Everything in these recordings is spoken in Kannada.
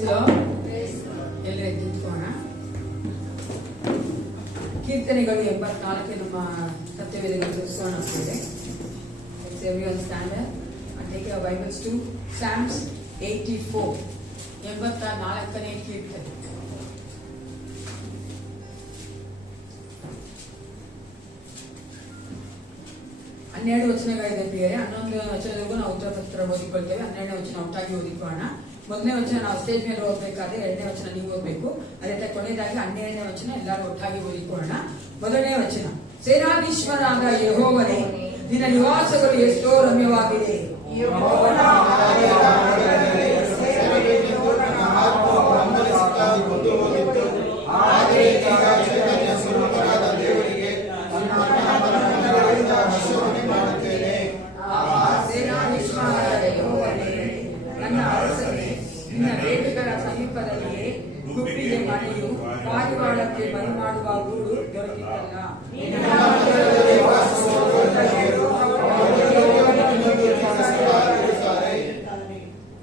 ಎಲ್ಲರೂ ನಿಂತ್ಕೋಣ. ಕೀರ್ತನೆಗಳು 84 ನಮ್ಮ ಸತ್ಯವೇದಗಳು ಪುಸ್ತಕ ಇದೆ. Everyone stand up and take your Bibles to Psalms 84. 84ನೇ ಕೀರ್ತನೆ. ಹನ್ನೆರಡು ವಚನಗಳಿದೆ ಪ್ರಿಯರೇ. 11ನೇ ವಚನದವರೆಗೂ ನಾವು ಉತ್ತರ ಪತ್ರ ಓದಿಕೊಳ್ತೇವೆ. 12ನೇ ವಚನ ಒಟ್ಟಾಗಿ ಓದಿಕೊಳ್ಳೋಣ. 1ನೇ ವಚನ ನಾವು ಸ್ಟೇಜ್ ಮೇಲೆ ಓದಬೇಕಾದ್ರೆ, 2ನೇ ವಚನ ನೀವು ಓದಬೇಕು. ಅದೇ ಕೊನೆಯದಾಗಿ 12ನೇ ವಚನ ಎಲ್ಲರೂ ಒಟ್ಟಾಗಿ ಓದಿಕೊಳ್ಳೋಣ. 1ನೇ ವಚನ. ಸೇನಾಧೀಶ್ವರನಾದ ಯೆಹೋವನೇ, ನಿನ್ನ ನಿವಾಸಗಳು ಎಷ್ಟೋ ರಮ್ಯವಾಗಿದೆ. ನನ್ನ ಅರಸನೇ, ನಿನ್ನ ವೇದಿಗಳ ಸಮೀಪದಲ್ಲಿಯೇ ಗುಬ್ಬಿಗೆ ಮನೆಯು, ಪಾರಿವಾಳಕ್ಕೆ ಬಲಿ ಮಾಡುವ ಗೂಡು ದೊರಕಿತಲ್ಲ.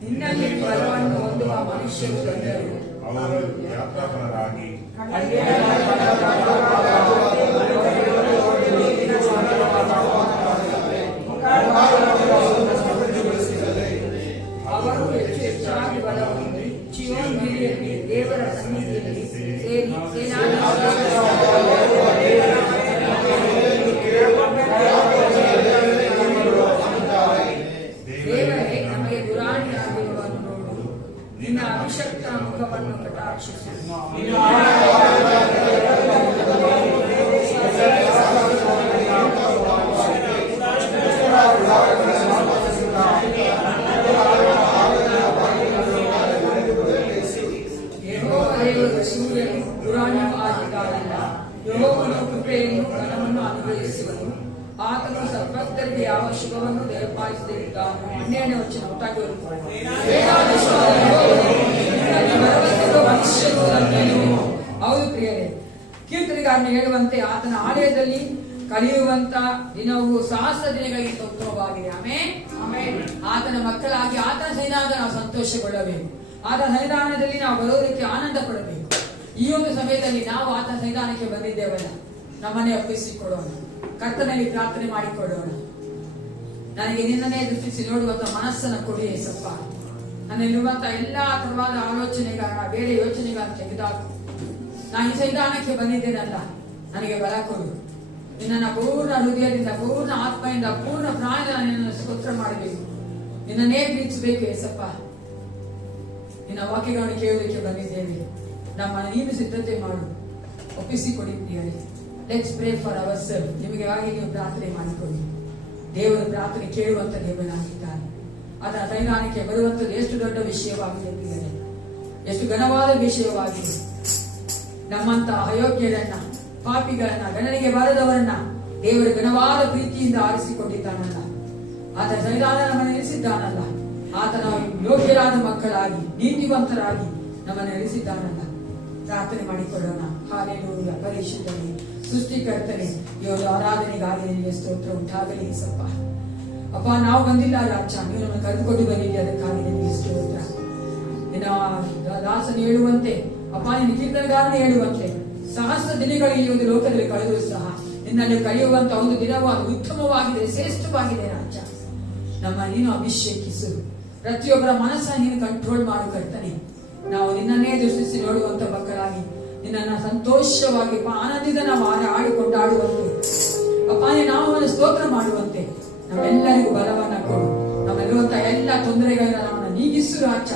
ನಿನ್ನಲ್ಲಿ ಬಲವನ್ನು ಹೊಂದುವ ಮನುಷ್ಯರು ಬಂದರು. ಅವರು ಹೆಚ್ಚು ಹೆಚ್ಚಾಗಿ ಬಲ ಹೊಂದಿ ಚೀಯೋನ್ ಗಿರಿಯಲ್ಲಿ ದೇವರ ಸನ್ನಿಧಿಯಲ್ಲಿ ಸೇರಿ ದೇವರೇ, ನಮಗೆ ದುರಾಣಿಯಾಗಿರುವನು ನೋಡು, ನಿನ್ನ ಅಭಿಷಕ್ತ ಮುಖವನ್ನು ಕಟಾಕ್ಷಿಸು. ಸೂರ್ಯನು ದುರಾಣಿಯೂ ಆಗಿದ್ದಾರಲ್ಲ, ಯೆಹೋವನು ಕೃಪೆಯನ್ನು ಘನವನ್ನು ಅನುಗ್ರಹಿಸುವನು. ಆತನು ಸರ್ವಸ್ಥರಿಗೆ ಯಾವ ಶುಭವನ್ನು ದಯಪಾಲಿಸದಿದ್ದಾನು. 12ನೇ ವಚನ ಒಟ್ಟಾಗಿ ಹೌದು ಪ್ರಿಯರೇ, ಕೀರ್ತನೆಗಾರನು ಹೇಳುವಂತೆ ಆತನ ಆಲಯದಲ್ಲಿ ಕಳೆಯುವಂತ ದಿನವು ಸಹಸ್ರ ದಿನಗಳಿಗೆ ಉತ್ತಮವಾಗಿದೆ. ಆಮೆನ್. ಆತನ ಮಕ್ಕಳಾಗಿ ಆತನ ಸನ್ನಿಧಾನದ ನಾವು ಸಂತೋಷಗೊಳ್ಳಬೇಕು. ಆತನ ಸನ್ನಿಧಾನದಲ್ಲಿ ನಾವು ಬರೋದಕ್ಕೆ ಆನಂದ ಪಡಬೇಕು. ಈ ಒಂದು ಸಮಯದಲ್ಲಿ ನಾವು ಆತನ ಸನ್ನಿಧಾನಕ್ಕೆ ಬಂದಿದ್ದೇವಲ್ಲ, ನಮ್ಮನ್ನೇ ಒಪ್ಪಿಸಿಕೊಡೋಣ, ಕರ್ತನಲ್ಲಿ ಪ್ರಾರ್ಥನೆ ಮಾಡಿಕೊಳ್ಳೋಣ. ನನಗೆ ನಿನ್ನನ್ನೇ ದೃಷ್ಟಿಸಿ ನೋಡುವಂತ ಮನಸ್ಸನ್ನು ಕೊಡಿ ಏಸಪ್ಪ. ನನ್ನಲ್ಲಿರುವಂತಹ ಎಲ್ಲಾ ತರವಾದ ಆಲೋಚನೆಗಳ ಬೇರೆ ಯೋಚನೆಗಳನ್ನು ತೆಗೆದಾಕು. ನಾನು ಈ ಸನ್ನಿಧಾನಕ್ಕೆ ಬಂದಿದ್ದೇನಲ್ಲ, ನನಗೆ ಬಲ ಕೊಡು. ನಿನ್ನನ್ನು ಪೂರ್ಣ ಹೃದಯದಿಂದ, ಪೂರ್ಣ ಆತ್ಮೆಯಿಂದ, ಪೂರ್ಣ ಪ್ರಾಣದಿಂದ ನಿನ್ನನ್ನು ಸ್ತೋತ್ರ ಮಾಡಬೇಕು. ನಿನ್ನನ್ನೇ ಪ್ರೀತಿಸಬೇಕು ಏಸಪ್ಪ. ನಿನ್ನ ವಾಕ್ಯಗಳನ್ನು ಕೇಳುವುದಕ್ಕೆ ಬಂದಿದ್ದೇವೆ. ನಮ್ಮನ್ನು ನೀನು ಸಿದ್ಧತೆ ಮಾಡು, ಒಪ್ಪಿಸಿಕೊಡಿ ಪ್ರಿಯರೇ. Let's pray for our self. ನಿಮಗೆ ಆಗಿ ನೀವು ಪ್ರಾರ್ಥನೆ ಮಾಡಿಕೊಳ್ಳಿ. ದೇವರು ಪ್ರಾರ್ಥನೆ ಕೇಳುವಂತ ದೇವನಾಗಿದ್ದಾನೆ. ಅದರ ಸನ್ನಿಧಾನಕ್ಕೆ ಬರುವಂತದ್ದು ಎಷ್ಟು ದೊಡ್ಡ ವಿಷಯವಾಗಿದೆ ಪ್ರಿಯರೇ, ಎಷ್ಟು ಘನವಾದ ವಿಷಯವಾಗಿದೆ. ನಮ್ಮಂತ ಅಯೋಗ್ಯರನ್ನ, ಪಾಪಿಗಳನ್ನ, ಗಣನೆಗೆ ಬಾರದವರನ್ನ ದೇವರು ಘನವಾದ ಪ್ರೀತಿಯಿಂದ ಆರಿಸಿಕೊಂಡಿದ್ದಾನಲ್ಲ, ಆತನ ಸನ್ನಿಧಾನ ನಮ್ಮನ್ನು ನಿಲ್ಲಿಸಿದ್ದಾನಲ್ಲ, ಆತನ ಯೋಗ್ಯರಾದ ಮಕ್ಕಳಾಗಿ, ನೀತಿವಂತರಾಗಿ ನಮ್ಮನ್ನು ನೆಲೆಸಿದ್ದಾನಲ್ಲ. ಪ್ರಾರ್ಥನೆ ಮಾಡಿಕೊಳ್ಳೋಣ. ಹಾಲೆಲೂಯ. ಪರಿಶುದ್ಧನೇ, ಸೃಷ್ಟಿಕರ್ತನೆ, ಈ ಒಂದು ಆರಾಧನೆಗಾಗಿ ನಿನಗೆ ಸ್ತೋತ್ರ ಉಂಟಾಗಲಿ ಸಪ್ಪ. ಅಪ್ಪ, ನಾವು ಬಂದಿಲ್ಲ ರಾಜ, ನೀವು ನಮ್ಮನ್ನು ಕರೆದುಕೊಂಡು ಬಂದಿದ್ದೆ, ಅದಕ್ಕಾಗಿ ನಿನಗೆ ಸ್ತೋತ್ರ. ನಿನ್ನ ದಾಸನು ಹೇಳುವಂತೆ, ಅಪ್ಪ ನಿನ್ನ ಕೀರ್ತನೆಗಾರನು ಹೇಳುವಂತೆ, ಸಹಸ್ರ ದಿನಗಳು ಈ ಒಂದು ಲೋಕದಲ್ಲಿ ಕಳೆದರೂ ಸಹ ನಿನ್ನಲ್ಲಿ ಕಳೆಯುವಂತ ಒಂದು ದಿನವೂ ಅದು ಉತ್ತಮವಾಗಿದೆ, ಶ್ರೇಷ್ಠವಾಗಿದೆ ರಾಜ. ನಮ್ಮ ನೀನು ಅಭಿಷೇಕಿಸು. ಪ್ರತಿಯೊಬ್ಬರ ಮನಸ್ಸನ್ನು ನೀನು ಕಂಟ್ರೋಲ್ ಮಾಡು ಕರ್ತನೆ. ನಾವು ನಿನ್ನನ್ನೇ ದೃಷ್ಟಿಸಿ ನೋಡುವಂತ ಮಕ್ಕಳಾಗಿ, ನಿನ್ನ ಸಂತೋಷವಾಗಿ ಆನಂದದಿಂದ ನಾವು ಆಡಿಕೊಂಡಾಡುವಂತೆ, ಅಪ್ಪ ನಾಮವನ್ನು ಸ್ತೋತ್ರ ಮಾಡುವಂತೆ ನಮ್ಮೆಲ್ಲರಿಗೂ ಬಲವನ್ನ ಕೊಡು. ನಮ್ಮಲ್ಲಿರುವಂತಹ ಎಲ್ಲ ತೊಂದರೆಗಳನ್ನ ನಮ್ಮನ್ನು ನೀಗಿಸು ರಾಜ.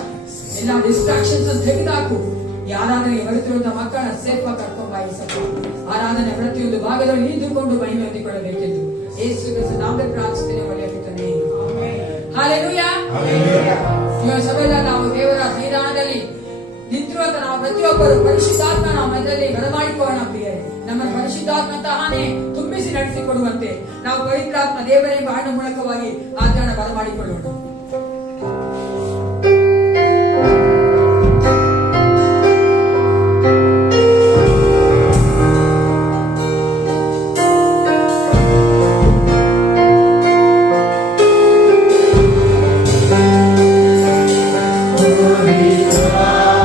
ಎಲ್ಲ ಡಿಸ್ಟ್ರಾಕ್ಷನ್ಸ್ ಅನ್ನು ತೆಗೆದಾಕು. ಈ ಆರಾಧನೆಗೆ ಬರುತ್ತಿರುವಂತಹ ಮಕ್ಕಳನ್ನ ಸೇಫ್ ಆಗಿ ಕರ್ಕೊಂಬಾಯಿಸಪ್ಪ. ಆರಾಧನೆ ಪ್ರತಿಯೊಂದು ಭಾಗದಲ್ಲಿ ನಿಂತುಕೊಂಡು ಮಹಿಮೆ ಹೊಂದಿಕೊಳ್ಳಬೇಕೆಂದು ಯೇಸು ಕ್ರಿಸ್ತನ ನಾಮದಲ್ಲಿ ಪ್ರಾರ್ಥಿಸುತ್ತೇನೆ. ಒಳ್ಳೆಯ ಪಿತನೇ, ಹಾಲೆಲೂಯಾ. ಸಭೆಲ್ಲ ನಾವು ದೇವರ ಸನ್ನಿಧಾನದಲ್ಲಿ ನಿಂತಿರುವಂತ ನಾವು ಪ್ರತಿಯೊಬ್ಬರು ಪರಿಶುದ್ಧಾತ್ಮ ನಾವು ಮಧ್ಯದಲ್ಲಿ ಬರಮಾಡಿಕೊಳ್ಳೋಣ ಪ್ರಿಯರೇ. ನಮ್ಮ ಪರಿಶುದ್ಧಾತ್ಮ ತಾನೇ ತುಂಬಿಸಿ ನಡೆಸಿಕೊಡುವಂತೆ ನಾವು ಪವಿತ್ರಾತ್ಮ ದೇವರೆಂಬ ಹಣ್ಣು ಮೂಲಕವಾಗಿ ಆತನ ಬರಮಾಡಿಕೊಳ್ಳೋಣ. Glory to God.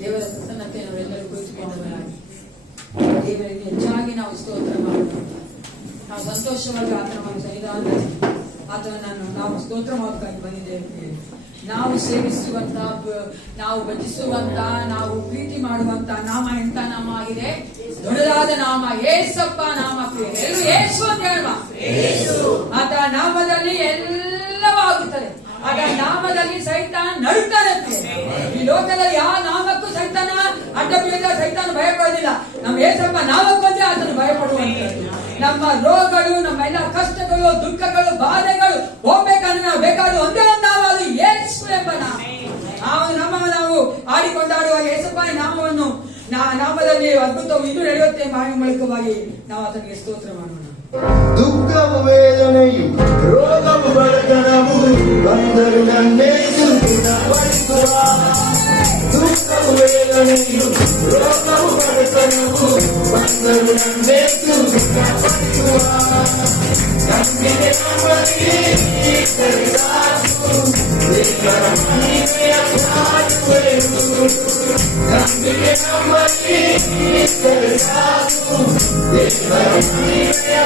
ದೇವರ ಪ್ರಸನ್ನತೆ ನಾವೆಲ್ಲರೂ ಕುಳಿತುಕೊಂಡವರಾಗಿ ದೇವರಿಗೆ ಹೆಚ್ಚಾಗಿ ನಾವು ಸ್ತೋತ್ರ ಮಾಡೋಣ. ನಾವು ಸಂತೋಷವಾಗಿ ಆತನ ಸನ್ನಿಧಾನದಲ್ಲಿ ಆತನನ್ನು ನಾವು ಸ್ತೋತ್ರ ಮಾಡೋದಕ್ಕಾಗಿ ಬಂದಿದ್ದೇವೆ. ನಾವು ಸೇವಿಸುವಂತ, ನಾವು ಭಜಿಸುವಂತ, ನಾವು ಪ್ರೀತಿ ಮಾಡುವಂತ ನಾಮ ಎಂತ ನಾಮ ಆಗಿದೆ? ದೊಡ್ಡದಾದ ನಾಮ ಯೇಸಪ್ಪ ನಾಮ. ಎಲ್ಲರೂ ಯೇಸು ಅಂತ ಹೇಳುವ. ಆತ ನಾಮದಲ್ಲಿ ಎಲ್ಲವಾಗುತ್ತದೆ. ಆಗ ನಾಮದಲ್ಲಿ ಸೈತಾನ ನಡುತ್ತಾನೆ. ಈ ಲೋಕದಲ್ಲಿ ಯಾವ ನಾಮಕ್ಕೂ ಸೈತಾನ ಅಡ್ಡ ಬೀಳಿದ ಸೈತಾನ ಭಯ ಪಡೋದಿಲ್ಲ. ನಮ್ಮ ಯೇಸಪ್ಪ ನಾಮಕ್ಕೊಂದೇ ಆತನು ಭಯ ಪಡುವಂತದ್ದು. ನಮ್ಮ ರೋಗಗಳು, ನಮ್ಮ ಎಲ್ಲ ಕಷ್ಟಗಳು, ದುಃಖಗಳು, ಬಾಧೆಗಳು ಹೋಗ್ಬೇಕಂದ್ರೆ ನಾವು ಬೇಕಾದ ಒಂದೇ ಒಂದು ನಾಮ, ಅದು ಯೇಸು ಎಂಬ ನಾಮ. ನಾವು ಆಡಿಕೊಂಡಾಡುವ ಯೇಸಪ್ಪ ನಾಮವನ್ನು ನಾಮದಲ್ಲಿ ಅದ್ಭುತವು ಇನ್ನೂ ನಡೆಯುತ್ತೆ ಮಾಡಿ ಮೂಲಕವಾಗಿ ನಾವು ಆತನಿಗೆ ಸ್ತೋತ್ರ ಮಾಡೋಣ. ದುಃಖವು ವೇದನೆಯು ರೋಗವು ಬಡತನವು ಬಂದರು ನನ್ನೇಸು ಗುಣಪಡಿಸುವ. ದುಃಖವು ವೇದನೆಯು ರೋಗವು ಬಡತನವು ಬಂದರು ನನ್ನೇಸು ಗುಣಪಡಿಸುವ. ನಂಬಿಕೆ ನಮ್ಮಲ್ಲಿ ಸಾಕು ದೇವರ ಮಹಿಮೆಯ ಸಾರುವೆನು. ನಂಬಿಕೆ ನಮ್ಮಲ್ಲಿ ಸಾಕು ದೇವರ ಮಹಿಮೆಯ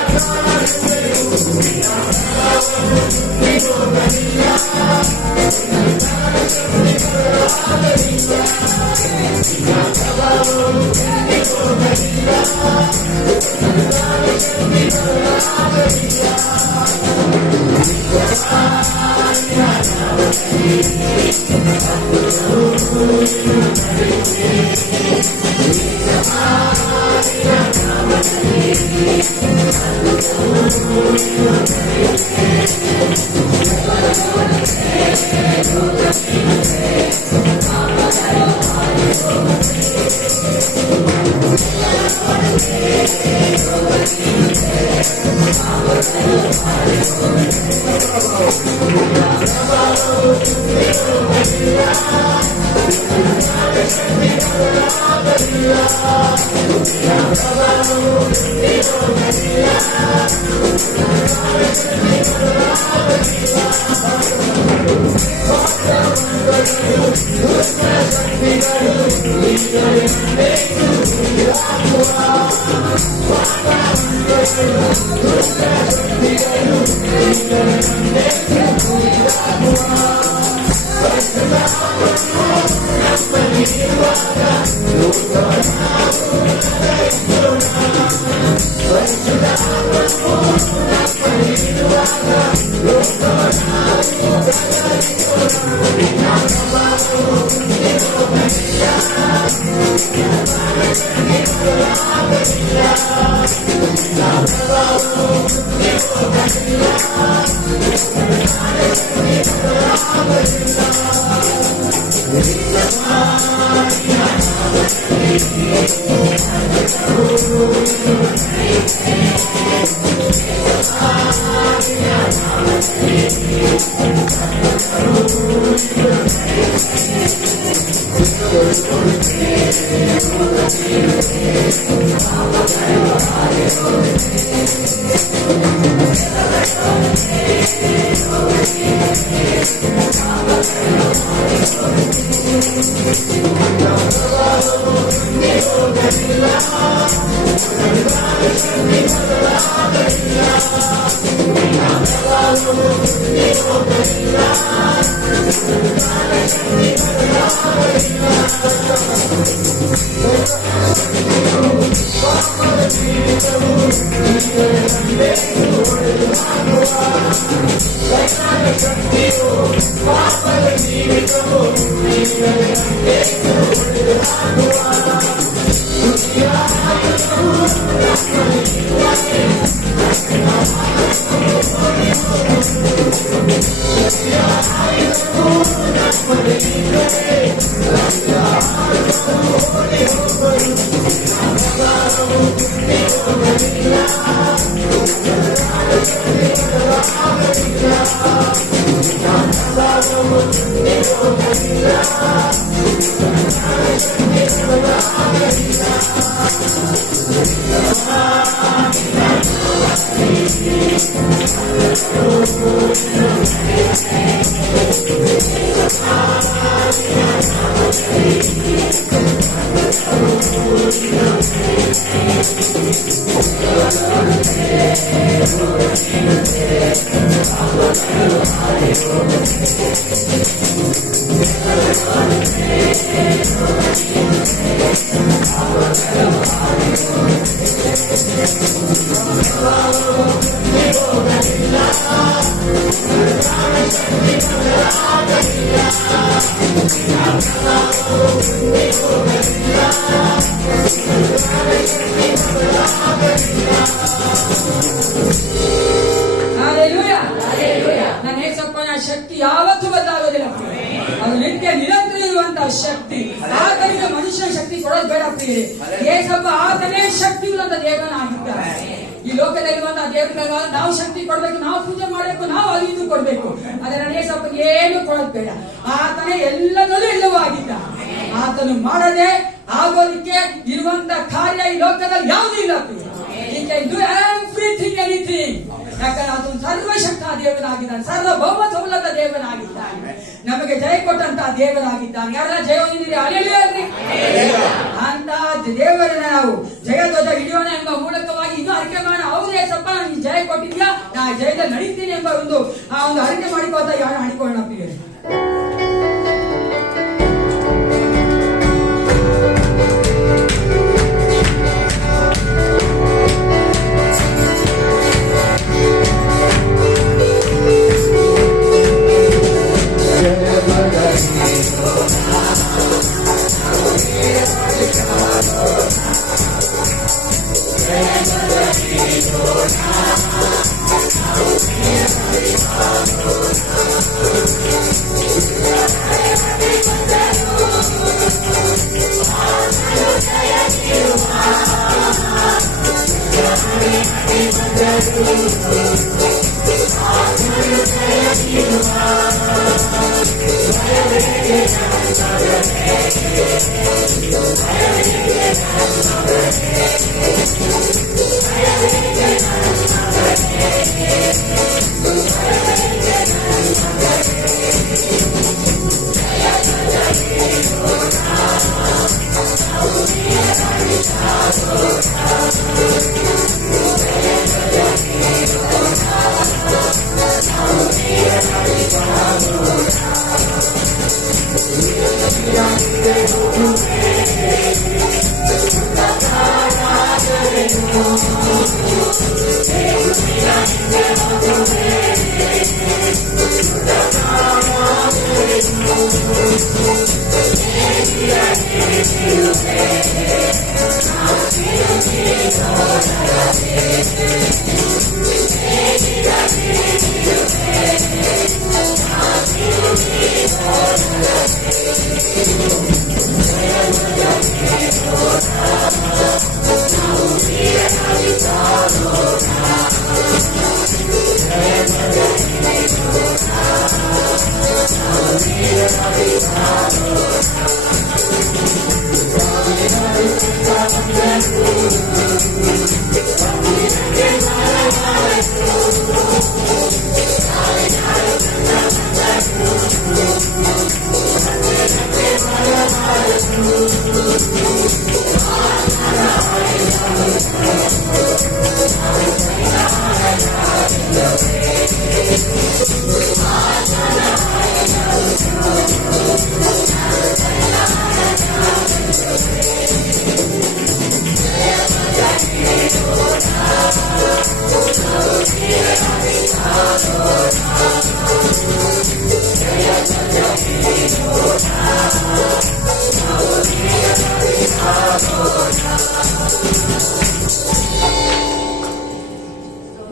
ನನ್ನ ಏಸಪ್ಪನ ಶಕ್ತಿ ಯಾವತ್ತೂ ಬದಲಾಗೋದಿಲ್ಲ. ಅದು ನಿತ್ಯ ನಿರಂತರ ಇರುವಂತಹ ಶಕ್ತಿ. ಆದ್ದರಿಂದ ಮನುಷ್ಯನ ಶಕ್ತಿ ಕೊಡೋದು ಬೇಡ ಪ್ರಿಯರೇ. ಏಸಪ್ಪ ಆತನೇ ಶಕ್ತಿ ಉಳ್ಳಂತ ದೇವನಾಗಿದ್ದಾರೆ. ಈ ಲೋಕದಲ್ಲಿರುವಂತಹ ದೇವರುಗಳ ನಾವು ಶಕ್ತಿ ಕೊಡ್ಬೇಕು, ನಾವು ಪೂಜೆ ಮಾಡಬೇಕು, ನಾವು ಇದು ಕೊಡ್ಬೇಕು. ಆದ್ರೆ ನನ್ನ ಏಸಪ್ಪಗೆ ಏನು ಕೊಡೋದು ಬೇಡ. ಆತನೇ ಎಲ್ಲದಲ್ಲೂ ಎಲ್ಲವೂ ಆಗಿದ್ದ. ಆತನು ಮಾಡದೆ ಆಗೋದಕ್ಕೆ ಇರುವಂತ ಕಾರ್ಯ ಈ ಲೋಕದಲ್ಲಿ ಯಾವುದೂ ಇಲ್ಲ. He can do everything, anything. ಯಾಕಂದ್ರೆ ಆತನು ಸರ್ವಶಕ್ತ ದೇವನಾಗಿದ್ದಾನೆ, ಸರ್ವಭೌಮತ್ವವುಳ್ಳಂತ ದೇವನಾಗಿದ್ದಾನೆ, ನಮಗೆ ಜಯ ಕೊಟ್ಟಂತಹ ದೇವನಾಗಿದ್ದಾನೆ. ಯಾರೆಲ್ಲ ಜಯ ಹೊಂದಿದ್ದೀರಿ? ಅಲ್ಲೇಲೂಯಾ ಅಲ್ರಿ. ಅಂತ ದೇವರನ್ನ ನಾವು ಜಯಧ್ವಜ ಹಿಡಿಯೋಣ ಎಂಬ ಮೂಲಕವಾಗಿ ಇನ್ನೂ ಅರಿಕೆ ಮಾಡೋಣ. ಹೌದೇ ಸಪ್ಪ ನನಗೆ ಜಯ ಕೊಟ್ಟಿದ್ಯಾ, ನಾ ಜಯದಲ್ಲಿ ನಡೀತೀನಿ ಎಂಬ ಒಂದು ಅರಿಕೆ ಮಾಡಿಕೋತ ಯಾರು ಹಾಡಿಕೊಳ್ಳೋಣ ಪ್ರಿಯರೇ.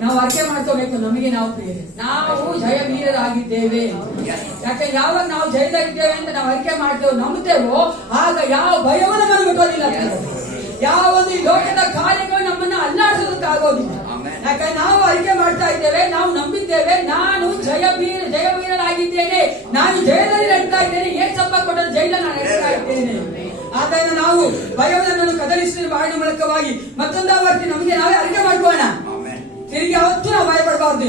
ನಾವು ಅರ್ಕೆ ಮಾಡ್ಕೋಬೇಕು, ನಮಗೆ ನಾವು ಪ್ರಿಯರೇ, ನಾವು ಜಯವೀರರಾಗಿದ್ದೇವೆ. ಯಾಕೆ ಯಾವಾಗ ನಾವು ಜಯದಾಗಿದ್ದೇವೆ ಅಂತ ನಾವು ಅರ್ಕೆ ಮಾಡ್ತೇವೆ, ನಂಬುತ್ತೇವೋ, ಆಗ ಯಾವ ಭಯವೂ ನಮ್ಮನ್ನು ಬಿಟ್ಟೋದಿಲ್ಲ. ಯಾವ ಒಂದು ಈ ಲೋಕದ ಕಾರ್ಯಗಳು ನಮ್ಮನ್ನ ಅಲ್ಲಾಡಿಸೋದಕ್ಕಾಗೋದಿಲ್ಲ. ಯಾಕಂದ್ರೆ ನಾವು ಅರಿಕೆ ಮಾಡ್ತಾ ಇದ್ದೇವೆ, ನಾವು ನಂಬಿದ್ದೇವೆ, ನಾನು ಜಯವೀರನಾಗಿದ್ದೇನೆ, ನಾನು ಜಯದಲ್ಲಿ ನಡೀತಾ ಇದ್ದೇನೆ, ಏಸಪ್ಪ ಕೊಟ್ಟ ಜೈಲ ನಾನು ನಡೀತಾ ಇದ್ದೇನೆ. ಆದ್ದರಿಂದ ನಾವು ಭಯವನ್ನು ಕದಲಿಸಿದ ಬಾಳಿನ ಮೂಲಕವಾಗಿ ಮತ್ತೊಂದು ಅವರ್ತಿ ನಮಗೆ ನಾವೇ ಅರಿಕೆ ಮಾಡ್ಕೋಣ. ತಿರುಗಿ ಅವತ್ತು ನಾವು ಭಯಪಡಬಾರ್ದು.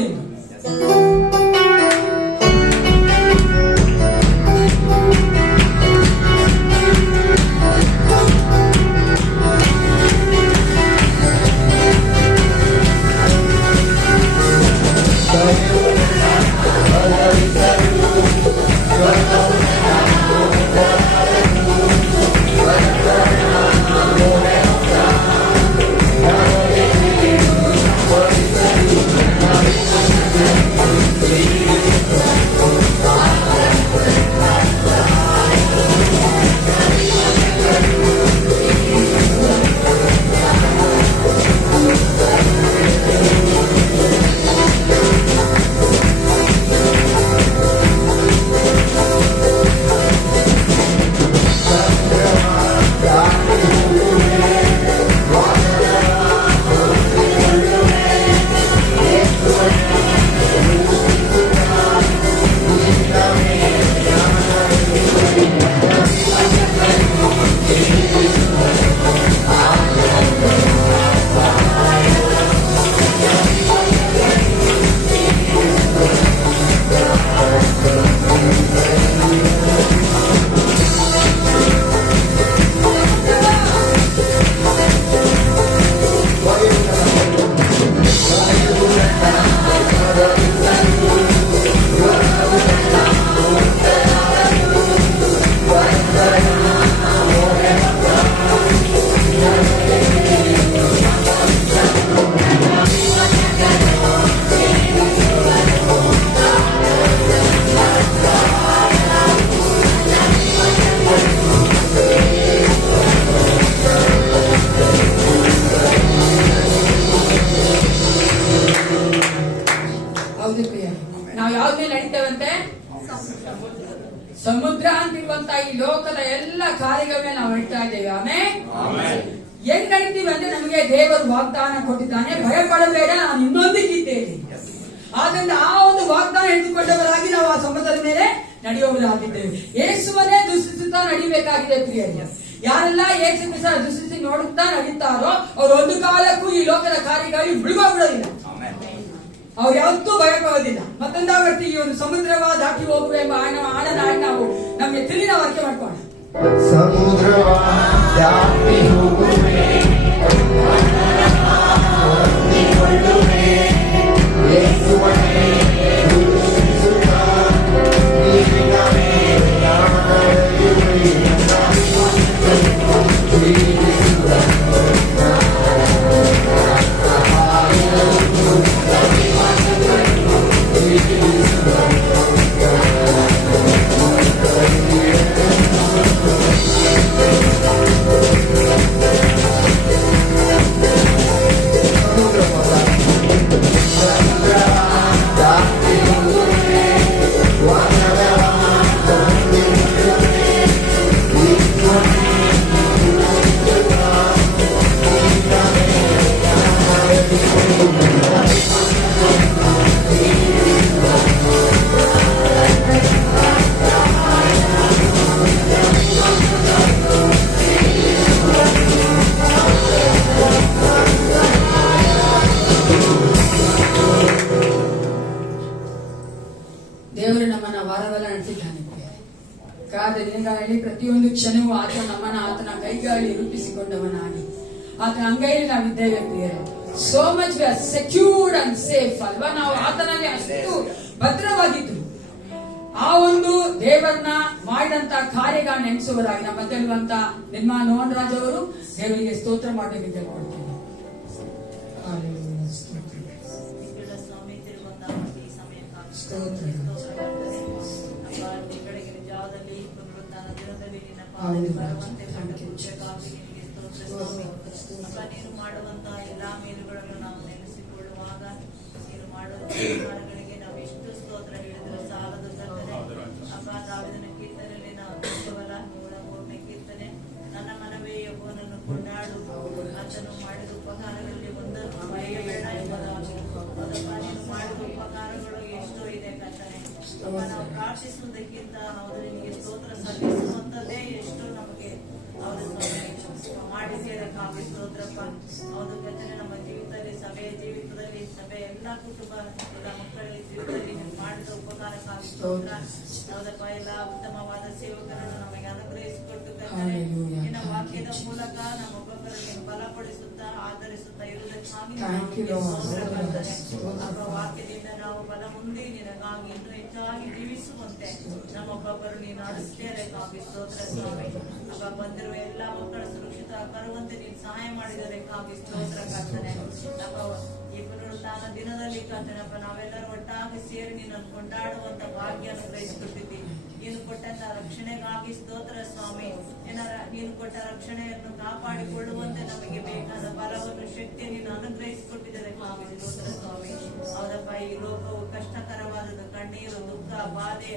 ನಾವು ಯಾವ್ದ ಮೇಲೆ ನಡೀತೇವಂತೆ? ಸಮುದ್ರ ಅಂತಿರುವಂತ ಈ ಲೋಕದ ಎಲ್ಲ ಕಾರ್ಯಗಳ ಮೇಲೆ ನಾವು ನಡೀತಾ ಇದ್ದೇವೆ. ಆಮೇಲೆ ಹೆಂಗ್ ನಡೀತೀವಿ ಅಂದ್ರೆ ನಮಗೆ ದೇವರು ವಾಗ್ದಾನ ಕೊಟ್ಟಿದ್ದಾನೆ, ಭಯ ಪಡಬೇಡ ನಾನು ಇನ್ನೊಂದಿಗಿದ್ದೇನೆ. ಆದ್ರಿಂದ ಆ ಒಂದು ವಾಗ್ದಾನ ಹಿಡಿದುಕೊಂಡವರಾಗಿ ನಾವು ಆ ಸಮುದ್ರದ ಮೇಲೆ ನಡೆಯುವವರಾಗಿದ್ದೇವೆ. ಯೇಸುವನ್ನೇ ದುಷ್ಟಿಸುತ್ತಾ ನಡಿಬೇಕಾಗಿದೆ ಪ್ರಿಯರೇ. ಯಾರೆಲ್ಲ ಯೇಸು ಕ್ರಿಸ್ತ ದುಷ್ಟಿಸಿ ನೋಡುತ್ತಾ ನಡೀತಾರೋ ಅವರು ಒಂದು ಕಾಲಕ್ಕೂ ಈ ಲೋಕದ ಕಾರ್ಯಗಳಿಗೆ ಬಿಡುವುದಿಲ್ಲ. ಅವ್ರು ಯಾವತ್ತೂ ಭಯ ಪಡೋದಿಲ್ಲ. ಮತ್ತೊಂದಾವರ್ತಿ ಈ ಒಂದು ಸಮುದ್ರವ ದಾಟಿ ಹೋಗುವೆ ಎಂಬ ಆಡನಾಡಿ ನಾವು ನಮಗೆ ತಿಳಿನ ವಾಕ್ಯ ಮಾಡ್ಕೋಣ. ಸಮುದ್ರವ ದಾಟಿ ಹೋಗುವೆ, ಹೊಂದಿಕೊಳ್ಳುವೆ, ಯೇಸುವನ್ನೇ ದೂಷಿಸುತ್ತಾ ನೀರಿನ ಮೇಲೆ ನಡೆಯುವೆ. ದೇವರು ನಮ್ಮನ್ನ ವಾರವೆಲ್ಲ ನಡೆಸಿದ್ದಾನೆ. ಕಾದ ದಿನಗಳಲ್ಲಿ ಪ್ರತಿಯೊಂದು ಕ್ಷಣವೂ ಆತನ ಕೈಗಾಳಿ ರೂಪಿಸಿಕೊಂಡವನಾಗಿ ಆತನ ಅಂಗೈಯಲ್ಲಿ ನಾವಿದ್ದೇವೆ ಪ್ರಿಯರೇ. So much we are secured and safe ಅಲ್ವಾ? ನಾವು ಆತನಲ್ಲಿ ಅಷ್ಟು ಭದ್ರವಾಗಿದ್ದು ಆ ಒಂದು ದೇವರನ್ನ ಮಾಡಿದಂತ ಕಾರ್ಯಗಳನ್ನ ನೆನೆಸುವರಾಗಿ ನಮ್ಮ ಮಧ್ಯಲ್ಲಿರುವಂತ ನಿರ್ಮಾ ಮೋಹನ್ ರಾಜ್ ಅವರು ದೇವರಿಗೆ ಸ್ತೋತ್ರ ಮಾಡಬೇಕು ಕೇಳ್ಕೊಳ್ತೀನಿ. ನೀನು ಮಾಡುವಂತಹ ಎಲ್ಲಾ ಮೇಲುಗಳನ್ನು ನಾವು ನೆನೆಸಿಕೊಳ್ಳುವಾಗ ನೀನು ಮಾಡುವ ಕಾರ್ಯಗಳಿಗೆ ನಾವು ಎಷ್ಟು ಸ್ತೋತ್ರ ಹೇಳಿದ್ರೆ ಸಾಲದು ಕರ್ತನೆ. ಅಪ್ಪ ದಾವೀದನ ಕೀರ್ತನೆಯಲ್ಲಿ ನಾವು ಕೇವಲ 103ನೇ ಕೀರ್ತನೆ, ನನ್ನ ಮನವೇ ಯೆಹೋವನನ್ನು ಕೊಂಡಾಡು, ಆತನು ಮಾಡಿದ ಉಪಕಾರಗಳಲ್ಲಿ ಒಂದನ್ನು ಮರೆಯಬೇಡ ಎಂಬುದಾಗಿ. ಅದಪ್ಪ ನೀನು ಮಾಡಿದ ಉಪಕಾರಗಳು ಎಷ್ಟೋ ಇದೆ ಕರ್ತನೆ. ಅಪ್ಪ ನಾವು ಪ್ರಾರ್ಥಿಸುವುದಕ್ಕಿಂತ ಹೌದು ನಿನಗೆ ಸ್ತೋತ್ರ ಸಲ್ಲಿಸುವಂತದ್ದೇ ಎಷ್ಟೋ ನಮಗೆ ಹೌದು ಮಾಡಿಸಿದ್ದಕ್ಕಾಗಿ ಸ್ತೋತ್ರಪ್ಪ. ಹೌದು ಕರ್ತನೆ, ನಮ್ಮ ಜೀವಿತದಲ್ಲಿ ಸಭೆಯ ಜೀವಿತ ಕ್ಷೇತ್ರದಲ್ಲಿ ಸಭೆ ಎಲ್ಲ ಕುಟುಂಬ ಎಲ್ಲ ಮಕ್ಕಳ ಜೀವಿತದಲ್ಲಿ ನೀವು ಮಾಡಿದ ಉಪಕಾರಕ್ಕಾಗಿ ಸ್ತೋತ್ರ. ಹೌದಪ್ಪ, ಎಲ್ಲ ಉತ್ತಮವಾದ ಸೇವಕರನ್ನು ನಮಗೆ ಅನುಗ್ರಹಿಸಿಕೊಟ್ಟು ಕರ್ತನೆ, ನಿನ್ನ ವಾಕ್ಯದ ಮೂಲಕ ನಮ್ಮೊಬ್ಬೊಬ್ಬರನ್ನು ಬಲಪಡಿಸುತ್ತಾ ಆಧರಿಸುತ್ತಾ ಇರುವುದಕ್ಕಾಗಿ ಸ್ತೋತ್ರ ಕರ್ತನೆ. ಅಪ್ಪ, ವಾಕ್ಯದಿಂದ ನಾವು ಬಲ ಹೊಂದಿ ನಿನಗಾಗಿ ಇನ್ನೂ ಹೆಚ್ಚಾಗಿ ಜೀವಿಸುವಂತೆ ನಮ್ಮೊಬ್ಬೊಬ್ಬರು ನೀನು ನಡೆಸುತ್ತೇನೆ ಸ್ತೋತ್ರ ಸ್ವಾಮಿ. ಅಪ್ಪ, ಬಂದಿರುವ ಎಲ್ಲ ಮಕ್ಕಳ ಸುರಕ್ಷಿತ ಬರುವಂತೆ ನೀನು ಸಹಾಯ ಮಾಡಿದರೆಕ್ಕಾಗಿ ಸ್ತೋತ್ರ ಕರ್ತನೆ. ಅಪ್ಪ, ಈ ಪುನರುತ್ಥಾನ ದಿನದಲ್ಲಿ ಕರ್ತನಪ್ಪ, ನಾವೆಲ್ಲರೂ ಒಟ್ಟಾಗಿ ಸೇರಿ ನಿನ್ನನ್ನು ಕೊಂಡಾಡುವಂತ ಭಾಗ್ಯ ಅನುಗ್ರಹಿಸಿಕೊಟ್ಟಿದ್ದಿ. ನೀನು ಕೊಟ್ಟಂತ ರಕ್ಷಣೆಗಾಗಿ ಸ್ತೋತ್ರ ಸ್ವಾಮಿ. ನೀನು ಕೊಟ್ಟ ರಕ್ಷಣೆಯನ್ನು ಕಾಪಾಡಿಕೊಳ್ಳುವಂತೆ ನಮಗೆ ಬೇಕಾದ ಬಲವನ್ನು ಶಕ್ತಿ ನೀನು ಅನುಗ್ರಹಿಸಿಕೊಟ್ಟಿದ್ದಕ್ಕಾಗಿ ಸ್ತೋತ್ರ ಸ್ವಾಮಿ. ಹೌದಪ್ಪ, ಈ ಲೋಕವು ಕಷ್ಟಕರವಾದದ್ದು, ಕಣ್ಣೀರು, ದುಃಖ, ಬಾಧೆ,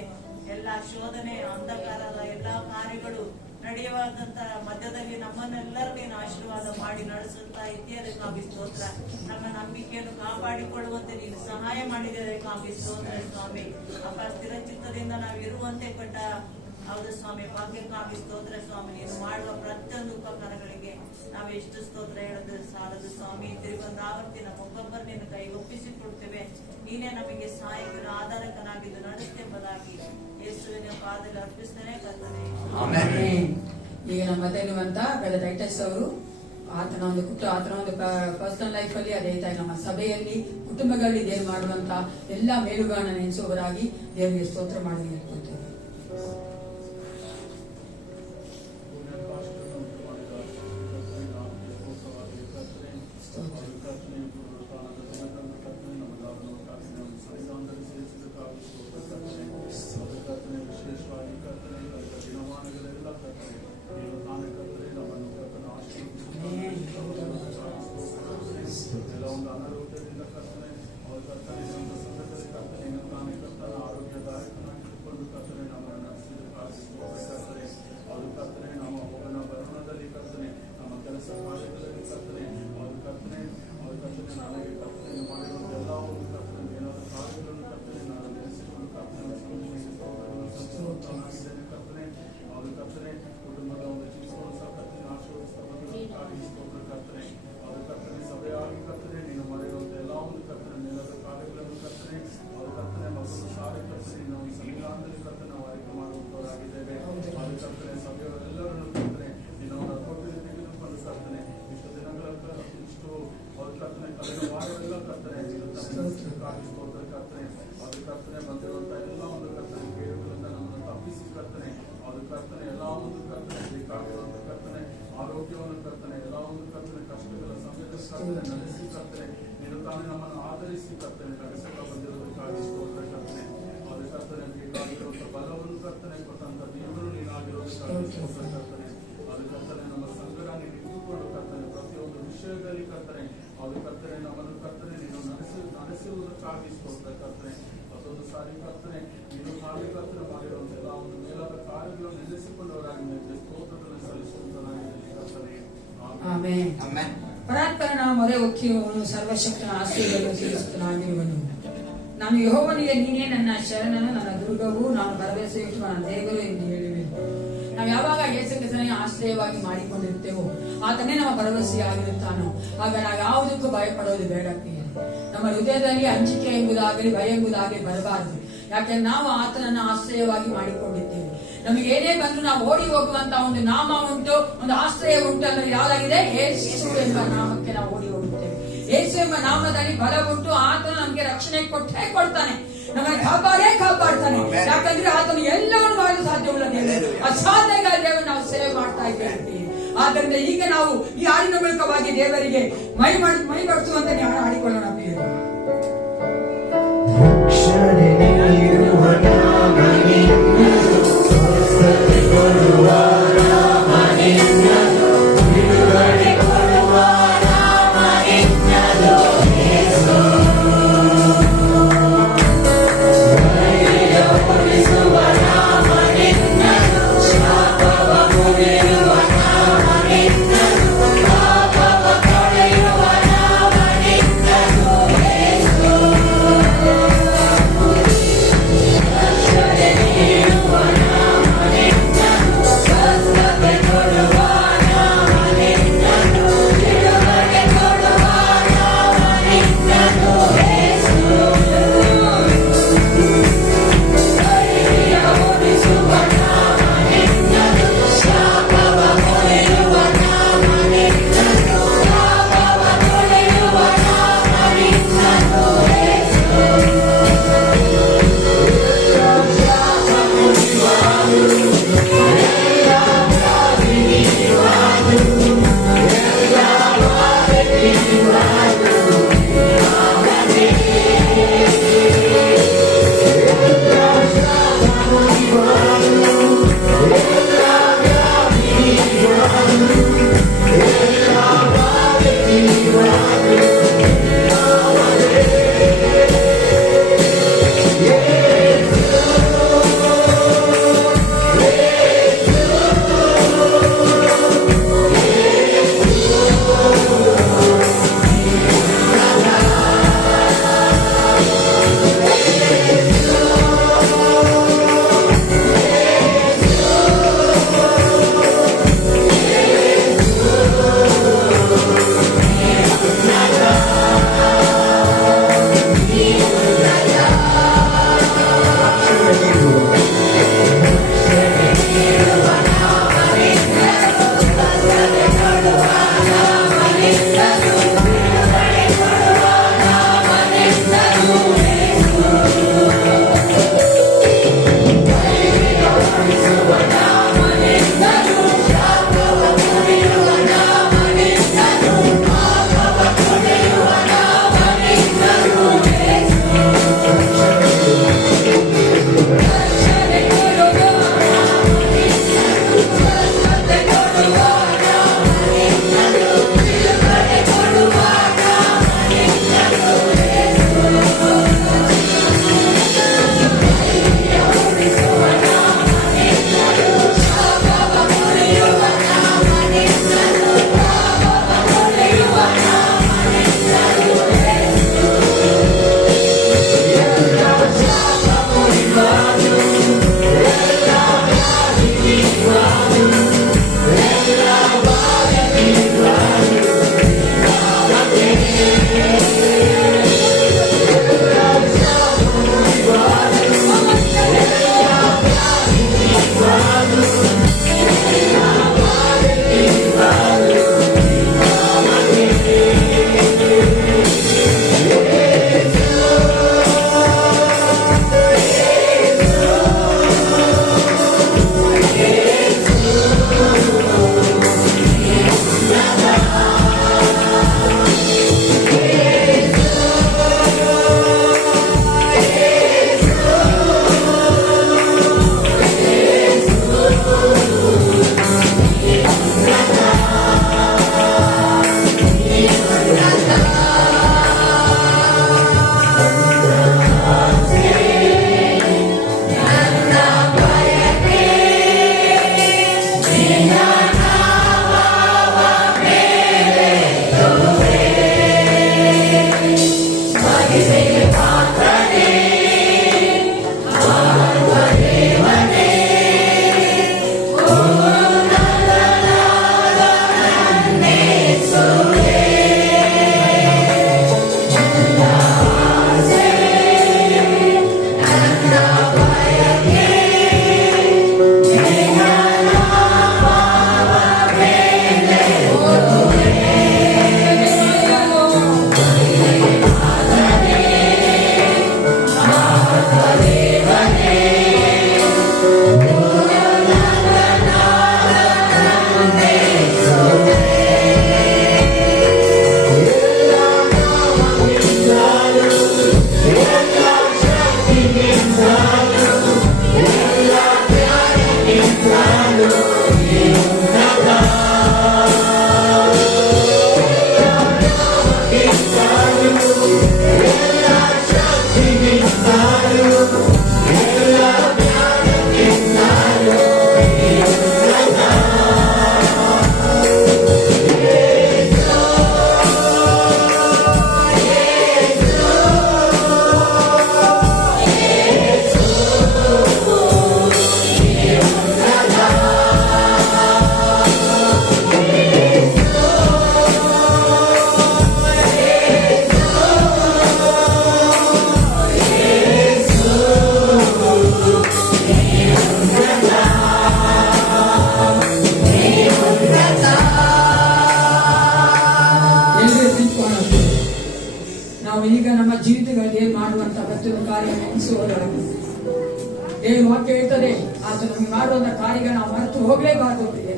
ಎಲ್ಲಾ ಶೋಧನೆ, ಅಂಧಕಾರದ ಎಲ್ಲಾ ಕಾರ್ಯಗಳು ನಡೆಯುವಂತ ಮಧ್ಯದಲ್ಲಿ ನಮ್ಮನ್ನೆಲ್ಲರೂ ನೀನು ಆಶೀರ್ವಾದ ಮಾಡಿ ನಡೆಸುತ್ತಾ ಇದ್ದೀಯದಕ್ಕಾಗಿ ಸ್ತೋತ್ರ. ನಮ್ಮ ನಂಬಿಕೆಯನ್ನು ಕಾಪಾಡಿಕೊಳ್ಳುವಂತೆ ನೀನು ಸಹಾಯ ಮಾಡಿದಕ್ಕಾಗಿ ಸ್ತೋತ್ರ ಸ್ವಾಮಿ. ಅಪ್ಪ, ಸ್ಥಿರ ಚಿತ್ತದಿಂದ ನಾವು ಇರುವಂತೆ ಕೊಟ್ಟ ಹೌದು ಸ್ವಾಮಿ ಭಾಗ್ಯಕ್ಕಾಗಿ ಸ್ತೋತ್ರ ಸ್ವಾಮಿ. ನೀನು ಮಾಡುವ ಪ್ರತಿಯೊಂದು ಉಪಕಾರಗಳಿಗೆ ನಾವು ಎಷ್ಟು ಸ್ತೋತ್ರ ಹೇಳೋದು ಸಾಲದು ಸ್ವಾಮಿ. ತಿರುಗೊಂದು ಆವರ್ತಿ ನಮ್ಮೊಬ್ಬೊಬ್ಬರು ನಿನ್ನ ಕೈ ಒಪ್ಪಿಸಿಕೊಡ್ತೇವೆ. ನೀನೇ ನಮಗೆ ಸಹಾಯಕನ ಆಧಾರಕನಾಗಿದ್ದು ನಡೆಸೆಂಬುದಾಗಿ ಯೇಸುವಿನ ಪಾದದಲ್ಲಿ ಅರ್ಪಿಸ್ತೇನೆ ಕರ್ತನೆ. ಈಗ ನಮ್ಮ ಮಧ್ಯಲ್ಲಿರುವಂತ ಬ್ರದರ್ ಟೈಟಸ್ ಅವರು ಆತನ ಒಂದು ಪರ್ಸನಲ್ ಲೈಫ್ ಅಲ್ಲಿ, ಅದೇ ತರ ನಮ್ಮ ಸಭೆಯಲ್ಲಿ ಕುಟುಂಬಗಳಲ್ಲಿ ದೇವರು ಮಾಡುವಂತ ಎಲ್ಲಾ ಮೇಲುಗಳನ್ನು ನೆನೆಸುವವರಾಗಿ ದೇವರಿಗೆ ಸ್ತೋತ್ರ ಮಾಡಿ ಹೇಳ್ಕೊಳ್ತೇವೆ. ಆರೋಗ್ಯವನ್ನು ಕರ್ತನೆ, ಎಲ್ಲ ಒಂದು ಕರ್ತನೆ ಕಷ್ಟಗಳ ಸಮಯದ ನಡೆಸಿ ಕರ್ತನೆ, ನೀನು ತಾನೇ ನಮ್ಮನ್ನು ಆಧರಿಸಿ ಕರ್ತನೆ ನಡೆಸಕ ಬಂದಿರುವುದಕ್ಕಾಗಿ ಸ್ತೋತ್ರ ಕರ್ತನೆ. ಅದು ಕರ್ತನೆ ಬೇಕಾಗಿರುವಂತ ಬಲವನ್ನು ಕರ್ತನೆ ಕೊಟ್ಟಂತ ದೇವರು ನೀನಾಗಿರುವುದಕ್ಕಾಗಿ ಸ್ತೋತ್ರ ಕರ್ತನೆ. ಅದು ಕರ್ತನೆ ನಮ್ಮ ಸಂಗಡ ನೀನು ಇಟ್ಟುಕೊಂಡು ಕರ್ತನೆ ಪ್ರತಿಯೊಂದು ವಿಷಯದಲ್ಲಿ ಕರ್ತನೆ, ಅದು ಕರ್ತನೆ ನಮ್ಮನ್ನು ಕರ್ತನೆ ನೀನು ನಡೆಸುವುದಕ್ಕಾಗಿ ಸ್ತೋತ್ರ ಕರ್ತನೆ. ಮತ್ತೊಂದು ಸಾರಿ ಕರ್ತನೆ ನೀನು ಕಾರ್ಯಕರ್ತನೆ ಮಾಡಿರುವಂತ ಎಲ್ಲ ಒಂದು ಮೇಲಾದ ಕಾರ್ಯಗಳನ್ನು ನಿಲ್ಲಿಸಿಕೊಂಡವರಾಗಿ ನಿಮಗೆ ಸ್ತೋತ್ರಗಳನ್ನು ಸಲ್ಲಿಸುವಂತನಾಗಿರಲಿ ಕರ್ತನೆ. ಆಮೆನ್. ಪರಾತ್ಪರನ ಮೊರೆ ಒಕ್ಕಿರುವವನು, ಸರ್ವಶಕ್ತನ ಆಶ್ರಯವನ್ನು ಸೇರಿಸುತ್ತನಾಗಿರುವನು. ನಾನು ಯೆಹೋವನಿಗೆ ನೀನೇ ನನ್ನ ಶರಣನು, ನನ್ನ ದುರ್ಗವು, ನಾನು ಭರವಸೆ ಇಟ್ಟುವ ನನ್ನ ದೇವರು ಎಂದು ಹೇಳಿವೆ. ನಾವು ಯಾವಾಗ ಯೇಸು ಕ್ರಿಸ್ತನಿಗೆ ಆಶ್ರಯವಾಗಿ ಮಾಡಿಕೊಂಡಿರ್ತೇವೋ ಆತನೇ ನಮ್ಮ ಭರವಸೆಯಾಗಿರುತ್ತಾನೋ, ಆಗ ನಾವು ಯಾವುದಕ್ಕೂ ಭಯಪಡೋದು ಬೇಡ. ನಮ್ಮ ಹೃದಯದಲ್ಲಿ ಅಂಜಿಕೆ ಎಂಬುದಾಗಲಿ ಭಯ ಎಂಬುದಾಗಲಿ ಬರಬಾರದು. ಯಾಕೆಂದ್ರೆ ನಾವು ಆತನನ್ನು ಆಶ್ರಯವಾಗಿ ಮಾಡಿಕೊಂಡಿದ್ದೇವೆ. ನಮಗೆ ಏನೇ ಬಂದ್ರು ನಾವು ಓಡಿ ಹೋಗುವಂತ ಒಂದು ನಾಮ ಉಂಟು, ಒಂದು ಆಶ್ರಯ ಉಂಟು. ಅಂದ್ರೆ ಯಾವ್ದಾಗಿದೆ? ಯೇಸು ಎಂಬ ನಾಮಕ್ಕೆ ನಾವು ಓಡಿ ಹೋಗುತ್ತೇವೆ. ಯೇಸು ಎಂಬ ನಾಮದಲ್ಲಿ ಬಲ ಉಂಟು. ಆತನು ನಮಗೆ ರಕ್ಷಣೆ ಕೊಟ್ಟೇ ಕೊಡ್ತಾನೆ, ನಮಗೆ ಕಾಪಾಡ್ತಾನೆ. ಯಾಕಂದ್ರೆ ಆತನು ಎಲ್ಲವನ್ನು ಮಾಡಲು ಸಾಧ್ಯವಿಲ್ಲ. ದೇವರು ಅಸಾಧ್ಯ ದೇವರು ನಾವು ಸೇವೆ ಮಾಡ್ತಾ ಇದ್ದೇವೆ. ಆದ್ದರಿಂದ ಈಗ ನಾವು ಈ ಹಾಡಿನ ಮೂಲಕವಾಗಿ ದೇವರಿಗೆ ಮೈ ಬಡಿಸುವಂತ ಜ್ಞಾನ ಹಾಡಿಕೊಳ್ಳೋಣ. ರಕ್ಷಣೆ ನೀಡುವ ನಾಮನಿನ್ನದು, ಸ್ವಸ್ಥತೆ ಕೊಡುವ ನಾಮನಿನ್ನದು, ಬಿಡುಗಡೆ ಕೊಡುವ ನಾಮನಿನ್ನದು ಯೇಸು. ಧೈರ್ಯ ಉಳಿಸುವ ನಾಮನಿನ್ನದು, ಶಾಪವ ಮುರಿಯುವ ನಾಮನಿನ್ನದು, ಪಾಪವ ತೊಳೆಯುವ ನಾಮನಿನ್ನದು ಯೇಸು. ಏನು ವಾಕ್ಯ ಹೇಳ್ತದೆ, ಆತ ನಮಗೆ ಮಾಡುವಂತ ಕಾರ್ಯಗಳು ನಾವು ಮರೆತು ಹೋಗಲೇಬಾರದು ಪ್ರಿಯರೇ.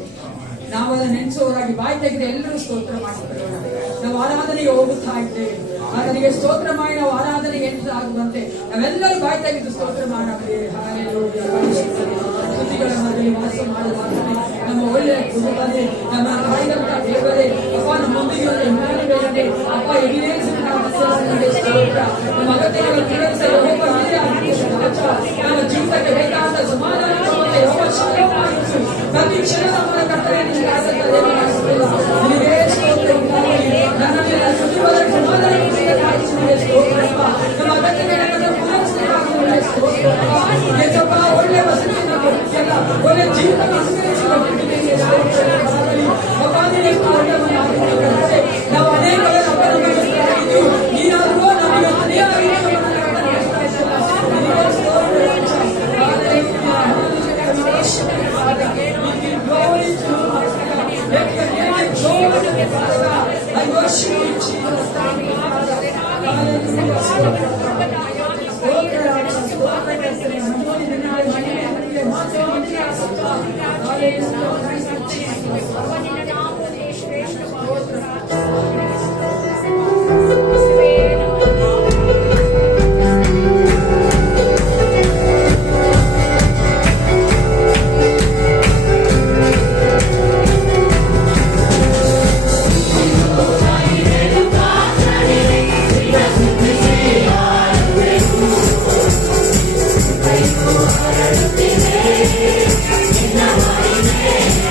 ನಾವು ಅದನ್ನು ನೆನೆಸುವವರಾಗಿ ಬಾಯಿ ತೆಗೆದು ಎಲ್ಲರೂ ಸ್ತೋತ್ರ ಮಾಡಿಕೊಳ್ಳೋಣ. ನಾವು ಆರಾಧನೆಗೆ ಹೋಗುತ್ತಾ ಇದ್ದೇವೆ. ಆತನಿಗೆ ಸ್ತೋತ್ರ ಮಾಡಿ ನಾವು ಆರಾಧನೆಗೆ ಎಂಟರ್ ಆಗುವಂತೆ ನಾವೆಲ್ಲರೂ ಬಾಯಿ ತೆಗೆದು ಸ್ತೋತ್ರ ಮಾಡೋಣ. ಸ್ತುತಿಗಳ ಮಧ್ಯದಲ್ಲಿ ವಾಸ ಮಾಡುವ ನಮ್ಮ ಒಳ್ಳೆಯ ಕುಟುಂಬನೇ, ನಮ್ಮ ತಾಯಿದಂತ ದೇವರೇ, ಅಪ್ಪ ನಮ್ಮೊಂದಿಗೆ ಬೇರೆ ಅಪ್ಪ ಸ್ತೋತ್ರ. ನಮ್ಮ ಅಗತ್ಯಗಳನ್ನು ಪೂರೈಸಲು ನಮ್ಮ ಜೀವಿತಕ್ಕೆ ಬೇಕಾದ ಸಮಾಧಾನ ಪ್ರತಿ ಕ್ಷಣ ನಮ್ಮ ಕರ್ತವ್ಯ ನಿನಗೆ ಸ್ತೋತ್ರ ಉಂಟಾಗಲಿ. ನನ್ನ ಮೇಲೆ ಸುತ್ತುವರ ಸಮಾಧಾನ ನಮ್ಮ ಅಗತ್ಯಗಳನ್ನು ಪೂರೈಸಬೇಕಾಗುವ ಸ್ತೋತ್ರ. ಒಳ್ಳೆಯ ವಸತಿಯನ್ನು ಕೊಟ್ಟಿಲ್ಲ, ಒಳ್ಳೆಯ ಜೀವನ ನಾವು ಅನೇಕ ನೀನಾದರೂ ನಮಗೆ I worship you, Jesus. Thank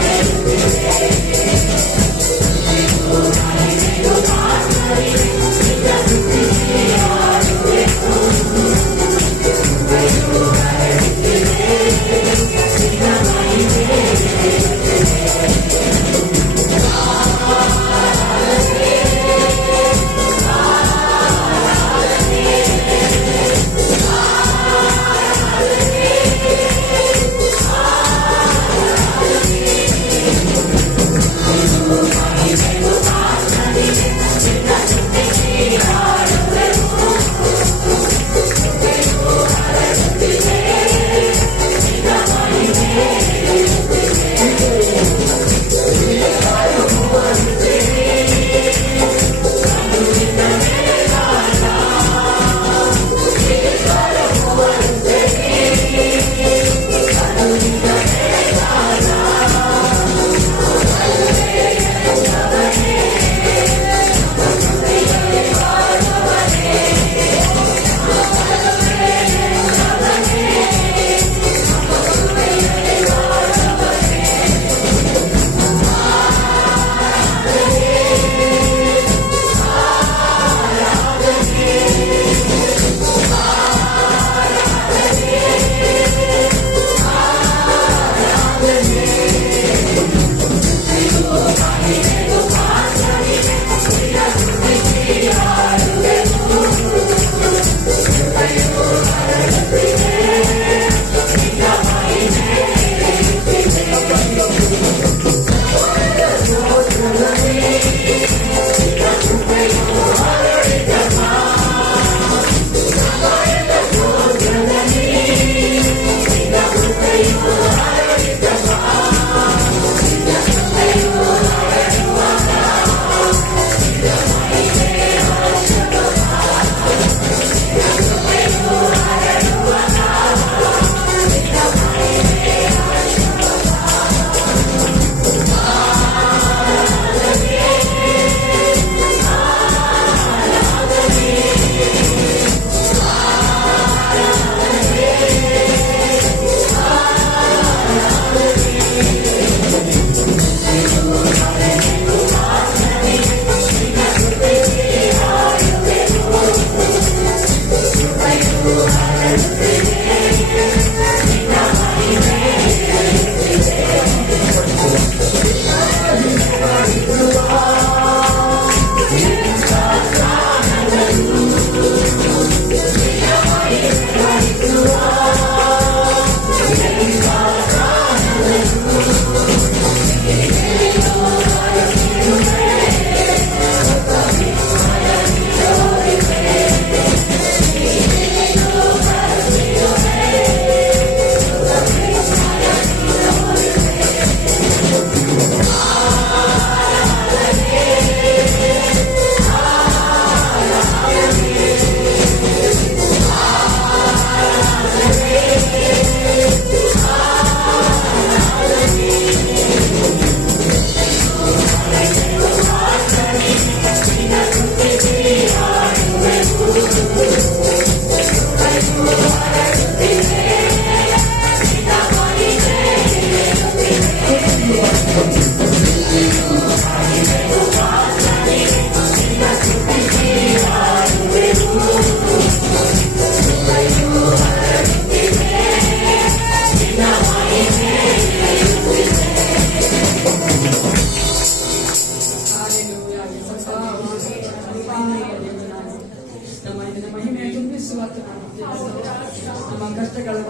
you.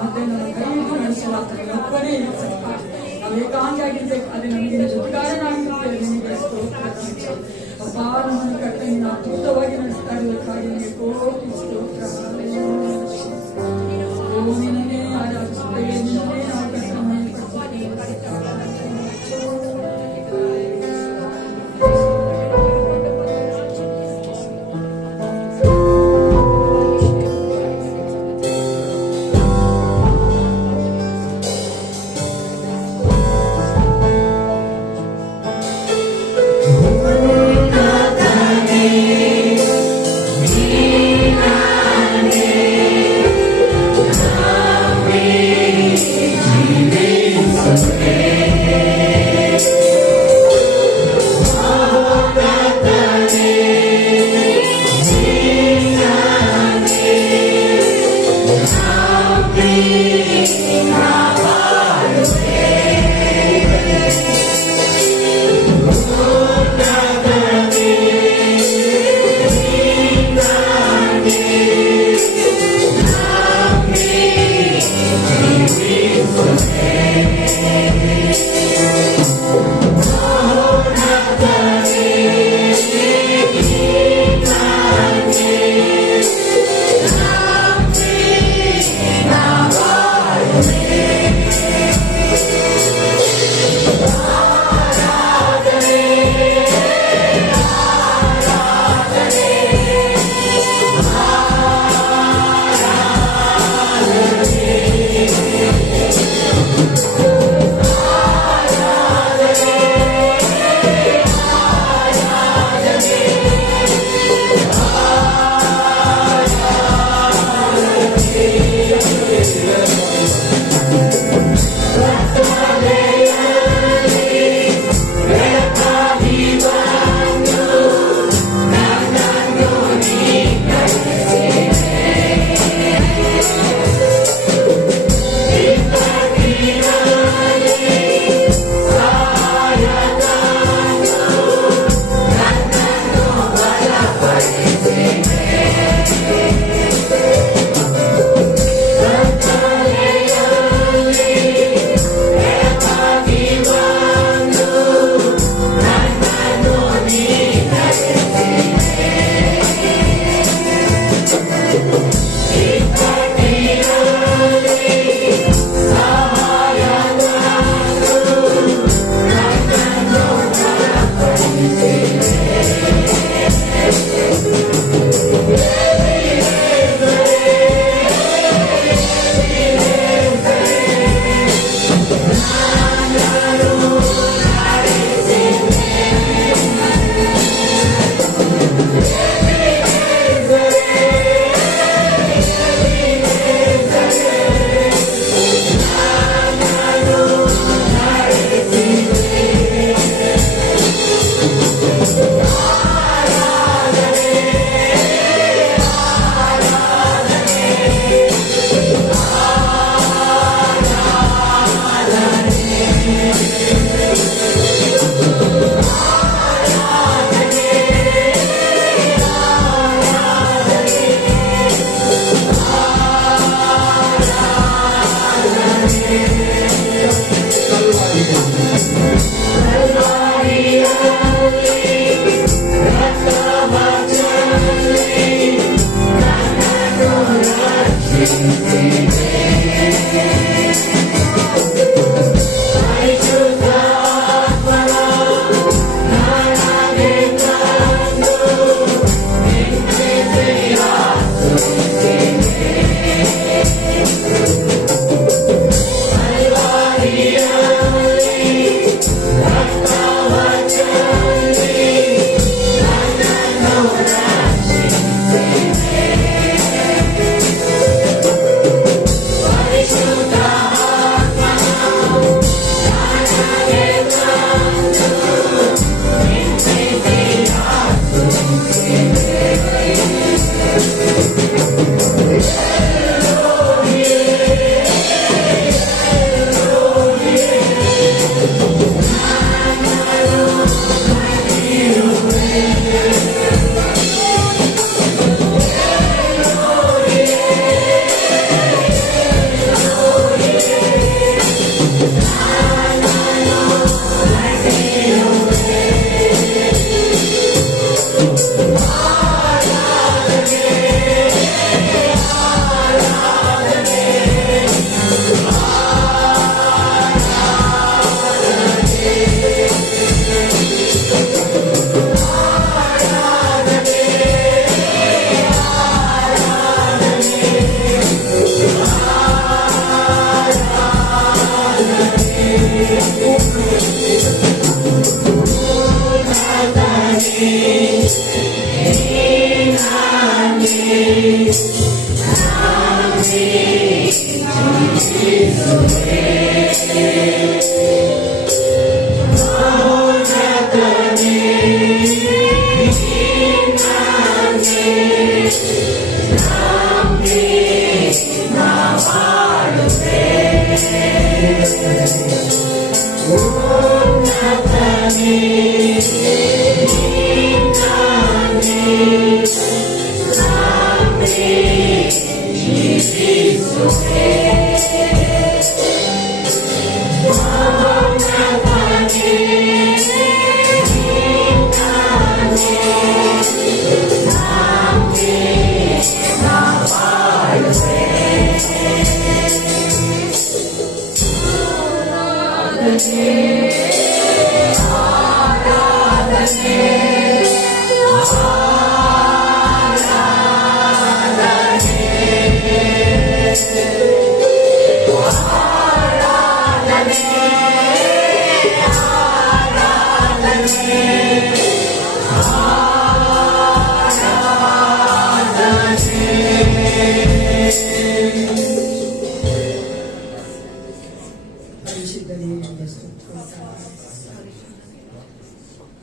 ಮತ್ತೆ ನಮ್ಮ ಕೈ ಹಿಡಿದು ನಡೆಸಲಾಗ್ತದೆ ಒಬ್ಬನೇ ಇರುತ್ತಪ್ಪ. ನಾವು ಏಕಾಂಗಿಯಾಗಿರ್ಬೇಕು, ಅದೇ ನಮಗೆ ಜೊತೆಗಾರನಾಗಿರ್ತೇವೆ. ನಿನಗೆ ಸ್ತೋತ್ರ ಅಪ್ಪ. ನಮ್ಮನ್ನು ಕರ್ತನೆ ನಾವು ಅದ್ಭುತವಾಗಿ ನಡೆಸ್ತಾ ಇರೋದಕ್ಕಾಗಿ ನಿನಗೆ ಕೋಟಿ ಸ್ತೋತ್ರ. ಓ ನಿನ್ನೆ ಆರಾಧಿಸುತ್ತೇವೆ, ನಿನ್ನೆ ನಾವು ಕರ್ತನೆ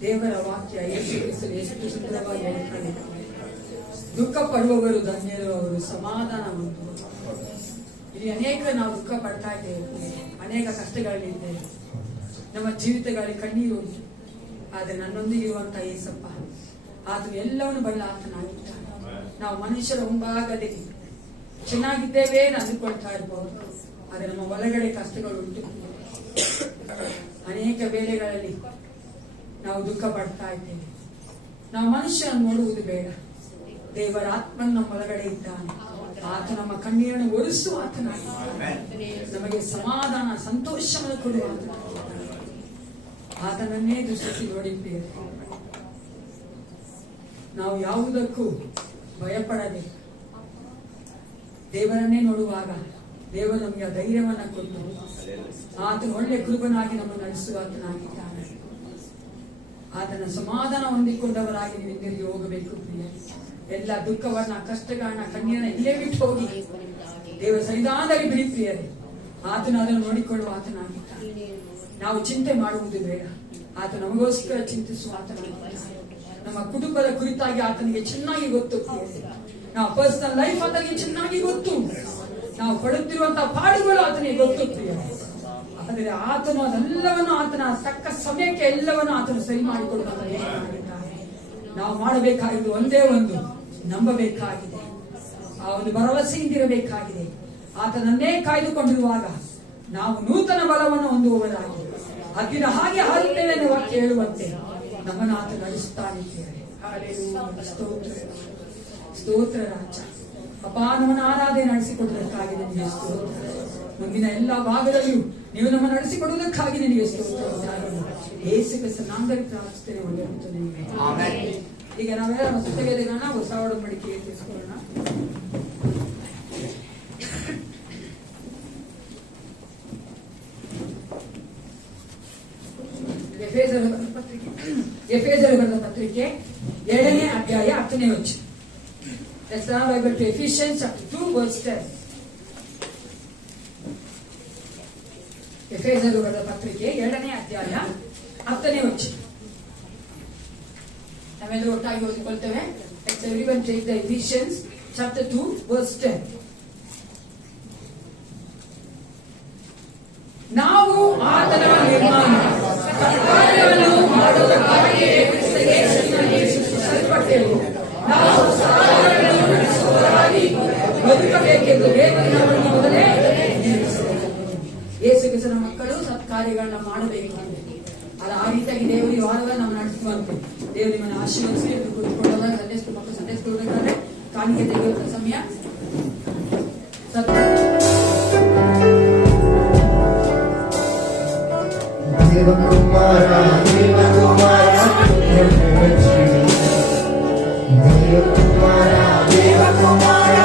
ದೇವರ ವಾಕ್ಯ ಎಷ್ಟು ಸುಂದರವಾಗಿ ಹೇಳ್ತಾನೆ. ದುಃಖ ಪಡುವವರು ಧನ್ಯರು, ಅವರು ಸಮಾಧಾನ ಹೊಂದುವರು. ಇಲ್ಲಿ ಅನೇಕ ನಾವು ದುಃಖ ಪಡ್ತಾ ಇದ್ದೇವೆ, ಅನೇಕ ಕಷ್ಟಗಳಿದ್ದೇವೆ, ನಮ್ಮ ಜೀವಿತಗಳಲ್ಲಿ ಕಣ್ಣೀರು ಉಂಟು. ಆದ್ರೆ ನನ್ನೊಂದಿಗೆ ಇರುವಂತಹ ಏಸಪ್ಪ ಆತನು ಎಲ್ಲವನ್ನು ಬಲ್ಲ ಆತನಾಗಿದ್ದಾನೆ. ನಾವು ಮನುಷ್ಯರ ಮುಂಭಾಗದಲ್ಲಿ ಚೆನ್ನಾಗಿದ್ದೇವೆ ಅಂದುಕೊಳ್ತಾ ಇರಬಹುದು, ಆದ್ರೆ ನಮ್ಮ ಒಳಗಡೆ ಕಷ್ಟಗಳು ಉಂಟು. ಅನೇಕ ವೇಳೆಗಳಲ್ಲಿ ನಾವು ದುಃಖ ಪಡ್ತಾ ಇದ್ದೇವೆ. ನಾವು ಮನುಷ್ಯನ ನೋಡುವುದು ಬೇಡ, ದೇವರ ಆತ್ಮನ ನಮ್ಮ ಒಳಗಡೆ ಇದ್ದಾನೆ. ಆತ ನಮ್ಮ ಕಣ್ಣೀರನ್ನು ಒರೆಸುವ ಆತನಾಗಿದ್ದಾನೆ. ನಮಗೆ ಸಮಾಧಾನ ಸಂತೋಷವನ್ನು ಕೊಡುವ ಆತನಾಗಿದ್ದಾನೆ. ಆತನನ್ನೇ ದೃಷ್ಟಿಸಿ ನೋಡಿದ್ದೇವೆ. ನಾವು ಯಾವುದಕ್ಕೂ ಭಯಪಡದೆ ದೇವರನ್ನೇ ನೋಡುವಾಗ ದೇವರು ನಮಗೆ ಆ ಧೈರ್ಯವನ್ನ ಕೊಟ್ಟು ಆತನ ಒಳ್ಳೆ ಕೃಪನಾಗಿ ನಮ್ಮನ್ನು ನಡೆಸುವ ಆತನಾಗಿದ್ದಾನೆ. ಆತನ ಸಮಾಧಾನ ಹೊಂದಿಕೊಂಡವರಾಗಿ ನೀವು ಹಿಂದಿರುಗಿ ಹೋಗಬೇಕು ಪ್ರಿಯ. ಎಲ್ಲ ದುಃಖವನ್ನ, ಕಷ್ಟಗಳನ್ನ, ಕಣ್ಣೀರನ್ನ ಇಲ್ಲೇ ಬಿಟ್ಟು ಹೋಗಿ ದೇವರ ಸನ್ನಿಧಾನದಲ್ಲಿ ಬಿಡಿ ಪ್ರಿಯರೇ. ಆತನು ಅದನ್ನು ನೋಡಿಕೊಳ್ಳುವ ಆತನಾಗಿದ್ದಾನೆ. ನಾವು ಚಿಂತೆ ಮಾಡುವುದು ಬೇಡ, ಆತ ನಮಗೋಸ್ಕರ ಚಿಂತಿಸುವ ಆತನಾಗಿದ್ದಾನೆ. ನಮ್ಮ ಕುಟುಂಬದ ಕುರಿತಾಗಿ ಆತನಿಗೆ ಚೆನ್ನಾಗಿ ಗೊತ್ತು ಪ್ರಿಯರೇ. ನಾವು ಪರ್ಸನಲ್ ಲೈಫ್ ಆತನಿಗೆ ಚೆನ್ನಾಗಿ ಗೊತ್ತು. ನಾವು ಪಡುತ್ತಿರುವಂತಹ ಪಾಡುಗಳು ಆತನಿಗೆ ಗೊತ್ತು ಪ್ರಿಯರೇ. ಆದರೆ ಆತನು ಅದೆಲ್ಲವನ್ನು ಆತನ ತಕ್ಕ ಸಮಯಕ್ಕೆ ಎಲ್ಲವನ್ನು ಆತನು ಸರಿ ಮಾಡಿಕೊಳ್ಳುತ್ತಾನೆ. ನಾವು ಮಾಡಬೇಕಾಗಿದ್ದು ಒಂದೇ ಒಂದು, ನಂಬಬೇಕಾಗಿದೆ, ಆ ಒಂದು ಭರವಸೆಯಿಂದಿರಬೇಕಾಗಿದೆ. ಆತನನ್ನೇ ಕಾಯ್ದುಕೊಂಡಿರುವಾಗ ನಾವು ನೂತನ ಬಲವನ್ನು ಹೊಂದುವವರಾಗಿ ಅಗ್ಗಿನ ಹಾಗೆ ಹಾರುತ್ತೇವೆ ಎಂದು ವಾಕ್ಯ ಹೇಳುವಂತೆ ನಮ್ಮನ್ನು ಆತ ನಡೆಸುತ್ತಾನಿದ್ದೇವೆ. ಸ್ತೋತ್ರ ಸ್ತೋತ್ರ ರಾಜ. ಅಪ್ಪ, ನಮ್ಮನ್ನು ಆರಾಧನೆ ನಡೆಸಿಕೊಡುವುದಕ್ಕಾಗಿ ನಿಮಗೆ ಸ್ತೋತ್ರ. ಮುಂದಿನ ಎಲ್ಲ ಭಾಗದಲ್ಲಿಯೂ ನೀವು ನಮ್ಮ ನಡೆಸಿಕೊಡುವುದಕ್ಕಾಗಿ ನಿಮಗೆ ಸ್ತೋತ್ರ. ಯೇಸು ಕ್ರಿಸ್ತನ ನಾಮದಲ್ಲಿ ಪ್ರಾರ್ಥಿಸುತ್ತೇನೆ, ಒಳ್ಳೆಯ. ಈಗ ನಾವೆಲ್ಲ ನಮ್ಮ ಸತ್ಯವೇದಗಳನ್ನ ಹೊಸ ಒಡಂಬಡಿಕೆಗೆ ತಿಳಿಸಿಕೊಳ್ಳೋಣ. ಎಫೆಸರು ಬರೆದ ಪತ್ರಿಕೆ 2ನೇ ಅಧ್ಯಾಯ 10ನೇ ವಚನ. Let's now Bible to Ephesians chapter 2 verse 10. ಎಫೆಸರು ಬರೆದ ಪತ್ರಿಕೆ 2ನೇ ಅಧ್ಯಾಯ 10ನೇ ವಚನ. ನಾವೆಲ್ಲರೂ ಒಟ್ಟಾಗಿ ಓದಿಕೊಳ್ತೇವೆ. Let's everyone take the Ephesians chapter 2 verse 10. ನಾವು ಆತನ ನಿರ್ಮಾಣ, ಕಾರ್ಯವನ್ನು ಮಾಡುವುದಕ್ಕಾಗಿ ಕ್ರಿಸ್ತ ಯೇಸುವಿನಲ್ಲಿ ಸೃಷ್ಟಿಸಲ್ಪಟ್ಟೆವು. ನಾವು ಸತ್ಕಾರ್ಯಗಳನ್ನು ನಡೆಸುವವರಾಗಿ ಬದುಕಬೇಕೆಂದು ದೇವರು ನಮ್ಮನ್ನು ಮೊದಲೇ ಯೇಸು ಕ್ರಿಸ್ತನ ಮಕ್ಕಳು ಸತ್ಕಾರ್ಯಗಳನ್ನ ಮಾಡಬೇಕು. ಅದು ಆ ರೀತಿಯಾಗಿ ದೇವರು ಈ ವಾರವನ್ನು ನಾವು ನಡೆಸುವಂತೆ ದೇವರು ನಿಮ್ಮನ್ನು ಆಶೀರ್ವದಿಸಿ ಕೂತ್ಕೊಳ್ಳುವಾಗ ಸಂದೇಶ ಕೊಡಬೇಕಾದ್ರೆ ಕಾಣಿಕೆ ತೆಗೆಯುವಂತ ಸಮಯ. ದೇವಕುಮಾರ ದೇವಕುಮಾರ ದೇವಕುಮಾರ ದೇವಕುಮಾರ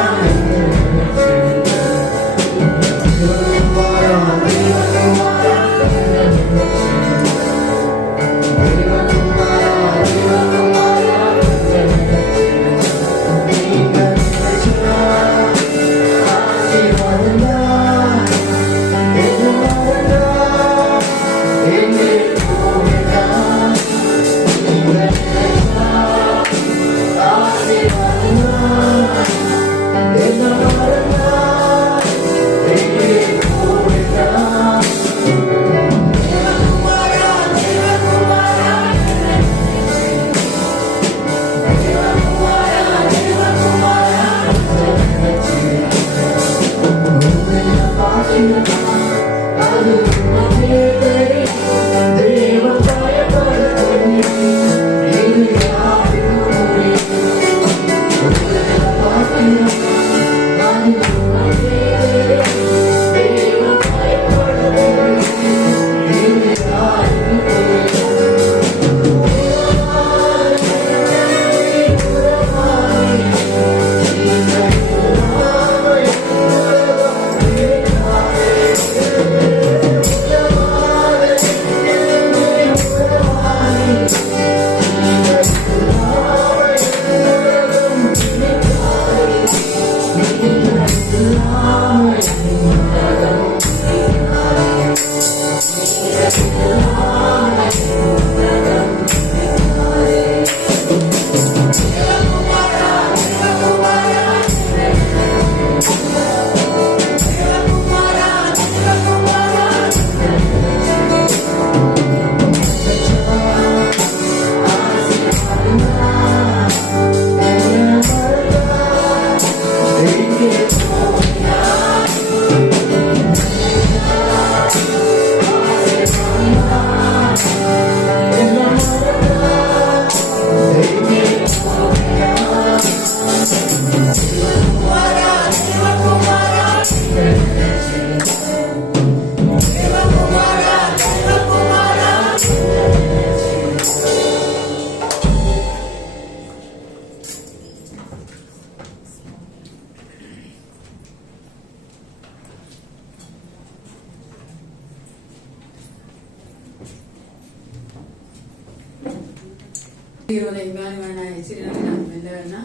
ಇರುವ ಇಮ್ಯಾನುವಲ್ನ ಹೆಸರಿನಲ್ಲಿ ನಮ್ಮೆಲ್ಲರನ್ನ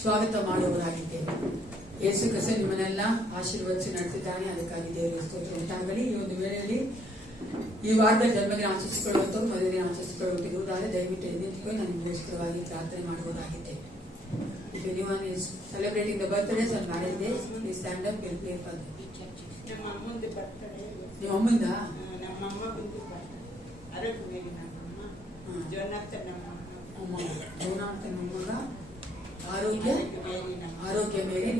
ಸ್ವಾಗತ ಮಾಡುವವರಾಗಿದ್ದೇವೆ. ಯೇಸು ಕ್ರಿಸ್ತ ನಿಮ್ಮನ್ನೆಲ್ಲ ಆಶೀರ್ವದಿಸಿ ನಡೆಸಿದ್ದಾನೆ. ಅದಕ್ಕಾಗಿ ದೇವರಿಗೆ ಸ್ತೋತ್ರ ಉಂಟಾಗಲಿ. ಈ ಒಂದು ವೇಳೆಯಲ್ಲಿ ಈ ವಾರದಲ್ಲಿ ಜನ್ಮದಿನ ಆಚರಿಸಿಕೊಳ್ಳುವಂಥವ್ರು ಮದುವೆ ದಿನ ಆಚರಿಸಿಕೊಳ್ಳುತ್ತಿರುವುದಾದರೆ ದಯವಿಟ್ಟು ಎದ್ದಿಟ್ಟುಕೊಂಡು ನಾನು ನಿಮಗೋಸ್ಕರವಾಗಿ ಪ್ರಾರ್ಥನೆ ಮಾಡುವುದಾಗಿದ್ದೇವೆ. If anyone is celebrating the birthdays and marriage days, please stand up and pray for them. ನಮ್ಮ ಅಮ್ಮಂದು ಬರ್ತಡೆ. ನಿಮ್ಮ ಅಮ್ಮಂದ ನಮ್ಮ ಅಮ್ಮ ಬಂದು ಬರ್ತಡೆ. ಆರೋಗ್ಯ ಮೇರಿ ನಮ್ಮಮ್ಮ. ಜೋನಾಗ್ತಾರೆ ನಮ್ಮಮ್ಮ. ಜೋನಾಗ್ತಾರೆ ನಮ್ಮಗ ಆರೋಗ್ಯ ಮೇಲೆ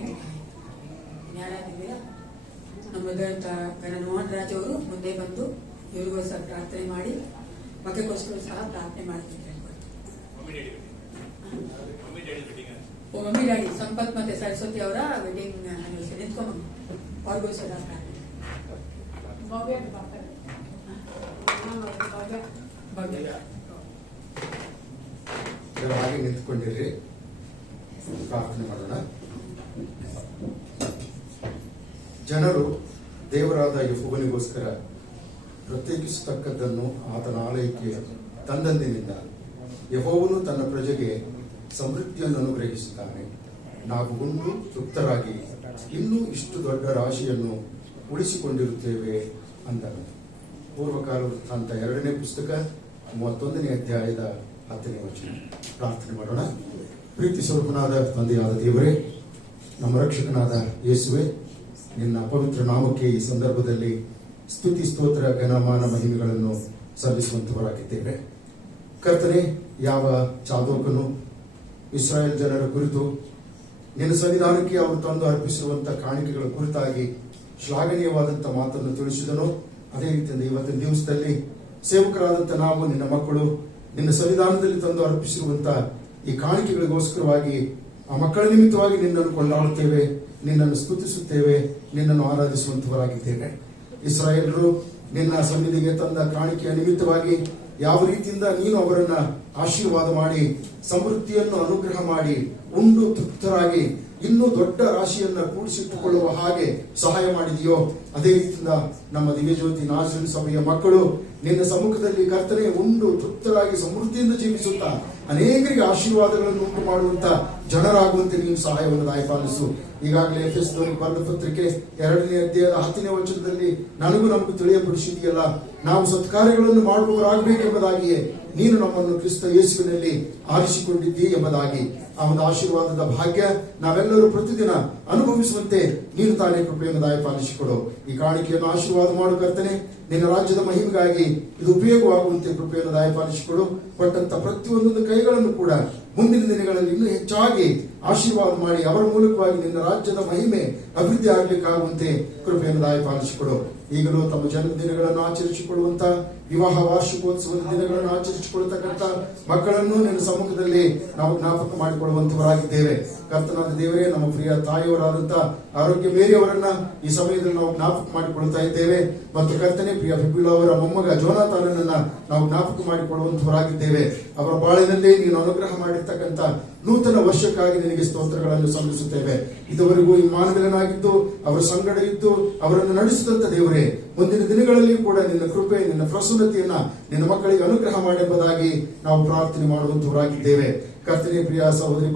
ಯಾರಾಗಿದ್ದೀರಾ? ನಮ್ಮ ಗಣ ಮೋಹನ್ ರಾಜ್ ಅವರು ಮುಂದೆ ಬಂದು ಇವ್ರಿಗೋಸ್ಕರ ಪ್ರಾರ್ಥನೆ ಮಾಡಿ ಮಗಕ್ಕೋಸ್ಕರ ಸಹ ಪ್ರಾರ್ಥನೆ ಮಾಡ್ತಿದ್ದಾರೆ. ಮಮ್ಮಿ ಡ್ಯಾಡಿ ಸಂಪತ್ ಮತ್ತೆ ಸರಸ್ವತಿ ಅವರ ವೆಡ್ಡಿಂಗ್ ಆನಿವರ್ಸರಿ ನಿಂತ್ಕೊಂಡ್ ಅವ್ರಿಗೋಸ್ಕರ ಪ್ರಾರ್ಥನೆ. ಹಾಗೆ ನಿಂತ್ಕೊಂಡಿರ್ರಿ, ಪ್ರಾರ್ಥನೆ ಮಾಡೋಣ. ಜನರು ದೇವರಾದ ಯೆಹೋವನಿಗೋಸ್ಕರ ಪ್ರತ್ಯೇಕಿಸತಕ್ಕದ್ದನ್ನು ಆತನ ಆಲಯಕ್ಕೆ ತಂದಂದಿನಿಂದ ಯೆಹೋವನು ತನ್ನ ಪ್ರಜೆಗೆ ಸಮೃದ್ಧಿಯನ್ನು ಅನುಗ್ರಹಿಸುತ್ತಾನೆ. ನಾವು ಉಂಡು ತೃಪ್ತರಾಗಿ ಇನ್ನೂ ಇಷ್ಟು ದೊಡ್ಡ ರಾಶಿಯನ್ನು ಉಳಿಸಿಕೊಂಡಿರುತ್ತೇವೆ ಅಂದನು. ಪೂರ್ವಕಾಲ ವೃತ್ತಾಂತ 2ನೇ ಪುಸ್ತಕ 31ನೇ ಅಧ್ಯಾಯದ 10ನೇ ವಚನ. ಪ್ರಾರ್ಥನೆ ಮಾಡೋಣ. ಪ್ರೀತಿ ಸ್ವರೂಪನಾದ ತಂದೆಯಾದ ದೇವರೇ, ನಮ್ಮ ರಕ್ಷಕನಾದ ಯೇಸುವೆ, ನಿನ್ನ ಪವಿತ್ರ ನಾಮಕ್ಕೆ ಈ ಸಂದರ್ಭದಲ್ಲಿ ಸ್ತುತಿ ಸ್ತೋತ್ರ ಘನಮಾನ ಮಹಿಮೆಗಳನ್ನು ಸಲ್ಲಿಸುವಂತವರಾಗಿದ್ದೇವೆ. ಕರ್ತನೆ, ಯಾವ ಚಾದೋಕನು ಇಸ್ರಾಯೇಲ್ ಜನರ ಕುರಿತು ನಿನ್ನ ಸನ್ನಿಧಾನಕ್ಕೆ ಅವರು ತಂದು ಅರ್ಪಿಸಿರುವಂತಹ ಕಾಣಿಕೆಗಳ ಕುರಿತಾಗಿ ಶ್ಲಾಘನೀಯವಾದಂತಹ ಮಾತನ್ನು ತಿಳಿಸಿದನು, ಅದೇ ರೀತಿಯಿಂದ ಇವತ್ತಿನ ದಿವಸದಲ್ಲಿ ಸೇವಕರಾದಂಥ ನಾವು ನಿನ್ನ ಮಕ್ಕಳು ನಿನ್ನ ಸನ್ನಿಧಾನದಲ್ಲಿ ತಂದು ಅರ್ಪಿಸಿರುವಂತಹ ಈ ಕಾಣಿಕೆಗಳಿಗೋಸ್ಕರವಾಗಿ ಆ ಮಕ್ಕಳ ನಿಮಿತ್ತವಾಗಿ ನಿನ್ನನ್ನು ಕೊಂಡಾಡುತ್ತೇವೆ, ನಿನ್ನನ್ನು ಸ್ತುತಿಸುತ್ತೇವೆ, ನಿನ್ನನ್ನು ಆರಾಧಿಸುವಂತವರಾಗಿದ್ದೇವೆ. ಇಸ್ರಾಯೇಲರು ನಿನ್ನ ಸನ್ನಿಧಿಗೆ ತಂದ ಕಾಣಿಕೆಯ ನಿಮಿತ್ತವಾಗಿ ಯಾವ ರೀತಿಯಿಂದ ನೀನು ಅವರನ್ನ ಆಶೀರ್ವಾದ ಮಾಡಿ ಸಮೃದ್ಧಿಯನ್ನು ಅನುಗ್ರಹ ಮಾಡಿ ಉಂಡು ತೃಪ್ತರಾಗಿ ಇನ್ನೂ ದೊಡ್ಡ ರಾಶಿಯನ್ನ ಕೂಡಿಸಿಟ್ಟುಕೊಳ್ಳುವ ಹಾಗೆ ಸಹಾಯ ಮಾಡಿದೆಯೋ, ಅದೇ ರೀತಿಯಿಂದ ನಮ್ಮ ದಿವ್ಯಜ್ಯೋತಿ ನಾಜರಿನ್ ಸಭೆಯ ಮಕ್ಕಳು ನಿನ್ನ ಸಮ್ಮುಖದಲ್ಲಿ ಕರ್ತನೆ ಉಂಡು ತೃಪ್ತರಾಗಿ ಸಮೃದ್ಧಿಯಿಂದ ಜೀವಿಸುತ್ತಾ ಅನೇಕರಿಗೆ ಆಶೀರ್ವಾದಗಳನ್ನು ಉಂಟು ಮಾಡುವಂತ ಜನರಾಗುವಂತೆ ನೀನು ಸಹಾಯವನ್ನು ದಯಪಾಲಿಸು. ಈಗಾಗಲೇ ಎಫೆಸದವರಿಗೆ ಬರೆದ ಪತ್ರಿಕೆ 2ನೇ ಅಧ್ಯಾಯದ 10ನೇ ವಚನದಲ್ಲಿ ನಮಗೂ ತಿಳಿಯಪಡಿಸಿದೆಯಲ್ಲ, ನಾವು ಸತ್ಕಾರ್ಯಗಳನ್ನು ಮಾಡುವವರಾಗಬೇಕೆಂಬುದಾಗಿಯೇ ನೀನು ನಮ್ಮನ್ನು ಕ್ರಿಸ್ತ ಯೇಸುವಿನಲ್ಲಿ ಆರಿಸಿಕೊಂಡಿದ್ದೀ ಎಂಬುದಾಗಿ ಆ ಒಂದು ಆಶೀರ್ವಾದದ ಭಾಗ್ಯ ನಾವೆಲ್ಲರೂ ಪ್ರತಿದಿನ ಅನುಭವಿಸುವಂತೆ ನೀನು ತಾನೇ ಕೃಪೆಯನ್ನು ದಯಪಾಲಿಸಿಕೊಡು. ಈ ಕಾಣಿಕೆಯನ್ನು ಆಶೀರ್ವಾದ ಮಾಡು ಕರ್ತನೆ, ನಿನ್ನ ರಾಜ್ಯದ ಮಹಿಮೆಗಾಗಿ ಇದು ಉಪಯೋಗವಾಗುವಂತೆ ಕೃಪೆಯನ್ನು ದಯಪಾಲಿಸಿಕೊಡು. ಕೊಟ್ಟಂತ ಪ್ರತಿಯೊಂದೊಂದು ಕೈಗಳನ್ನು ಕೂಡ ಮುಂದಿನ ದಿನಗಳಲ್ಲಿ ಇನ್ನೂ ಹೆಚ್ಚಾಗಿ ಆಶೀರ್ವಾದ ಮಾಡಿ ಅವರ ಮೂಲಕವಾಗಿ ನಿನ್ನ ರಾಜ್ಯದ ಮಹಿಮೆ ಅಭಿವೃದ್ಧಿ ಆಗಲಿಕ್ಕಾಗುವಂತೆ ಕೃಪೆಯನ್ನು ದಯಪಾಲಿಸಿಕೊಡು. ಈಗಲೂ ತಮ್ಮ ಜನ್ಮದಿನಗಳನ್ನು ಆಚರಿಸಿಕೊಳ್ಳುವಂತ ವಿವಾಹ ವಾರ್ಷಿಕೋತ್ಸವದ ದಿನಗಳನ್ನು ಆಚರಿಸಿಕೊಳ್ಳತಕ್ಕಂಥ ಮಕ್ಕಳನ್ನು ನಿನ್ನ ಸಮ್ಮುಖದಲ್ಲಿ ನಾವು ಜ್ಞಾಪಕ ಮಾಡಿಕೊಳ್ಳುವಂತವರಾಗಿದ್ದೇವೆ. ಕರ್ತನಾದ ದೇವರೇ, ನಮ್ಮ ಪ್ರಿಯ ತಾಯಿಯವರಾದಂತಹ ಆರೋಗ್ಯ ಮೇರಿಯವರನ್ನ ಈ ಸಮಯದಲ್ಲಿ ನಾವು ಜ್ಞಾಪಕ ಮಾಡಿಕೊಳ್ತಾ ಇದ್ದೇವೆ. ಮತ್ತು ಕರ್ತನೆ, ಪ್ರಿಯ ಫಿಬ್ಯುಲಾ ಅವರ ಮೊಮ್ಮಗ ಜೋನಾಥಾನನನ್ನ ನಾವು ಜ್ಞಾಪಕ ಮಾಡಿಕೊಳ್ಳುವಂತವರಾಗಿದ್ದೇವೆ. ಅವರ ಬಾಳಿನಲ್ಲಿ ನೀನು ಅನುಗ್ರಹ ಮಾಡಿರ್ತಕ್ಕಂಥ ನೂತನ ವರ್ಷಕ್ಕಾಗಿ ನಿನಗೆ ಸ್ತೋತ್ರಗಳನ್ನು ಸಲ್ಲಿಸುತ್ತೇವೆ. ಇದುವರೆಗೂ ಇಮ್ಮಾನುವೇಲನಾಗಿದ್ದು ಅವರ ಸಂಗಡ ಇದ್ದು ಅವರನ್ನು ನಡೆಸಿದಂತ ದೇವರೇ, ಮುಂದಿನ ದಿನಗಳಲ್ಲಿ ಕೂಡ ನಿನ್ನ ಕೃಪೆ ನಿನ್ನ ಪ್ರಸನ್ನತೆಯನ್ನ ನಿನ್ನ ಮಕ್ಕಳಿಗೆ ಅನುಗ್ರಹ ಮಾಡೆಂಬುದಾಗಿ ನಾವು ಪ್ರಾರ್ಥನೆ ಮಾಡುವಂತವರಾಗಿದ್ದೇವೆ. ಕರ್ತನೆ, ಪ್ರಿಯ ಸಹೋದರಿ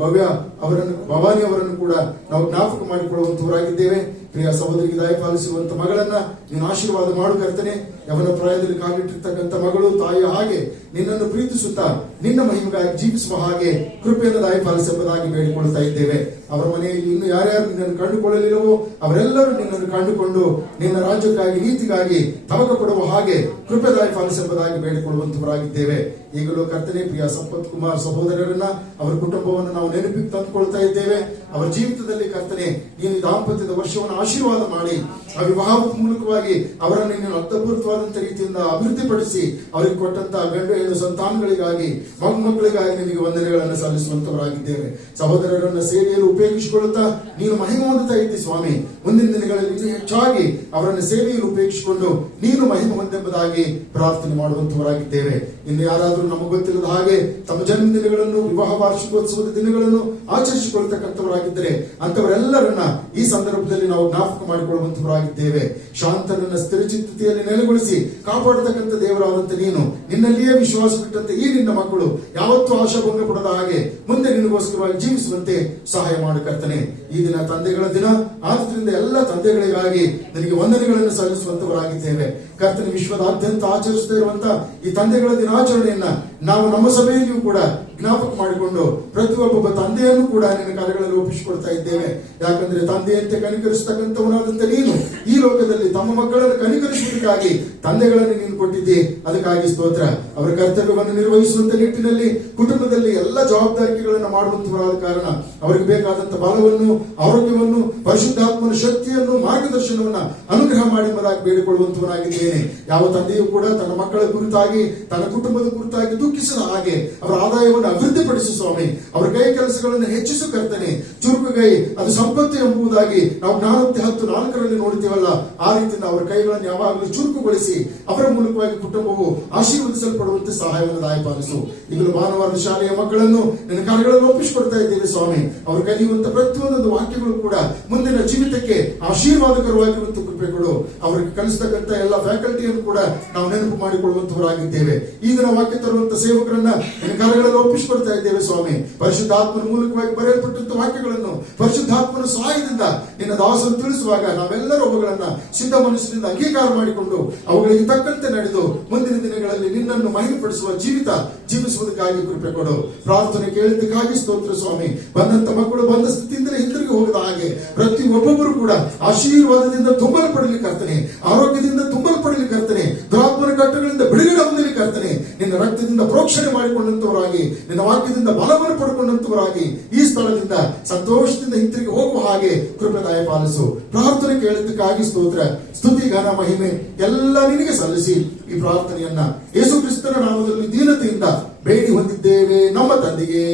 ಭವಾನಿ ಅವರನ್ನು ಕೂಡ ನಾವು ಜ್ಞಾಪಕ ಮಾಡಿಕೊಳ್ಳುವಂತವರಾಗಿದ್ದೇವೆ. ಪ್ರಿಯ ಸಹೋದರಿಗೆ ದಯಪಾಲಿಸಿರುವಂತ ಮಗಳನ್ನ ನೀನು ಆಶೀರ್ವಾದ ಮಾಡು ಕರ್ತನೆ. ಯವನ ಪ್ರಾಯದಲ್ಲಿ ಕಾಲಿಟ್ಟಿರ್ತಕ್ಕಂಥ ಮಗಳು ತಾಯಿಯ ಹಾಗೆ ನಿನ್ನನ್ನು ಪ್ರೀತಿಸುತ್ತಾ ನಿನ್ನ ಮಹಿಮೆಗಾಗಿ ಜೀವಿಸುವ ಹಾಗೆ ಕೃಪೆಯನ್ನು ದಯಪಾಲಿಸೆಂಬುದಾಗಿ ಬೇಡಿಕೊಳ್ತಾ ಇದ್ದೇವೆ. ಅವರ ಮನೆಯಲ್ಲಿ ಇನ್ನು ಯಾರ್ಯಾರು ನಿನ್ನನ್ನು ಕಂಡುಕೊಳ್ಳಲಿಲ್ಲವೋ ಅವರೆಲ್ಲರೂ ನಿನ್ನನ್ನು ಕಂಡುಕೊಂಡು ನಿನ್ನ ರಾಜ್ಯಕ್ಕಾಗಿ ನೀತಿಗಾಗಿ ತವಕ ಕೊಡುವ ಹಾಗೆ ಕೃಪೆ ದಯಪಾಲಿಸೆಂಬುದಾಗಿ ಬೇಡಿಕೊಳ್ಳುವಂತವರಾಗಿದ್ದೇವೆ. ಈಗಲೂ ಕರ್ತನೆ, ಪ್ರಿಯ ಸಂಪತ್ ಕುಮಾರ್ ಸಹೋದರರನ್ನ ಅವರ ಕುಟುಂಬವನ್ನು ನಾವು ನೆನಪಿಗೆ ತಂದುಕೊಳ್ತಾ ಇದ್ದೇವೆ. ಅವರ ಜೀವಿತದಲ್ಲಿ ಕರ್ತನೆ, ನೀನು ದಾಂಪತ್ಯದ ವರ್ಷವನ್ನು ಆಶೀರ್ವಾದ ಮಾಡಿ ಆ ವಿವಾಹದ ಮೂಲಕವಾಗಿ ಅವರನ್ನು ನೀನು ಅರ್ಥಪೂರ್ವವಾದಂತ ರೀತಿಯಿಂದ ಅಭಿವೃದ್ಧಿಪಡಿಸಿ ಅವರಿಗೆ ಕೊಟ್ಟಂತಹ ಗಂಡು ಹೆಣ್ಣು ಸಂತಾನಗಳಿಗಾಗಿ ಮೊಮ್ಮಕ್ಕಳಿಗಾಗಿ ನಿನಗೆ ವಂದನೆಗಳನ್ನು ಸಲ್ಲಿಸುವಂತವರಾಗಿದ್ದೇವೆ. ಸಹೋದರರನ್ನ ಸೇವೆಯಲ್ಲಿ ಉಪಯೋಗಿಸಿಕೊಳ್ಳುತ್ತಾ ನೀನು ಮಹಿಮೆ ಹೊಂದುತ್ತಾ ಇದ್ದಿ ಸ್ವಾಮಿ. ಮುಂದಿನ ದಿನಗಳಲ್ಲಿ ಇನ್ನೂ ಹೆಚ್ಚಾಗಿ ಅವರನ್ನು ಸೇವೆಯಲ್ಲಿ ಉಪಯೋಗಿಸಿಕೊಂಡು ನೀನು ಮಹಿಮೆ ಹೊಂದೆಂಬುದಾಗಿ ಪ್ರಾರ್ಥನೆ ಮಾಡುವಂತವರಾಗಿದ್ದೇವೆ. ಇನ್ನು ಯಾರಾದರೂ ನಮಗೆ ಗೊತ್ತಿಲ್ಲದ ಹಾಗೆ ತಮ್ಮ ಜನ್ಮದಿನಗಳನ್ನು ವಿವಾಹ ವಾರ್ಷಿಕೋತ್ಸವದ ದಿನಗಳನ್ನು ಆಚರಿಸಿಕೊಳ್ತಕ್ಕಂಥವರಾಗಿದ್ದರೆ ಅಂತವರೆಲ್ಲರನ್ನ ಈ ಸಂದರ್ಭದಲ್ಲಿ ನಾವು ಜ್ಞಾಪಕ ಮಾಡಿಕೊಳ್ಳುವಂತವರಾಗಿದ್ದೇವೆ. ಶಾಂತನನ್ನ ಸ್ಥಿರಚಿತ್ತತೆಯಲ್ಲಿ ನೆಲೆಗೊಳಿಸಿ ಕಾಪಾಡತಕ್ಕಂಥ ದೇವರಾದಂತ ನೀನು, ನಿನ್ನಲ್ಲಿಯೇ ವಿಶ್ವಾಸ ಬಿಟ್ಟಂತೆ ಈ ನಿನ್ನ ಮಕ್ಕಳು ಯಾವತ್ತೂ ಆಶಾಭಂಗ ಪಡದ ಹಾಗೆ ಮುಂದೆ ನಿನಗೋಸ್ಕರವಾಗಿ ಜೀವಿಸುವಂತೆ ಸಹಾಯ ಮಾಡು ಕರ್ತನೆ. ಈ ದಿನ ತಂದೆಗಳ ದಿನ ಆದ್ರಿಂದ ಎಲ್ಲ ತಂದೆಗಳಿಗಾಗಿ ನನಗೆ ವಂದನೆಗಳನ್ನು ಸಲ್ಲಿಸುವಂತವರಾಗಿದ್ದೇವೆ ಕರ್ತನೆ. ವಿಶ್ವದಾದ್ಯಂತ ಆಚರಿಸದೇ ಇರುವಂತ ಈ ತಂದೆಗಳ ದಿನಾಚರಣೆಯನ್ನ ನಾವು ನಮ್ಮ ಸಭೆಯಲ್ಲಿಯೂ ಕೂಡ ಜ್ಞಾಪಕ ಮಾಡಿಕೊಂಡು ಪ್ರತಿಯೊಬ್ಬ ತಂದೆಯನ್ನು ಕೂಡ ನಿನ್ನ ಕಾರ್ಯಗಳಲ್ಲಿ ಒಪ್ಪಿಸಿಕೊಡ್ತಾ ಇದ್ದೇವೆ. ಯಾಕಂದ್ರೆ ತಂದೆಯಂತೆ ಕನಿಕರಿಸತಕ್ಕಂಥವನಾದಂತೆ ನೀನು ಈ ಲೋಕದಲ್ಲಿ ತಮ್ಮ ಮಕ್ಕಳನ್ನು ಕನಿಕರಿಸುವುದಕ್ಕಾಗಿ ತಂದೆಗಳನ್ನು ನೀನು ಕೊಟ್ಟಿದ್ದೆ. ಅದಕ್ಕಾಗಿ ಸ್ತೋತ್ರ. ಅವರ ಕರ್ತವ್ಯವನ್ನು ನಿರ್ವಹಿಸುವಂತ ನಿಟ್ಟಿನಲ್ಲಿ ಕುಟುಂಬದಲ್ಲಿ ಎಲ್ಲ ಜವಾಬ್ದಾರಿಕೆಗಳನ್ನು ಮಾಡುವಂತವರಾದ ಕಾರಣ ಅವರಿಗೆ ಬೇಕಾದಂತ ಬಲವನ್ನು, ಆರೋಗ್ಯವನ್ನು, ಪರಿಶುದ್ಧಾತ್ಮನ ಶಕ್ತಿಯನ್ನು, ಮಾರ್ಗದರ್ಶನವನ್ನ ಅನುಗ್ರಹ ಮಾಡಿ ಎಂಬುದಾಗಿ ಬೇಡಿಕೊಳ್ಳುವಂತವನಾಗಿದ್ದೇನೆ. ಯಾವ ತಂದೆಯೂ ಕೂಡ ತನ್ನ ಮಕ್ಕಳ ಕುರಿತಾಗಿ, ತನ್ನ ಕುಟುಂಬದ ಕುರಿತಾಗಿ ದುಃಖಿಸದ ಹಾಗೆ ಅವರ ಆದಾಯವನ್ನು ಅಭಿವೃದ್ಧಿಪಡಿಸು ಸ್ವಾಮಿ. ಅವರ ಕೈ ಕೆಲಸಗಳನ್ನು ಹೆಚ್ಚಿಸು ಕರ್ತನೆ. ಚುರುಕುಗೈ ಅದು ಸಂಪತ್ತು ಎಂಬುದಾಗಿ ನಾವು ಜ್ಞಾನೋಕ್ತಿ 10:4 ನೋಡ್ತೀವಲ್ಲ, ಆ ರೀತಿಯಿಂದ ಅವರ ಕೈಗಳನ್ನು ಯಾವಾಗಲೂ ಚುರುಕುಗೊಳಿಸಿ ಅವರ ಮೂಲಕವಾಗಿ ಕುಟುಂಬವು ಆಶೀರ್ವದಿಸಲ್ಪಡುವಂತೆ ಸಹಾಯವನ್ನು ದಾಯಪಾಲಿಸು. ಈಗಲೂ ಭಾನುವಾರದ ಶಾಲೆಯ ಮಕ್ಕಳನ್ನು ನಿನ್ನ ಕಾರ್ಯಗಳನ್ನು ಒಪ್ಪಿಸಿಕೊಡ್ತಾ ಇದ್ದೇವೆ ಸ್ವಾಮಿ. ಅವರು ಕಲಿಯುವಂತ ಪ್ರತಿಯೊಂದು ವಾಕ್ಯಗಳು ಕೂಡ ಮುಂದಿನ ಜೀವಿತಕ್ಕೆ ಆಶೀರ್ವಾದಕರವಾಗಿರುವಂತ ಕೃಪೆ ಕೊಡು. ಅವರಿಗೆ ಕಲಿಸತಕ್ಕಂಥ ಎಲ್ಲ ಫ್ಯಾಕಲ್ಟಿಯನ್ನು ಕೂಡ ನಾವು ನೆನಪು ಮಾಡಿಕೊಳ್ಳುವಂತವರಾಗಿದ್ದೇವೆ. ಈ ದಿನ ವಾಕ್ಯ ತರುವಂತ ಸೇವಕರನ್ನ ನಿನ್ನ ಕಾರ್ಯಗಳಲ್ಲಿ ಒಪ್ಪಿಸಿಕೊಡ್ತಾ ಇದ್ದೇವೆ ಸ್ವಾಮಿ. ಪರಿಶುದ್ಧಾತ್ಮನ ಮೂಲಕವಾಗಿ ಬರೆಯಲ್ಪಟ್ಟಂತ ವಾಕ್ಯಗಳನ್ನು ಪರಿಶುದ್ಧಾತ್ಮನ ಸಹಾಯದಿಂದ ನಿನ್ನ ದಾಸರು ತಿಳಿಸುವಾಗ ನಾವೆಲ್ಲರೂ ಅವುಗಳನ್ನ ಸಿದ್ಧ ಮನಸ್ಸಿನಿಂದ ಅಂಗೀಕಾರ ಮಾಡಿಕೊಂಡು ಅವುಗಳಿಗೆ ತಕ್ಕಂತೆ ನಡೆದು ಮುಂದಿನ ದಿನಗಳಲ್ಲಿ ನಿನ್ನನ್ನು ಮಹಿಮೆಪಡಿಸುವ ಜೀವಿತ ಜೀವಿಸುವುದಕ್ಕಾಗಿ ಕೃಪೆ ಕೊಡು. ಪ್ರಾರ್ಥನೆ ಕೇಳಿದ್ದಕ್ಕಾಗಿ ಸ್ತೋತ್ರ ಸ್ವಾಮಿ. ಬಂದಂತ ಮಕ್ಕಳು ಬಂದ ಸ್ಥಿತಿಯಿಂದಲೇ ಹಿಂದಿರುಗಿ ಹೋಗದ ಹಾಗೆ ಪ್ರತಿ ಒಬ್ಬೊಬ್ಬರು ಕೂಡ ಆಶೀರ್ವಾದದಿಂದ ತುಂಬಲ್ಪಡಲಿಕ್ಕರ್ತನೆ, ಆರೋಗ್ಯದಿಂದ ತುಂಬಲ್ಪಡಲಿಕ್ಕರ್ತನೆ, ದುರಾತ್ಮನ ಕಟ್ಟುಗಳಿಂದ ಬಿಡುಗಡೆ ಹೊಂದಲಿಕ್ಕರ್ತನೆ. ನಿನ್ನ ರಕ್ತದಿಂದ ಪ್ರೋಕ್ಷಣೆ ಮಾಡಿಕೊಂಡಂತವರಾಗಿ, ನಿನ್ನ ವಾಕ್ಯದಿಂದ ಬಲವನ್ನು ಪಡ್ಕೊಂಡಂತವರಾಗಿ ಈ ಸ್ಥಳದಿಂದ ಸಂತೋಷದಿಂದ ಹಿಂತಿರುಗಿ ಹೋಗುವ ಹಾಗೆ ಕೃಪೆ ದಯಪಾಲಿಸು. ಪ್ರಾರ್ಥನೆ ಕೇಳಿದ್ದಕ್ಕಾಗಿ ಸ್ತೋತ್ರ. ಸ್ತುತಿ, ಘನ, ಮಹಿಮೆ ಎಲ್ಲ ನಿನಗೆ ಸಲ್ಲಿಸಿ ಈ ಪ್ರಾರ್ಥನೆಯನ್ನ ಯೇಸು ಕ್ರಿಸ್ತನ ನಾಮದಲ್ಲಿ ದೀನತೆಯಿಂದ ಬೇಡಿ ಹೊಂದಿದ್ದೇವೆ ನಮ್ಮ ತಂದೆಗೆ.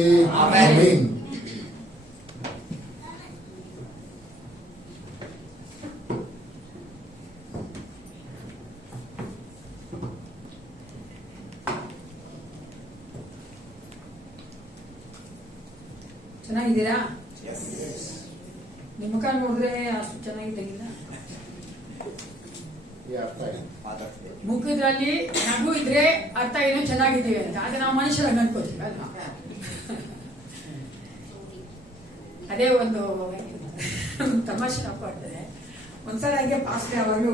ಆಮೆನ್. ಚೆನ್ನಾಗಿದ್ದೀರಾ? ನಿಮ್ಮ ಮುಖ ನೋಡಿದ್ರೆ ಅಷ್ಟು ಚೆನ್ನಾಗಿದ್ದಾಗಿಲ್ಲ. ಮುಖದಲ್ಲಿ ನಗು ಇದ್ರೆ ಅರ್ಥ ಏನೋ ಚೆನ್ನಾಗಿದ್ದೀವಿ ಅಂತ. ಆದ್ರೆ ನಾವು ಮನುಷ್ಯರಾಗಿ ಅನ್ಕೋತೀವಿ ಅಲ್ವಾ? ಅದೇ ಒಂದು ತಮಾಷೆ ಆಗ್ತದೆ. ಒಂದ್ಸಲ ಹಾಗೆ ಪಾಸ್ಟರ್ ಅವರು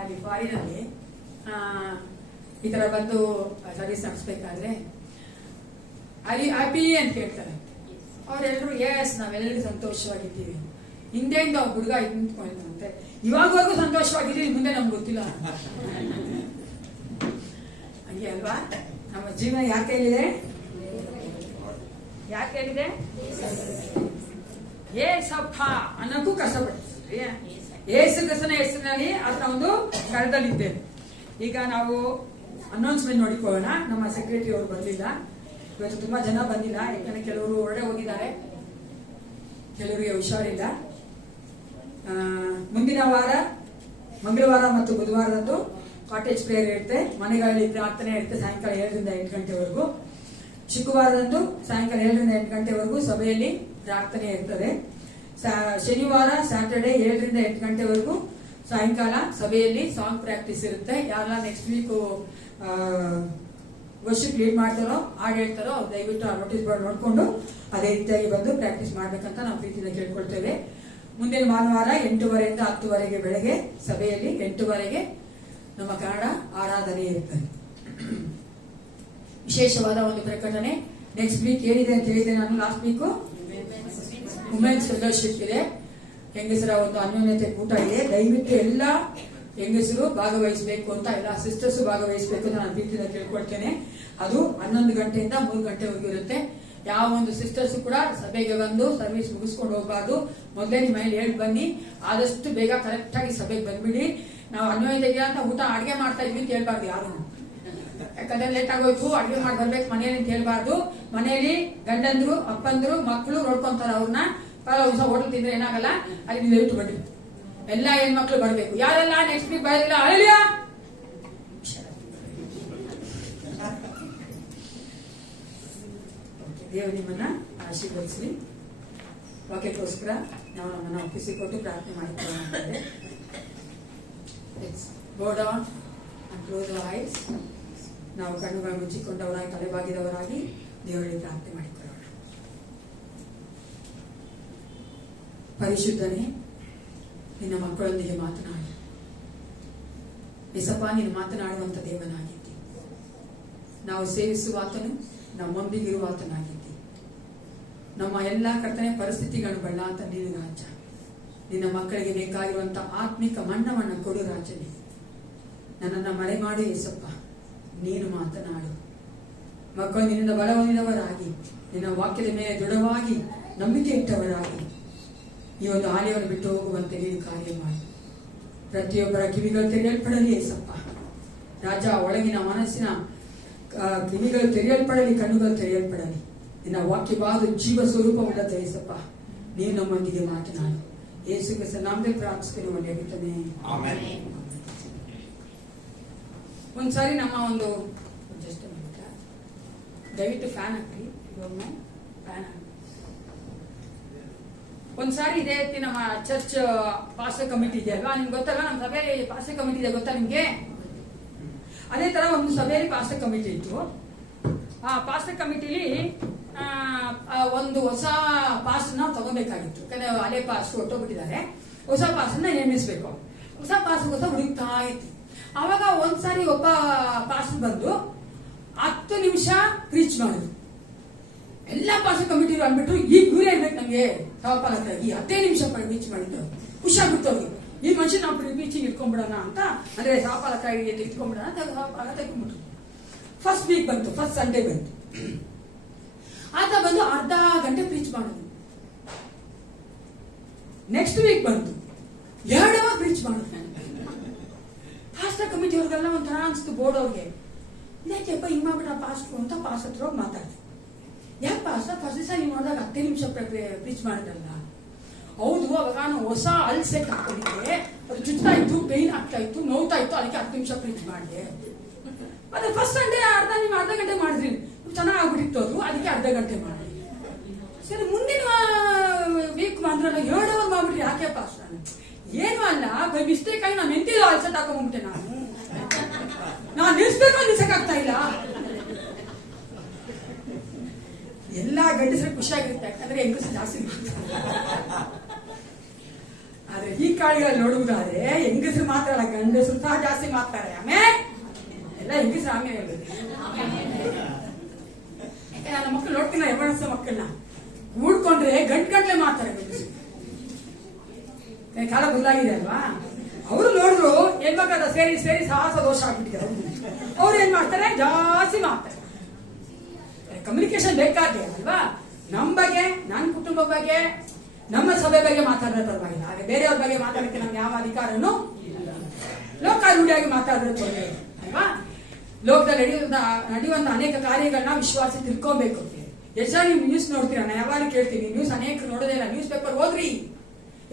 ಅಲ್ಲಿ ಫಾರಿನಲ್ಲಿ ಈ ತರ ಬಂದು ಸರ್ವಿಸ್ ನಡೆಸ್ಬೇಕಾದ್ರೆ ಅಲ್ಲಿ ಹ್ಯಾಪಿ ಅಂತ ಕೇಳ್ತಾರೆ. ಅವರೆಲ್ಲರೂ ಎಸ್ ನಾವೆಲ್ಲರೂ ಸಂತೋಷವಾಗಿದ್ದೀವಿ. ಹಿಂದೆಯಿಂದ ಒಬ್ಬ ಹುಡುಗ ನಿಂತ್ಕೊಂಡಂತೆ, ಇವಾಗವರೆಗೂ ಸಂತೋಷವಾಗಿದ್ದೀವಿ, ಮುಂದೆ ನಮ್ಗೆ ಗೊತ್ತಿಲ್ಲ. ಹಂಗೆ ಅಲ್ವಾ ನಮ್ಮ ಜೀವನ? ಯಾರ ಕೈಲಿದೆ? ಯಾರ ಕೈಲಿದೆ? ಏಸಪ್ಪ ಅನ್ನೋಕ್ಕೂ ಕಷ್ಟಪಡ್ತೀವಿ. ಏಸು ಕ್ರಿಸ್ತನ ಹೆಸರಿನಲ್ಲಿ ಅದನ್ನ ಒಂದು ಕರೆದಲ್ಲಿದ್ದೇವೆ. ಈಗ ನಾವು ಅನೌನ್ಸ್ಮೆಂಟ್ ನೋಡಿಕೊಳ್ಳೋಣ. ನಮ್ಮ ಸೆಕ್ರೆಟರಿ ಅವರು ಬಂದಿಲ್ಲ ಇವತ್ತು, ತುಂಬಾ ಜನ ಬಂದಿಲ್ಲ. ಯಾಕಂದ್ರೆ ಕೆಲವರು ಹೊರಡೆ ಹೋಗಿದ್ದಾರೆ, ಕೆಲವರಿಗೆ ಹುಷಾರಿಲ್ಲ. ಮುಂದಿನ ವಾರ ಮಂಗಳವಾರ ಮತ್ತು ಬುಧವಾರದಂದು ಕಾಟೇಜ್ ಪ್ರೇಯರ್ ಇರುತ್ತೆ, ಮನೆಗಳಲ್ಲಿ ಪ್ರಾರ್ಥನೆ ಇರುತ್ತೆ ಸಾಯಂಕಾಲ 7ರಿಂದ 8 ಗಂಟೆವರೆಗೂ. ಶುಕ್ರವಾರದಂದು ಸಾಯಂಕಾಲ 7ರಿಂದ 8 ಗಂಟೆವರೆಗೂ ಸಭೆಯಲ್ಲಿ ಪ್ರಾರ್ಥನೆ ಇರ್ತದೆ. ಶನಿವಾರ ಸ್ಯಾಟರ್ಡೆ 7ರಿಂದ 8 ಗಂಟೆವರೆಗೂ ಸಾಯಂಕಾಲ ಸಭೆಯಲ್ಲಿ ಸಾಂಗ್ ಪ್ರಾಕ್ಟೀಸ್ ಇರುತ್ತೆ. ಯಾರೆಲ್ಲ ನೆಕ್ಸ್ಟ್ ವೀಕ್ ವರ್ಷಕ್ಕೆ ಲೀಡ್ ಮಾಡ್ತಾರೋ, ಹಾಡು ಹೇಳ್ತಾರೋ ಅವ್ರು ದಯವಿಟ್ಟು ಆ ನೋಟಿಸ್ ಬೋರ್ಡ್ ನೋಡ್ಕೊಂಡು ಅದೇ ರೀತಿಯಾಗಿ ಬಂದು ಪ್ರಾಕ್ಟೀಸ್ ಮಾಡ್ಬೇಕಂತ ನಾವು ಪ್ರೀತಿಯಿಂದ ಕೇಳ್ಕೊಳ್ತೇವೆ. ಮುಂದಿನ ಭಾನುವಾರ 8:30ರಿಂದ 10:00 ಬೆಳಗ್ಗೆ ಸಭೆಯಲ್ಲಿ 8:00 ನಮ್ಮ ಕನ್ನಡ ಆರಾಧನೆ ಇರ್ತದೆ. ವಿಶೇಷವಾದ ಒಂದು ಪ್ರಕಟಣೆ ನೆಕ್ಸ್ಟ್ ವೀಕ್ ಏನಿದೆ ಅಂತ ಹೇಳಿದೆ ನಾನು. ಲಾಸ್ಟ್ ವೀಕ್ ವುಮೆನ್ಸ್ ಫೆಲೋಶಿಪ್ ಇದೆ, ಹೆಂಗಸರ ಒಂದು ಅನ್ಯೋನ್ಯತೆ ಕೂಟ ಇದೆ. ದಯವಿಟ್ಟು ಎಲ್ಲ ಹೆಂಗಸರು ಭಾಗವಹಿಸಬೇಕು ಅಂತ, ಎಲ್ಲ ಸಿಸ್ಟರ್ಸ್ ಭಾಗವಹಿಸಬೇಕು ಅಂತ ನಾನು ಪ್ರೀತಿಯಿಂದ ಕೇಳ್ಕೊಳ್ತೇನೆ. ಅದು 11 ಗಂಟೆಯಿಂದ 3 ಗಂಟೆವರೆಗೂ ಇರುತ್ತೆ. ಯಾವ ಒಂದು ಸಿಸ್ಟರ್ಸ್ ಕೂಡ ಸಭೆಗೆ ಬಂದು ಸರ್ವಿಸ್ ಮುಗಿಸ್ಕೊಂಡು ಹೋಗಬಾರ್ದು. ಮೊದಲೇ ನಿಮ್ಮ ಮನೇಲಿ ಹೇಳಿ ಬನ್ನಿ, ಆದಷ್ಟು ಬೇಗ ಕರೆಕ್ಟ್ ಆಗಿ ಸಭೆಗೆ ಬಂದ್ಬಿಡಿ. ನಾವು ಅನ್ಯೋನ್ಯತೆಗೆ ಅಂತ ಊಟ ಅಡಿಗೆ ಮಾಡ್ತಾ ಇದ್ವಿ ಅಂತ ಹೇಳ್ಬಾರ್ದು ಯಾರು. ಯಾಕಂದ್ರೆ ಲೇಟ್ ಆಗೋಯ್ತು, ಅಡಿಗೆ ಮಾಡಿ ಬರ್ಬೇಕು ಮನೆಯಲ್ಲಿ ಅಂತ ಹೇಳ್ಬಾರ್ದು. ಮನೆಯಲ್ಲಿ ಗಂಡಂದ್ರು, ಅಪ್ಪಂದ್ರು, ಮಕ್ಕಳು ನೋಡ್ಕೊಂತಾರ ಅವ್ರನ್ನ. ದಿವಸ ಹೋಟೆಲ್ ತಿಂದ್ರೆ ಏನಾಗಲ್ಲ, ಅಲ್ಲಿ ನೀವು ದಯವಿಟ್ಟು ಬನ್ನಿ. ಎಲ್ಲ ಹೆಣ್ಮಕ್ಳು ಬರ್ಬೇಕು. ಯಾರೆಲ್ಲ ನೆಕ್ಸ್ಟ್ ವೀಕ್ ಬರೋದಿಲ್ಲ ಅಳಿಯ ದೇವರು ನಿಮ್ಮನ್ನ ಆಶೀರ್ವದಿಸಲಿ. ವಾಕ್ಯಕ್ಕೋಸ್ಕರ ನಾವು ನಮ್ಮನ್ನು ಒಪ್ಪಿಸಿಕೊಟ್ಟು ಪ್ರಾರ್ಥನೆ ಮಾಡಿಕೊಳ್ಳೋಣ. Go down and close the ice. ನಾವು ಕಣ್ಣುಗಳು ಮುಚ್ಚಿಕೊಂಡವರಾಗಿ ತಲೆಬಾಗಿದವರಾಗಿ ದೇವರಿಗೆ ಪ್ರಾರ್ಥನೆ ಮಾಡಿಕೊಳ್ಳೋಣ. ಪರಿಶುದ್ಧನೇ, ನಿನ್ನ ಮಕ್ಕಳೊಂದಿಗೆ ಮಾತನಾಡಿ ಯೇಸಪ್ಪ, ನೀನು ಮಾತನಾಡುವಂತ ದೇವನಾಗಿದ್ದಿ. ನಾವು ಸೇವಿಸುವಾತನು ನಮ್ಮೊಂದಿಗಿರುವಾತನಾಗಿದ್ದಿ. ನಮ್ಮ ಎಲ್ಲ ಕರ್ತನೆ ಪರಿಸ್ಥಿತಿಗಳನ್ನು ಬಳ್ಳಾಂತ ನೀನು ರಾಜ. ನಿನ್ನ ಮಕ್ಕಳಿಗೆ ಬೇಕಾಗಿರುವಂತ ಆತ್ಮಿಕ ಮನ್ನವನ್ನು ಕೊಡು ರಾಜನೇ. ನನ್ನನ್ನು ಮರೆ ಮಾಡು ಯೇಸಪ್ಪ, ನೀನು ಮಾತನಾಡು. ಮಕ್ಕಳು ನಿನ್ನಿಂದ ಬಲ ಹೊಂದಿದವರಾಗಿ, ನಿನ್ನ ವಾಕ್ಯದ ಮೇಲೆ ದೃಢವಾಗಿ ನಂಬಿಕೆ ಇಟ್ಟವರಾಗಿ ಈ ಒಂದು ಆಲಯವನ್ನು ಬಿಟ್ಟು ಹೋಗುವಂತೆ ನೀನು ಕಾರ್ಯ ಮಾಡಿ. ಪ್ರತಿಯೊಬ್ಬರ ಕಿವಿಗಳು ತೆರೆಯಲ್ಪಡಲಿ ಯೇಸಪ್ಪ ರಾಜ. ಒಳಗಿನ ಮನಸ್ಸಿನ ಕಿವಿಗಳು ತೆರೆಯಲ್ಪಡಲಿ, ಕಣ್ಣುಗಳು ತೆರೆಯಲ್ಪಡಲಿ. ನಿನ್ನ ವಾಕ್ಯವಾದ ಜೀವ ಸ್ವರೂಪವುಳ್ಳದ ಯೇಸಪ್ಪ, ನೀನು ನಮ್ಮೊಂದಿಗೆ ಮಾತನಾಡು. ಯೇಸು ಕ್ರಿಸ್ತನ ನಾಮದಲ್ಲಿ ಪ್ರಾರ್ಥಿಸ್ತೇನೆ, ಒಳ್ಳೆಯ ಬಿತ್ತನೆ. ಒಂದ್ಸಾರಿ ನಮ್ಮ ಒಂದು ಜಸ್ಟ್ ದಯವಿಟ್ಟು ಫ್ಯಾನ್ ಹಾಕ್ರಿ, ಫ್ಯಾನ್ ಹಾಕಿ. ಒಂದ್ಸಾರಿ ಇದೇ ರೀತಿ ನಮ್ಮ ಚರ್ಚ್ ಪಾಸ್ಟರ್ ಕಮಿಟಿ ಇದೆ ಅಲ್ವಾ, ನಿಮ್ಗೆ ಗೊತ್ತಲ್ಲ, ನಮ್ಮ ಸಭೆಯಲ್ಲಿ ಪಾಸ್ಟರ್ ಕಮಿಟಿ ಇದೆ ಗೊತ್ತಾ ನಿಮ್ಗೆ? ಅದೇ ತರ ಒಂದು ಸಭೆಯಲ್ಲಿ ಪಾಸ್ಟರ್ ಕಮಿಟಿ ಇತ್ತು. ಆ ಪಾಸ್ಟರ್ ಕಮಿಟಿಲಿ ಒಂದು ಹೊಸ ಪಾಸ್ಟರ್ ನಾವು ತಗೋಬೇಕಾಗಿತ್ತು. ಯಾಕಂದ್ರೆ ಹಳೆ ಪಾಸ್ಟರ್ ಹೊಟ್ಟೋಗ್ಬಿಟ್ಟಿದ್ದಾರೆ, ಹೊಸ ಪಾಸ್ಟರ್ನ ನೇಮಿಸ್ಬೇಕು. ಹೊಸ ಪಾಸ್ಟರ್ಗೋಸ್ಕರ ಹುಡುಕ್ತಾ ಇತ್ತು. ಅವಾಗ ಒಂದ್ಸಾರಿ ಒಬ್ಬ ಪಾಸ್ಟರ್ ಬಂದು 10 ನಿಮಿಷ ಪ್ರೀಚ್ ಮಾಡಿದ್ರು. ಎಲ್ಲಾ ಪಾಸ್ಟರ್ ಕಮಿಟಿ ಅಂದ್ಬಿಟ್ಟು ಈಗ ದೂರ ಇರ್ಬೇಕು ನಮ್ಗೆ ಸಭಾಪಾಲಕರಾಗಿ 10 ನಿಮಿಷ ಪ್ರೀಚ್ ಮಾಡಿದ್ರು. ಖುಷಿಯಾಗ್ಬಿಡ್ತವ್ರಿಗೆ, ಈ ಮನುಷ್ಯ ನಾವು ಪ್ರೀಚಿಂಗ್ ಇಟ್ಕೊಂಡ್ಬಿಡೋಣ ಅಂತ, ಅಂದ್ರೆ ಸಭಾಪಾಲಕರಾಗಿ ಇಟ್ಕೊಂಡ್ಬಿಡೋಣ ಅಂತ ಸಭಾಪಾಲಕ ತೆಗೆದ್ಬಿಟ್ರು. ಫಸ್ಟ್ ವೀಕ್ ಬಂತು, ಫಸ್ಟ್ ಸಂಡೇ ಬಂತು. ಆತ ಬಂದು ಅರ್ಧ ಗಂಟೆ ಪ್ರೀಚ್ ಮಾಡಿದ್ರು. ನೆಕ್ಸ್ಟ್ ವೀಕ್ ಬಂತು, 2 ಅವರ್ ಪ್ರೀಚ್ ಮಾಡಿದ್ರು. ಪಾಸ್ಟರ್ ಕಮಿಟಿ ಅವ್ರಿಗೆಲ್ಲ ಒಂಥರ ಅನ್ಸ್ತು, ಬೋರ್ಡ್ ಅವ್ರಿಗೆ, ಯಾಕೆಪ್ಪ ಹಿಂಗ್ ಮಾಡ್ಬಿಟ್ಟ ಪಾಸ್ಟರ್ ಅಂತ ಪಾಸ್ ಹತ್ರ ಹೋಗಿ ಮಾತಾಡ್ತಾರೆ. ಯಾಕೆ ಪಾಸ್ಟರ್ ಫಸ್ಟ್ ದಿವಸ ನೀವು ನೋಡಿದಾಗ 10 ನಿಮಿಷ ಪ್ರೀಚ್ ಮಾಡಿದ್ರಲ್ಲ? ಹೌದು, ಅವಾಗ ನಾನು ಹೊಸ ಅಲ್ಸೆಟ್ ಹಾಕೊಂಡಿದ್ದೆ, ಅದು ಚುಚ್ತಾ ಇತ್ತು, ಪೇನ್ ಆಗ್ತಾ ಇತ್ತು, ನೋವ್ತಾ ಇತ್ತು, ಅದಕ್ಕೆ 10 ನಿಮಿಷ ಪ್ರೀಚ್ ಮಾಡಿದೆ. ಮತ್ತೆ ಫಸ್ಟ್ ಸಂಡೇ ನೀವು ಅರ್ಧ ಗಂಟೆ ಮಾಡಿದ್ರಿ, ಚೆನ್ನಾಗಿ ಆಗ್ಬಿಟ್ಟಿತ್ತು ಅದು, ಅದಕ್ಕೆ ಅರ್ಧ ಗಂಟೆ ಮಾಡಿ. ಸರಿ, ಮುಂದಿನ ವೀಕ್ ಅಂದ್ರಲ್ಲ 2 ಅವರ್ ಮಾಡ್ಬಿಟ್ರಿ, ಯಾಕೆ ಪಾಸ್ಟರ್? ಏನು ಅಲ್ಲ, ಬೈ ಮಿಸ್ಟೇಕ್ ಆಗಿ ನಾನು ಎಂತಿಲ್ಲ ಅಲ್ಸೆಟ್ ಹಾಕೊಂಡ್ಬಿಟ್ಟೆ. ನಾನು ನಿಲ್ಸ್ಬೇಕು ನಿಲ್ಸಕ್ಕಾಗ್ತಾ ಇಲ್ಲ. ಎಲ್ಲಾ ಗಂಡಸರು ಖುಷಿಯಾಗಿರುತ್ತೆ, ಯಾಕಂದ್ರೆ ಹೆಂಗಸರು ಜಾಸ್ತಿ ಮಾಡ್ತಾರೆ. ಆದ್ರೆ ಈ ಕಾಳಿಗಳಲ್ಲಿ ನೋಡುವುದಾದ್ರೆ ಹೆಂಗಸರು ಮಾತ್ರ ಅಲ್ಲ, ಗಂಡಸರು ಸಹ ಜಾಸ್ತಿ ಮಾಡ್ತಾರೆ. ಆಮೇಲೆ ಎಲ್ಲ ಹೆಂಗಸರು ಆಮೇಲೆ ಹೇಳ್ಬೇಕು. ನನ್ನ ಮಕ್ಕಳು ನೋಡ್ತೀನಿ, ಎಮರ್ಜೆನ್ಸಿ ಮಕ್ಕಳನ್ನ ಕೂಡ್ಕೊಂಡ್ರೆ ಗಂಟೆ ಮಾಡ್ತಾರೆ ಗಂಡಸರು. ಕಾಲ ಬದಲಾಗಿದೆ ಅಲ್ವಾ? ಅವರು ನೋಡಿದ್ರು ಏನ್ ಬೇಕಾದ ಸೇರಿ ಸೇರಿ ಸಾಹಸ ದೋಷ ಆಗ್ಬಿಟ್ಟಿದ್ದಾರೆ. ಅವ್ರು ಏನ್ ಮಾಡ್ತಾರೆ, ಜಾಸ್ತಿ ಮಾಡ್ತಾರೆ. ಕಮ್ಯುನಿಕೇಶನ್ ಬೇಕಾದ್ರೆ ಅಲ್ವಾ? ನಮ್ಮ ಬಗ್ಗೆ, ನನ್ನ ಕುಟುಂಬ ಬಗ್ಗೆ, ನಮ್ಮ ಸಭೆ ಬಗ್ಗೆ ಮಾತಾಡಿದ್ರೆ ಪರವಾಗಿಲ್ಲ. ಹಾಗೆ ಬೇರೆಯವ್ರ ಬಗ್ಗೆ ಮಾತಾಡಕ್ಕೆ ನಮ್ಗೆ ಯಾವ ಅಧಿಕಾರನೂ ಲೋಕಾರೂಢಿಯಾಗಿ ಮಾತಾಡಿದ್ರೆ ತೊಂದರೆ ಅಲ್ವಾ? ಲೋಕದಲ್ಲಿ ನಡೆಯುವಂತ ಅನೇಕ ಕಾರ್ಯಗಳನ್ನ ವಿಶ್ವಾಸ ತಿಳ್ಕೊಬೇಕು. ಎಷ್ಟು ಜನ ನೀವು ನ್ಯೂಸ್ ನೋಡ್ತೀರಾ? ನಾನು ಯಾವಾಗ ಕೇಳ್ತೀನಿ, ನ್ಯೂಸ್ ಅನೇಕ ನೋಡೋದೇ ಇಲ್ಲ. ನ್ಯೂಸ್ ಪೇಪರ್ ಓದ್ರಿ,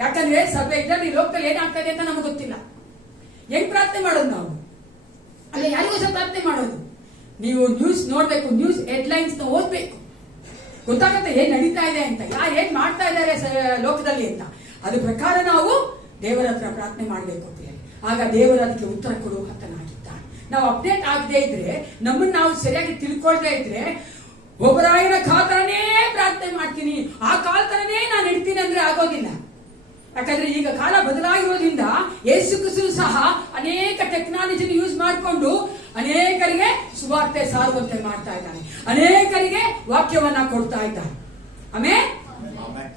ಯಾಕಂದ್ರೆ ಸಭೆ ಇದರಲ್ಲಿ ಲೋಕದಲ್ಲಿ ಏನಾಗ್ತದೆ ಅಂತ ನಮ್ಗೆ ಗೊತ್ತಿಲ್ಲ. ಹೆಂಗ್ ಪ್ರಾರ್ಥನೆ ಮಾಡೋದು ನಾವು? ಅಲ್ಲ, ಯಾರಿಗೋಸ್ಕರ ಪ್ರಾರ್ಥನೆ ಮಾಡೋದು? ನೀವು ನ್ಯೂಸ್ ನೋಡ್ಬೇಕು, ನ್ಯೂಸ್ ಹೆಡ್ಲೈನ್ಸ್ ನ ಓದ್ಬೇಕು, ಗೊತ್ತಾಗುತ್ತೆ ಏನ್ ನಡೀತಾ ಇದೆ ಅಂತ, ಯಾರು ಏನ್ ಮಾಡ್ತಾ ಇದ್ದಾರೆ ಲೋಕದಲ್ಲಿ ಅಂತ. ಅದ್ರ ಪ್ರಕಾರ ನಾವು ದೇವರ ಹತ್ರ ಪ್ರಾರ್ಥನೆ ಮಾಡ್ಬೇಕು. ಆಗ ದೇವರ ಅದಕ್ಕೆ ಉತ್ತರ ಕೊಡುವ ಹತನಾಗಿದ್ದಾನೆ. ನಾವು ಅಪ್ಡೇಟ್ ಆಗದೆ ಇದ್ರೆ, ನಮ್ಮನ್ನ ನಾವು ಸರಿಯಾಗಿ ತಿಳ್ಕೊಳ್ತಾ ಇದ್ರೆ, ಒಬ್ಬರಾಯನ ಕಾಲತರನೇ ಪ್ರಾರ್ಥನೆ ಮಾಡ್ತೀನಿ, ಆ ಕಾಲತರನೇ ನಾನು ಇಡ್ತೀನಿ ಅಂದ್ರೆ ಆಗೋದಿಲ್ಲ. ಯಾಕಂದ್ರೆ ಈಗ ಕಾಲ ಬದಲಾಗಿರೋದ್ರಿಂದ ಯೇಸು ಕ್ರಿಸ್ತನು ಸಹ ಅನೇಕ ಟೆಕ್ನಾಲಜಿನ ಯೂಸ್ ಮಾಡಿಕೊಂಡು ಅನೇಕರಿಗೆ ಸುವಾರ್ತೆ ಸಾರುವಂತೆ ಮಾಡ್ತಾ ಇದ್ದಾನೆ, ಅನೇಕರಿಗೆ ವಾಕ್ಯವನ್ನ ಕೊಡ್ತಾ ಇದ್ದಾನೆ. ಆಮೇಲೆ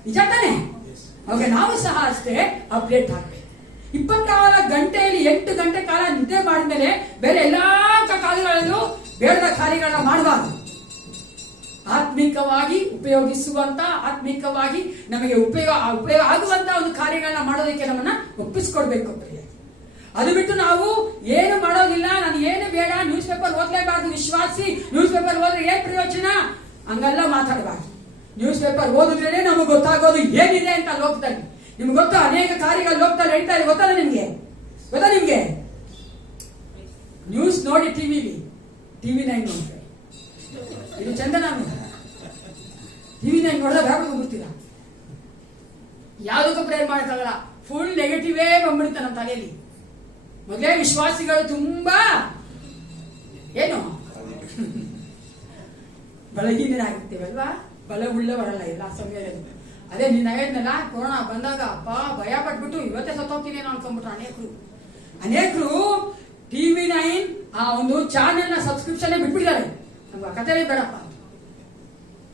ನಿಜ ತಾನೆ? ಅವಾಗ ನಾವು ಸಹ ಅಷ್ಟೇ ಅಪ್ಡೇಟ್ ಆಗ್ಬೇಕು. 24 ಗಂಟೆಯಲ್ಲಿ 8 ಗಂಟೆ ಕಾಲ ನಿದ್ದೆ ಮಾಡಿದ್ಮೇಲೆ ಬೇರೆ ಎಲ್ಲಾ ಕಾಲಗಳಲ್ಲೂ ಬೇಡದ ಕಾರ್ಯಗಳನ್ನ ಮಾಡಬಾರ್ದು. ಆತ್ಮಿಕವಾಗಿ ಉಪಯೋಗಿಸುವಂತ, ಆತ್ಮಿಕವಾಗಿ ನಮಗೆ ಉಪಯೋಗ ಆಗುವಂತ ಒಂದು ಕಾರ್ಯಗಳನ್ನ ಮಾಡೋದಕ್ಕೆ ನಮ್ಮನ್ನ ಒಪ್ಪಿಸ್ಕೊಡ್ಬೇಕು. ಅದು ಬಿಟ್ಟು ನಾವು ಏನು ಮಾಡೋದಿಲ್ಲ, ನಾನು ಏನು ಬೇಡ, ನ್ಯೂಸ್ ಪೇಪರ್ ಓದಲೇಬಾರ್ದು, ವಿಶ್ವಾಸಿ ನ್ಯೂಸ್ ಪೇಪರ್ ಓದ್ರೆ ಏನ್ ಪ್ರಯೋಜನ, ಹಂಗೆಲ್ಲ ಮಾತಾಡಬಾರ್ದು. ನ್ಯೂಸ್ ಪೇಪರ್ ಓದಿದ್ರೇನೆ ನಮಗೆ ಗೊತ್ತಾಗೋದು ಏನಿದೆ ಅಂತ ಲೋಕದಲ್ಲಿ. ನಿಮ್ಗೆ ಗೊತ್ತಾ ಅನೇಕ ಕಾರ್ಯಗಳು ಲೋಕದಲ್ಲಿ ನಡೀತಾ ಇದೆ, ಗೊತ್ತಲ್ಲ ನಿಮ್ಗೆ? ಗೊತ್ತಾ ನಿಮ್ಗೆ? ನ್ಯೂಸ್ ನೋಡಿ ಟಿವಿ 9 ನೋಡ್ತಾರೆ, ಇದು ಚಂದನ ಟಿವಿ 9 ನೋಡಿದಾಗ ಹೋಗ್ಬಿಡ್ತೀರಾ? ಯಾವುದಕ್ಕೂ ಪ್ರೇಯರ್ ಮಾಡೋಕ್ಕಾಗಲ್ಲ. ಫುಲ್ ನೆಗೆಟಿವೇ ಬಂದ್ಬಿಡುತ್ತೆ ನಮ್ಮ ತಲೆಯಲ್ಲಿ. ಮೊದಲೇ ವಿಶ್ವಾಸಿಗಳು ತುಂಬಾ ಏನು ಬಲಹೀನರಾಗಿರ್ತೇವಲ್ವಾ, ಬಲ ಉಳ್ಳವರಲ್ಲ ಎಲ್ಲ ಸಮಯದಲ್ಲಿ. ಅದೇ ನಿನ್ನ ಹೇಳಿದ್ನಲ್ಲ, ಕೊರೋನಾ ಬಂದಾಗ ಅಪ್ಪ ಭಯ ಪಟ್ಬಿಟ್ಟು ಇವತ್ತೇ ಸತ್ತೋಗ್ತೀನಿ ಏನೋ ಅನ್ಕೊಂಡ್ಬಿಟ್ರು ಅನೇಕರು. TV9 ಆ ಒಂದು ಚಾನೆಲ್ ನ ಸಬ್ಸ್ಕ್ರಿಪ್ಷನ್ ಬಿಟ್ಬಿಟ್ಟಿದ್ದಾರೆ. ನಮ್ಗೆ ಆ ಕಥೆನೇ ಬೇಡಪ್ಪ.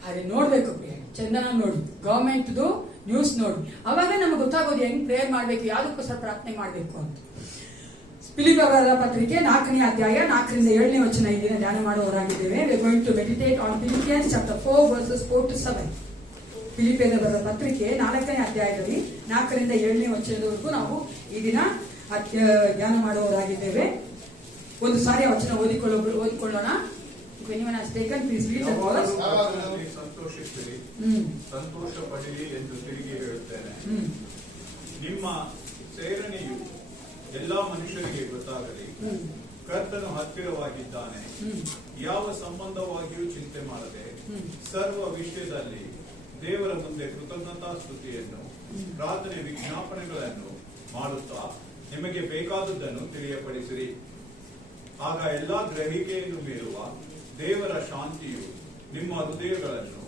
ಹಾಗೆ ನೋಡ್ಬೇಕು, ಚಂದನ ನೋಡಿ, ಗವರ್ಮೆಂಟ್ ನ್ಯೂಸ್ ನೋಡಿ, ಅವಾಗ ನಮ್ಗೆ ಗೊತ್ತಾಗೋದು ಹೆಂಗ್ ಪ್ರೇಯರ್ ಮಾಡ್ಬೇಕು, ಯಾವ್ದಕ್ಕೋಸ್ಕರ ಪ್ರಾರ್ಥನೆ ಮಾಡ್ಬೇಕು ಅಂತ. ಫಿಲಿಪ್ಪಿಯರ ಪತ್ರಿಕೆ 4ನೇ ಅಧ್ಯಾಯ 4ರಿಂದ 7ನೇ ವಚನ ಈ ದಿನ ಧ್ಯಾನ ಮಾಡುವವರಾಗಿದ್ದೇವೆ. We are going to meditate on Philippians chapter 4 verses 4 to 7. ಫಿಲಿಪ್ಪಿಯರ ಪತ್ರಿಕೆ 4ನೇ ಅಧ್ಯಾಯದಲ್ಲಿ 4ರಿಂದ 7ನೇ ವಚನದವರೆಗೂ ನಾವು ಈ ದಿನ ಧ್ಯಾನ ಮಾಡುವವರಾಗಿದ್ದೇವೆ. ಒಂದು ಸಾರಿ ಆ ವಚನ ಓದಿಕೊಳ್ಳೋಣ. ಸಂತೋಷಿಸಿರಿ, ಸಂತೋಷ ಪಡಿರಿ ಎಂದು ತಿರುಗಿ ಹೇಳುತ್ತೇನೆ. ನಿಮ್ಮ ಸೇರಣೆಯು ಎಲ್ಲಾ ಮನುಷ್ಯರಿಗೆ ಗೊತ್ತಾಗಲಿ. ಕರ್ತನು ಹತ್ತಿರವಾಗಿದ್ದಾನೆ. ಯಾವ ಸಂಬಂಧವಾಗಿಯೂ ಚಿಂತೆ ಮಾಡದೆ ಸರ್ವ ವಿಷಯದಲ್ಲಿ ದೇವರ ಮುಂದೆ ಕೃತಜ್ಞತಾ ಸ್ತುತಿಯನ್ನು ಪ್ರಾರ್ಥನೆ ವಿಜ್ಞಾಪನೆಗಳನ್ನು ಮಾಡುತ್ತಾ ನಿಮಗೆ ಬೇಕಾದುದನ್ನು ತಿಳಿಯಪಡಿಸಿರಿ. ಆಗ ಎಲ್ಲಾ ಗ್ರಹಿಕೆಯನ್ನು ಮೀರುವ ದೇವರ ಶಾಂತಿಯು ನಿಮ್ಮ ಹೃದಯಗಳನ್ನು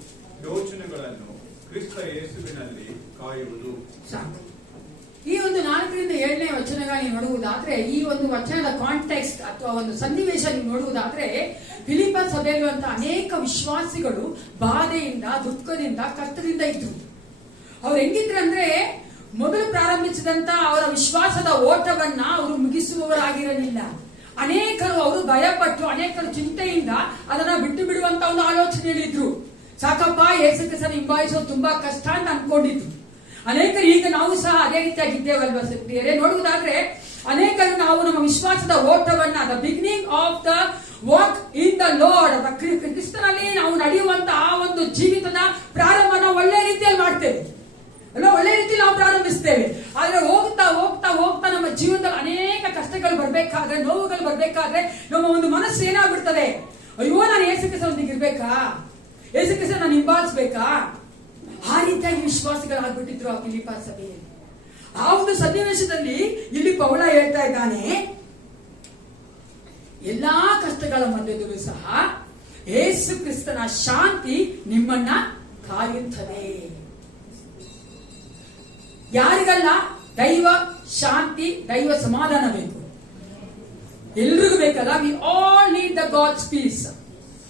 ಯೋಚನೆಗಳನ್ನು ಕ್ರಿಸ್ತ ಯೇಸುವಿನಲ್ಲಿ ಕಾಯುವುದು. ಈ ಒಂದು 4ರಿಂದ 7ನೇ ವಚನಗಳನ್ನು ನೋಡುವುದಾದ್ರೆ, ಈ ಒಂದು ವಚನದ ಕಾಂಟೆಕ್ಸ್ಟ್ ಅಥವಾ ಒಂದು ಸನ್ನಿವೇಶ ನೀವು ನೋಡುವುದಾದ್ರೆ, ಫಿಲಿಪ್ಪ ಸಭೆಯಲ್ಲಿರುವಂತ ಅನೇಕ ವಿಶ್ವಾಸಿಗಳು ಬಾಧೆಯಿಂದ, ದುಃಖದಿಂದ, ಕಷ್ಟದಿಂದ ಇದ್ರು. ಅವ್ರು ಹೆಂಗಿದ್ರಂದ್ರೆ, ಮೊದಲು ಪ್ರಾರಂಭಿಸಿದಂತ ಅವರ ವಿಶ್ವಾಸದ ಓಟವನ್ನ ಅವರು ಮುಗಿಸುವವರಾಗಿರಲಿಲ್ಲ. ಅನೇಕರು ಅವರು ಭಯಪಟ್ಟು, ಅನೇಕರು ಚಿಂತೆಯಿಂದ ಅದನ್ನ ಬಿಟ್ಟು ಬಿಡುವಂತ ಒಂದು ಆಲೋಚನೆಯಲ್ಲಿದ್ರು. ಸಾಕಪ್ಪ, ಯೇಸು ಕ್ರಿಸ್ತನ ಹಿಂಬಾಲಿಸೋದು ತುಂಬಾ ಕಷ್ಟ ಅಂತ ಅನ್ಕೊಂಡಿದ್ರು. ಅನೇಕರು ಈಗ ನಾವು ಸಹ ಅದೇ ರೀತಿಯಾಗಿದ್ದೇವಲ್ವಾ ಪ್ರಿಯರೇ? ನೋಡುವುದಾದ್ರೆ ಅನೇಕರು ನಾವು ನಮ್ಮ ವಿಶ್ವಾಸದ ಓಟವನ್ನ, the beginning of the walk in the Lord, ಕ್ರಿಸ್ತನಲ್ಲಿ ನಾವು ನಡೆಯುವಂತ ಆ ಒಂದು ಜೀವಿತದ ಪ್ರಾರಂಭನ ಒಳ್ಳೆ ರೀತಿಯಲ್ಲಿ ಮಾಡ್ತೇವೆ ಅಲ್ಲ, ಒಳ್ಳೆ ರೀತಿಯಲ್ಲಿ ನಾವು ಪ್ರಾರಂಭಿಸ್ತೇವೆ. ಆದ್ರೆ ಹೋಗ್ತಾ ಹೋಗ್ತಾ ಹೋಗ್ತಾ ನಮ್ಮ ಜೀವನದಲ್ಲಿ ಅನೇಕ ಕಷ್ಟಗಳು ಬರ್ಬೇಕಾದ್ರೆ, ನೋವುಗಳು ಬರ್ಬೇಕಾದ್ರೆ ನಮ್ಮ ಒಂದು ಮನಸ್ಸು ಏನಾಗ್ಬಿಡ್ತದೆ, ಅಯ್ಯೋ ನಾನು ಯೇಸು ಕ್ರಿಸ್ತನೊಂದಿಗೆ ಇರ್ಬೇಕಾ, ಯೇಸು ಕ್ರಿಸ್ತ ನಾನು ಹಿಂಬಾಲಿಸ್ಬೇಕಾ? ಆ ರೀತಿಯಾಗಿ ವಿಶ್ವಾಸಿಗಳಾಗ್ಬಿಟ್ಟಿದ್ರು ಆ ಫಿಲಿಪ್ಪ ಸಭೆಯಲ್ಲಿ. ಆ ಒಂದು ಸನ್ನಿವೇಶದಲ್ಲಿ ಇಲ್ಲಿ ಪೌಲ ಹೇಳ್ತಾ ಇದ್ದಾನೆ, ಎಲ್ಲಾ ಕಷ್ಟಗಳ ಮಧ್ಯದಲ್ಲೂ ಸಹ ಯೇಸು ಕ್ರಿಸ್ತನ ಶಾಂತಿ ನಿಮ್ಮನ್ನ ಕಾಯುತ್ತದೆ. ಯಾರಿಗಲ್ಲ ದೈವ ಶಾಂತಿ, ದೈವ ಸಮಾಧಾನ ಬೇಕು? ಎಲ್ರಿಗೂ ಬೇಕಲ್ಲ. We all need the God's peace.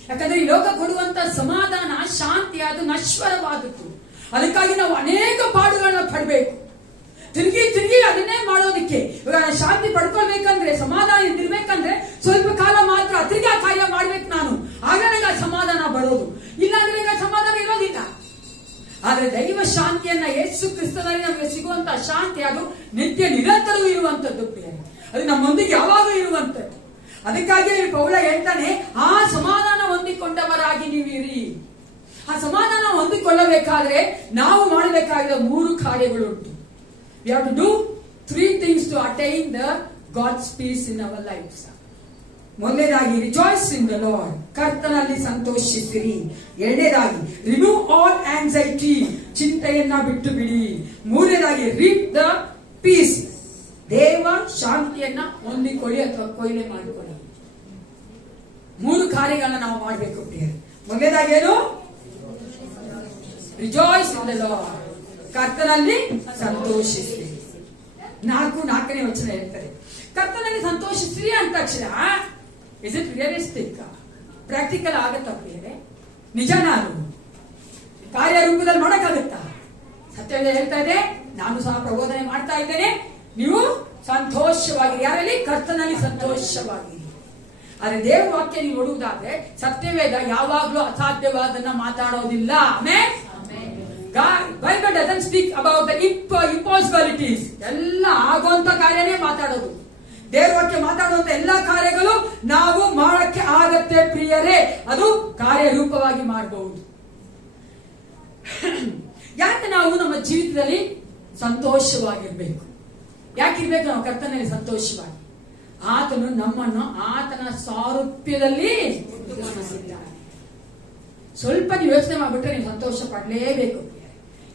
ಯಾಕಂದ್ರೆ ಈ ಲೋಕ ಕೊಡುವಂತ ಸಮಾಧಾನ, ಶಾಂತಿ ಅದು ನಶ್ವರವಾದದ್ದು. ಅದಕ್ಕಾಗಿ ನಾವು ಅನೇಕ ಪಾಡುಗಳನ್ನ ಪಡಬೇಕು. ತಿರುಗಿ ತಿರುಗಿ ಅದನ್ನೇ ಮಾಡೋದಕ್ಕೆ. ಇವಾಗ ಶಾಂತಿ ಪಡ್ಕೊಳ್ಬೇಕಂದ್ರೆ, ಸಮಾಧಾನ ಇರ್ಬೇಕಂದ್ರೆ ಸ್ವಲ್ಪ ಕಾಲ ಮಾತ್ರ ತಿರುಗಿ ಆ ಕಾರ್ಯ ಮಾಡ್ಬೇಕು ನಾನು, ಆಗ ನನಗೆ ಆ ಸಮಾಧಾನ ಬರೋದು. ಇಲ್ಲಾಂದ್ರೆ ಈಗ ಸಮಾಧಾನ ಇರೋದಿಲ್ಲ. ಆದ್ರೆ ದೈವ ಶಾಂತಿಯನ್ನ, ಯೇಸು ಕ್ರಿಸ್ತನಲ್ಲಿ ನಮಗೆ ಸಿಗುವಂತ ಶಾಂತಿ ಅದು ನಿತ್ಯ ನಿರಂತರವೂ ಇರುವಂತದ್ದು ಪ್ರಿಯರೇ. ಅದು ನಮ್ಮೊಂದಿಗೆ ಯಾವಾಗೂ ಇರುವಂತದ್ದು. ಅದಕ್ಕಾಗಿ ಪೌಲ ಹೇಳ್ತಾನೆ, ಆ ಸಮಾಧಾನ ಹೊಂದಿಕೊಂಡವರಾಗಿ ನೀವಿರಿ. ಆ ಸಮಾಧಾನ ಹೊಂದಿಕೊಳ್ಳಬೇಕಾದ್ರೆ ನಾವು ಮಾಡಬೇಕಾಗಿರೋ 3 ಕಾರ್ಯಗಳುಂಟು. We have to do 3 things to attain the God's peace in our lives. ಮೊದಲನೇದಾಗಿ ರಿಜಾಯ್ಸ್ ಇನ್ ದ ಲಾರ್ಡ್, ಕರ್ತನಲ್ಲಿ ಸಂತೋಷಿಸಿರಿ. ಎರಡನೇದಾಗಿ ರಿಮೂವ್ ಆಲ್ ಆಂಗ್ಸೈಟಿ, ಚಿಂತೆಯನ್ನ ಬಿಟ್ಟು ಬಿಡಿ. ಮೂರನೇದಾಗಿ ರೀಪ್ ದ ಪೀಸ್, ದೇವ ಶಾಂತಿಯನ್ನ ಹೊಂದಿಕೊಳ್ಳಿ ಅಥವಾ ಕೊಯ್ಲೆ ಮಾಡಿಕೊಳ್ಳಿ. 3 ಕಾರ್ಯಗಳನ್ನ ನಾವು ಮಾಡಬೇಕು ಪ್ರಿಯರೇ. ಮೊದಲನೇದಾಗಿ ಏನು? ರಿಜಾಯ್ಸ್ ಇನ್ ದ ಲಾರ್ಡ್, ಕರ್ತನಲ್ಲಿ ಸಂತೋಷಿಸಿರಿ. 4ನೇ ವಚನ ಹೇಳ್ತಾರೆ, ಕರ್ತನಲ್ಲಿ ಸಂತೋಷಿಸಿರಿ ಅಂದ ತಕ್ಷಣ ಇಸ್ ಇಟ್ ರಿಯಲಿಸ್ಟಿಕ್, ಪ್ರಾಕ್ಟಿಕಲ್ ಆಗತ್ತಾ ಪ್ರಿಯರೇ? ನಿಜನ ಅದು ಕಾರ್ಯರೂಪದಲ್ಲಿ ಮಾಡಕ್ಕಾಗತ್ತಾ? ಸತ್ಯವೇದ ಹೇಳ್ತಾ ಇದೆ, ನಾನು ಸಹ ಪ್ರಬೋಧನೆ ಮಾಡ್ತಾ ಇದ್ದೇನೆ, ನೀವು ಸಂತೋಷವಾಗಿರಿ. ಯಾರಲ್ಲಿ? ಕರ್ತನಲ್ಲಿ ಸಂತೋಷವಾಗಿರಿ. ಆದ್ರೆ ದೇವ ವಾಕ್ಯ ನೀವು ನೋಡುವುದಾದ್ರೆ, ಸತ್ಯವೇದ ಯಾವಾಗ್ಲೂ ಅಸಾಧ್ಯವಾದನ್ನ ಮಾತಾಡೋದಿಲ್ಲ. Bible doesn't speak about the impossibilities. ಎಲ್ಲ ಆಗುವಂತ ಕಾರ್ಯನೇ ಮಾತಾಡೋದು. ದೇವ್ರ ವಾಕ್ಯ ಮಾತಾಡುವಂತ ಎಲ್ಲಾ ಕಾರ್ಯಗಳು ನಾವು ಮಾಡಕ್ಕೆ ಆಗತ್ತೆ ಪ್ರಿಯರೇ. ಅದು ಕಾರ್ಯರೂಪವಾಗಿ ಮಾಡಬಹುದು. ಯಾಕೆ ನಾವು ನಮ್ಮ ಜೀವಿತದಲ್ಲಿ ಸಂತೋಷವಾಗಿರ್ಬೇಕು? ಯಾಕಿರ್ಬೇಕು ನಾವು ಕರ್ತನಲ್ಲಿ ಸಂತೋಷವಾಗಿ? ಆತನು ನಮ್ಮನ್ನು ಆತನ ಸಾರೂಪ್ಯದಲ್ಲಿ ನಿರ್ಮಿಸಿದ್ದಾನೆ. ಸ್ವಲ್ಪ ನೀವು ಯೋಚನೆ ಮಾಡ್ಬಿಟ್ರೆ ನೀವು ಸಂತೋಷ ಪಡಲೇಬೇಕು.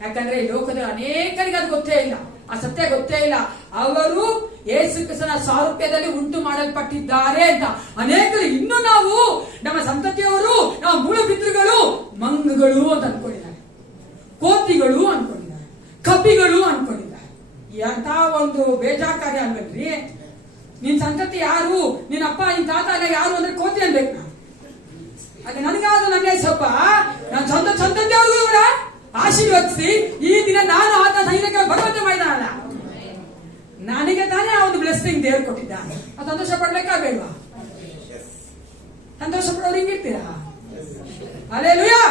ಯಾಕಂದ್ರೆ ಈ ಲೋಕದ ಅನೇಕರಿಗೆ ಅದು ಗೊತ್ತೇ ಇಲ್ಲ, ಆ ಸತ್ಯ ಗೊತ್ತೇ ಇಲ್ಲ. ಅವರು ಯೇಸು ಕ್ರಿಸ್ತನ ಸಾರೂಪ್ಯದಲ್ಲಿ ಉಂಟು ಮಾಡಲ್ಪಟ್ಟಿದ್ದಾರೆ ಅಂತ ಅನೇಕರು ಇನ್ನೂ ನಾವು ನಮ್ಮ ಸಂತತಿಯವರು, ನಮ್ಮ ಮೂಲ ಪಿತೃಗಳು ಮಂಗಗಳು ಅಂತ ಅನ್ಕೊಂಡಿದ್ದಾರೆ, ಕೋತಿಗಳು ಅನ್ಕೊಂಡಿದ್ದಾರೆ, ಕಪಿಗಳು ಅನ್ಕೊಂಡಿದ್ದಾರೆ. ಎಂತ ಒಂದು ಬೇಜಾಕಾರಿ ಅಲ್ವಲ್ರಿ? ನಿನ್ ಸಂತತಿ ಯಾರು, ನಿನ್ನ ಅಪ್ಪ ನಿನ್ ತಾತ ಎಲ್ಲ ಯಾರು ಅಂದ್ರೆ ಕೋತಿ ಅನ್ಬೇಕು ನಾನು. ಅದು ನನಗಾದ್ರು ನನ್ನ ಸ್ವಲ್ಪ ನಾನು ಸಂತತಿಯವ್ರಿಗೂ ಕೂಡ ಆಶೀರ್ವದಿಸಿ ಈ ದಿನ ನಾನು ಆತ ಸೈನಿಕ ಭರವಸೆ ಮಾಡಿದಾನಲ್ಲ, ನನಗೆ ತಾನೇ ಆ ಒಂದು ಬ್ಲೆಸ್ಸಿಂಗ್ ದೇವರು ಕೊಟ್ಟಿದ್ದಾನೆ. ಅದು ಸಂತೋಷ ಪಡ್ಬೇಕಾ ಬೇಡವಾ? ಸಂತೋಷ ಪಡೋರು ಹಿಂಗಿರ್ತೀರಾ? ಹಲ್ಲೆಲೂಯಾ.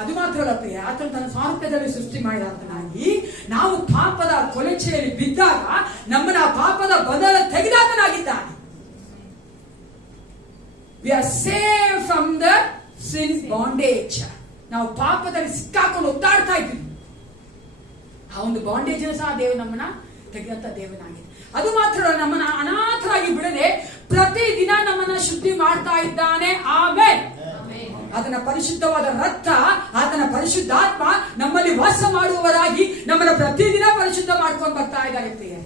ಅದು ಮಾತ್ರ ಅಲ್ಲ ಪ್ರಿಯ, ಆತನು ತನ್ನ ಸಾರೂಪ್ಯದಲ್ಲಿ ಸೃಷ್ಟಿ ಮಾಡಿದಾತನಾಗಿ ನಾವು ಪಾಪದ ಕೊಲೆಚೆಯಲ್ಲಿ ಬಿದ್ದಾಗ ನಮ್ಮನ್ನ ಆ ಪಾಪದ ಬದಲ ತೆಗೆದಾತನಾಗಿದ್ದಾನೆ. We are saved from the sin bondage. ನಾವು ಪಾಪದಲ್ಲಿ ಸಿಕ್ಕಾಕೊಂಡು ಒತ್ತಾಡ್ತಾ ಇದ್ವಿ, ಆ ಒಂದು ಬಾಂಡೇಜ್ ಸಹ ದೇವರು ನಮ್ಮನ್ನ ತೆಗೆದಂತ ದೇವನಾಗಿದೆ. ಅದು ಮಾತ್ರ ನಮ್ಮನ್ನ ಅನಾಥರಾಗಿ ಬಿಡದೆ ಪ್ರತಿದಿನ ನಮ್ಮನ್ನ ಶುದ್ಧಿ ಮಾಡ್ತಾ ಇದ್ದಾನೆ. ಆಮೇಲೆ ಆತನ ಪರಿಶುದ್ಧವಾದ ರಕ್ತ, ಆತನ ಪರಿಶುದ್ಧಾತ್ಮ ನಮ್ಮಲ್ಲಿ ವಾಸ ಮಾಡುವವರಾಗಿ ನಮ್ಮನ್ನ ಪ್ರತಿದಿನ ಪರಿಶುದ್ಧ ಮಾಡ್ಕೊಂಡು ಬರ್ತಾ ಇದ್ದಾರೆ ಪ್ರಿಯ.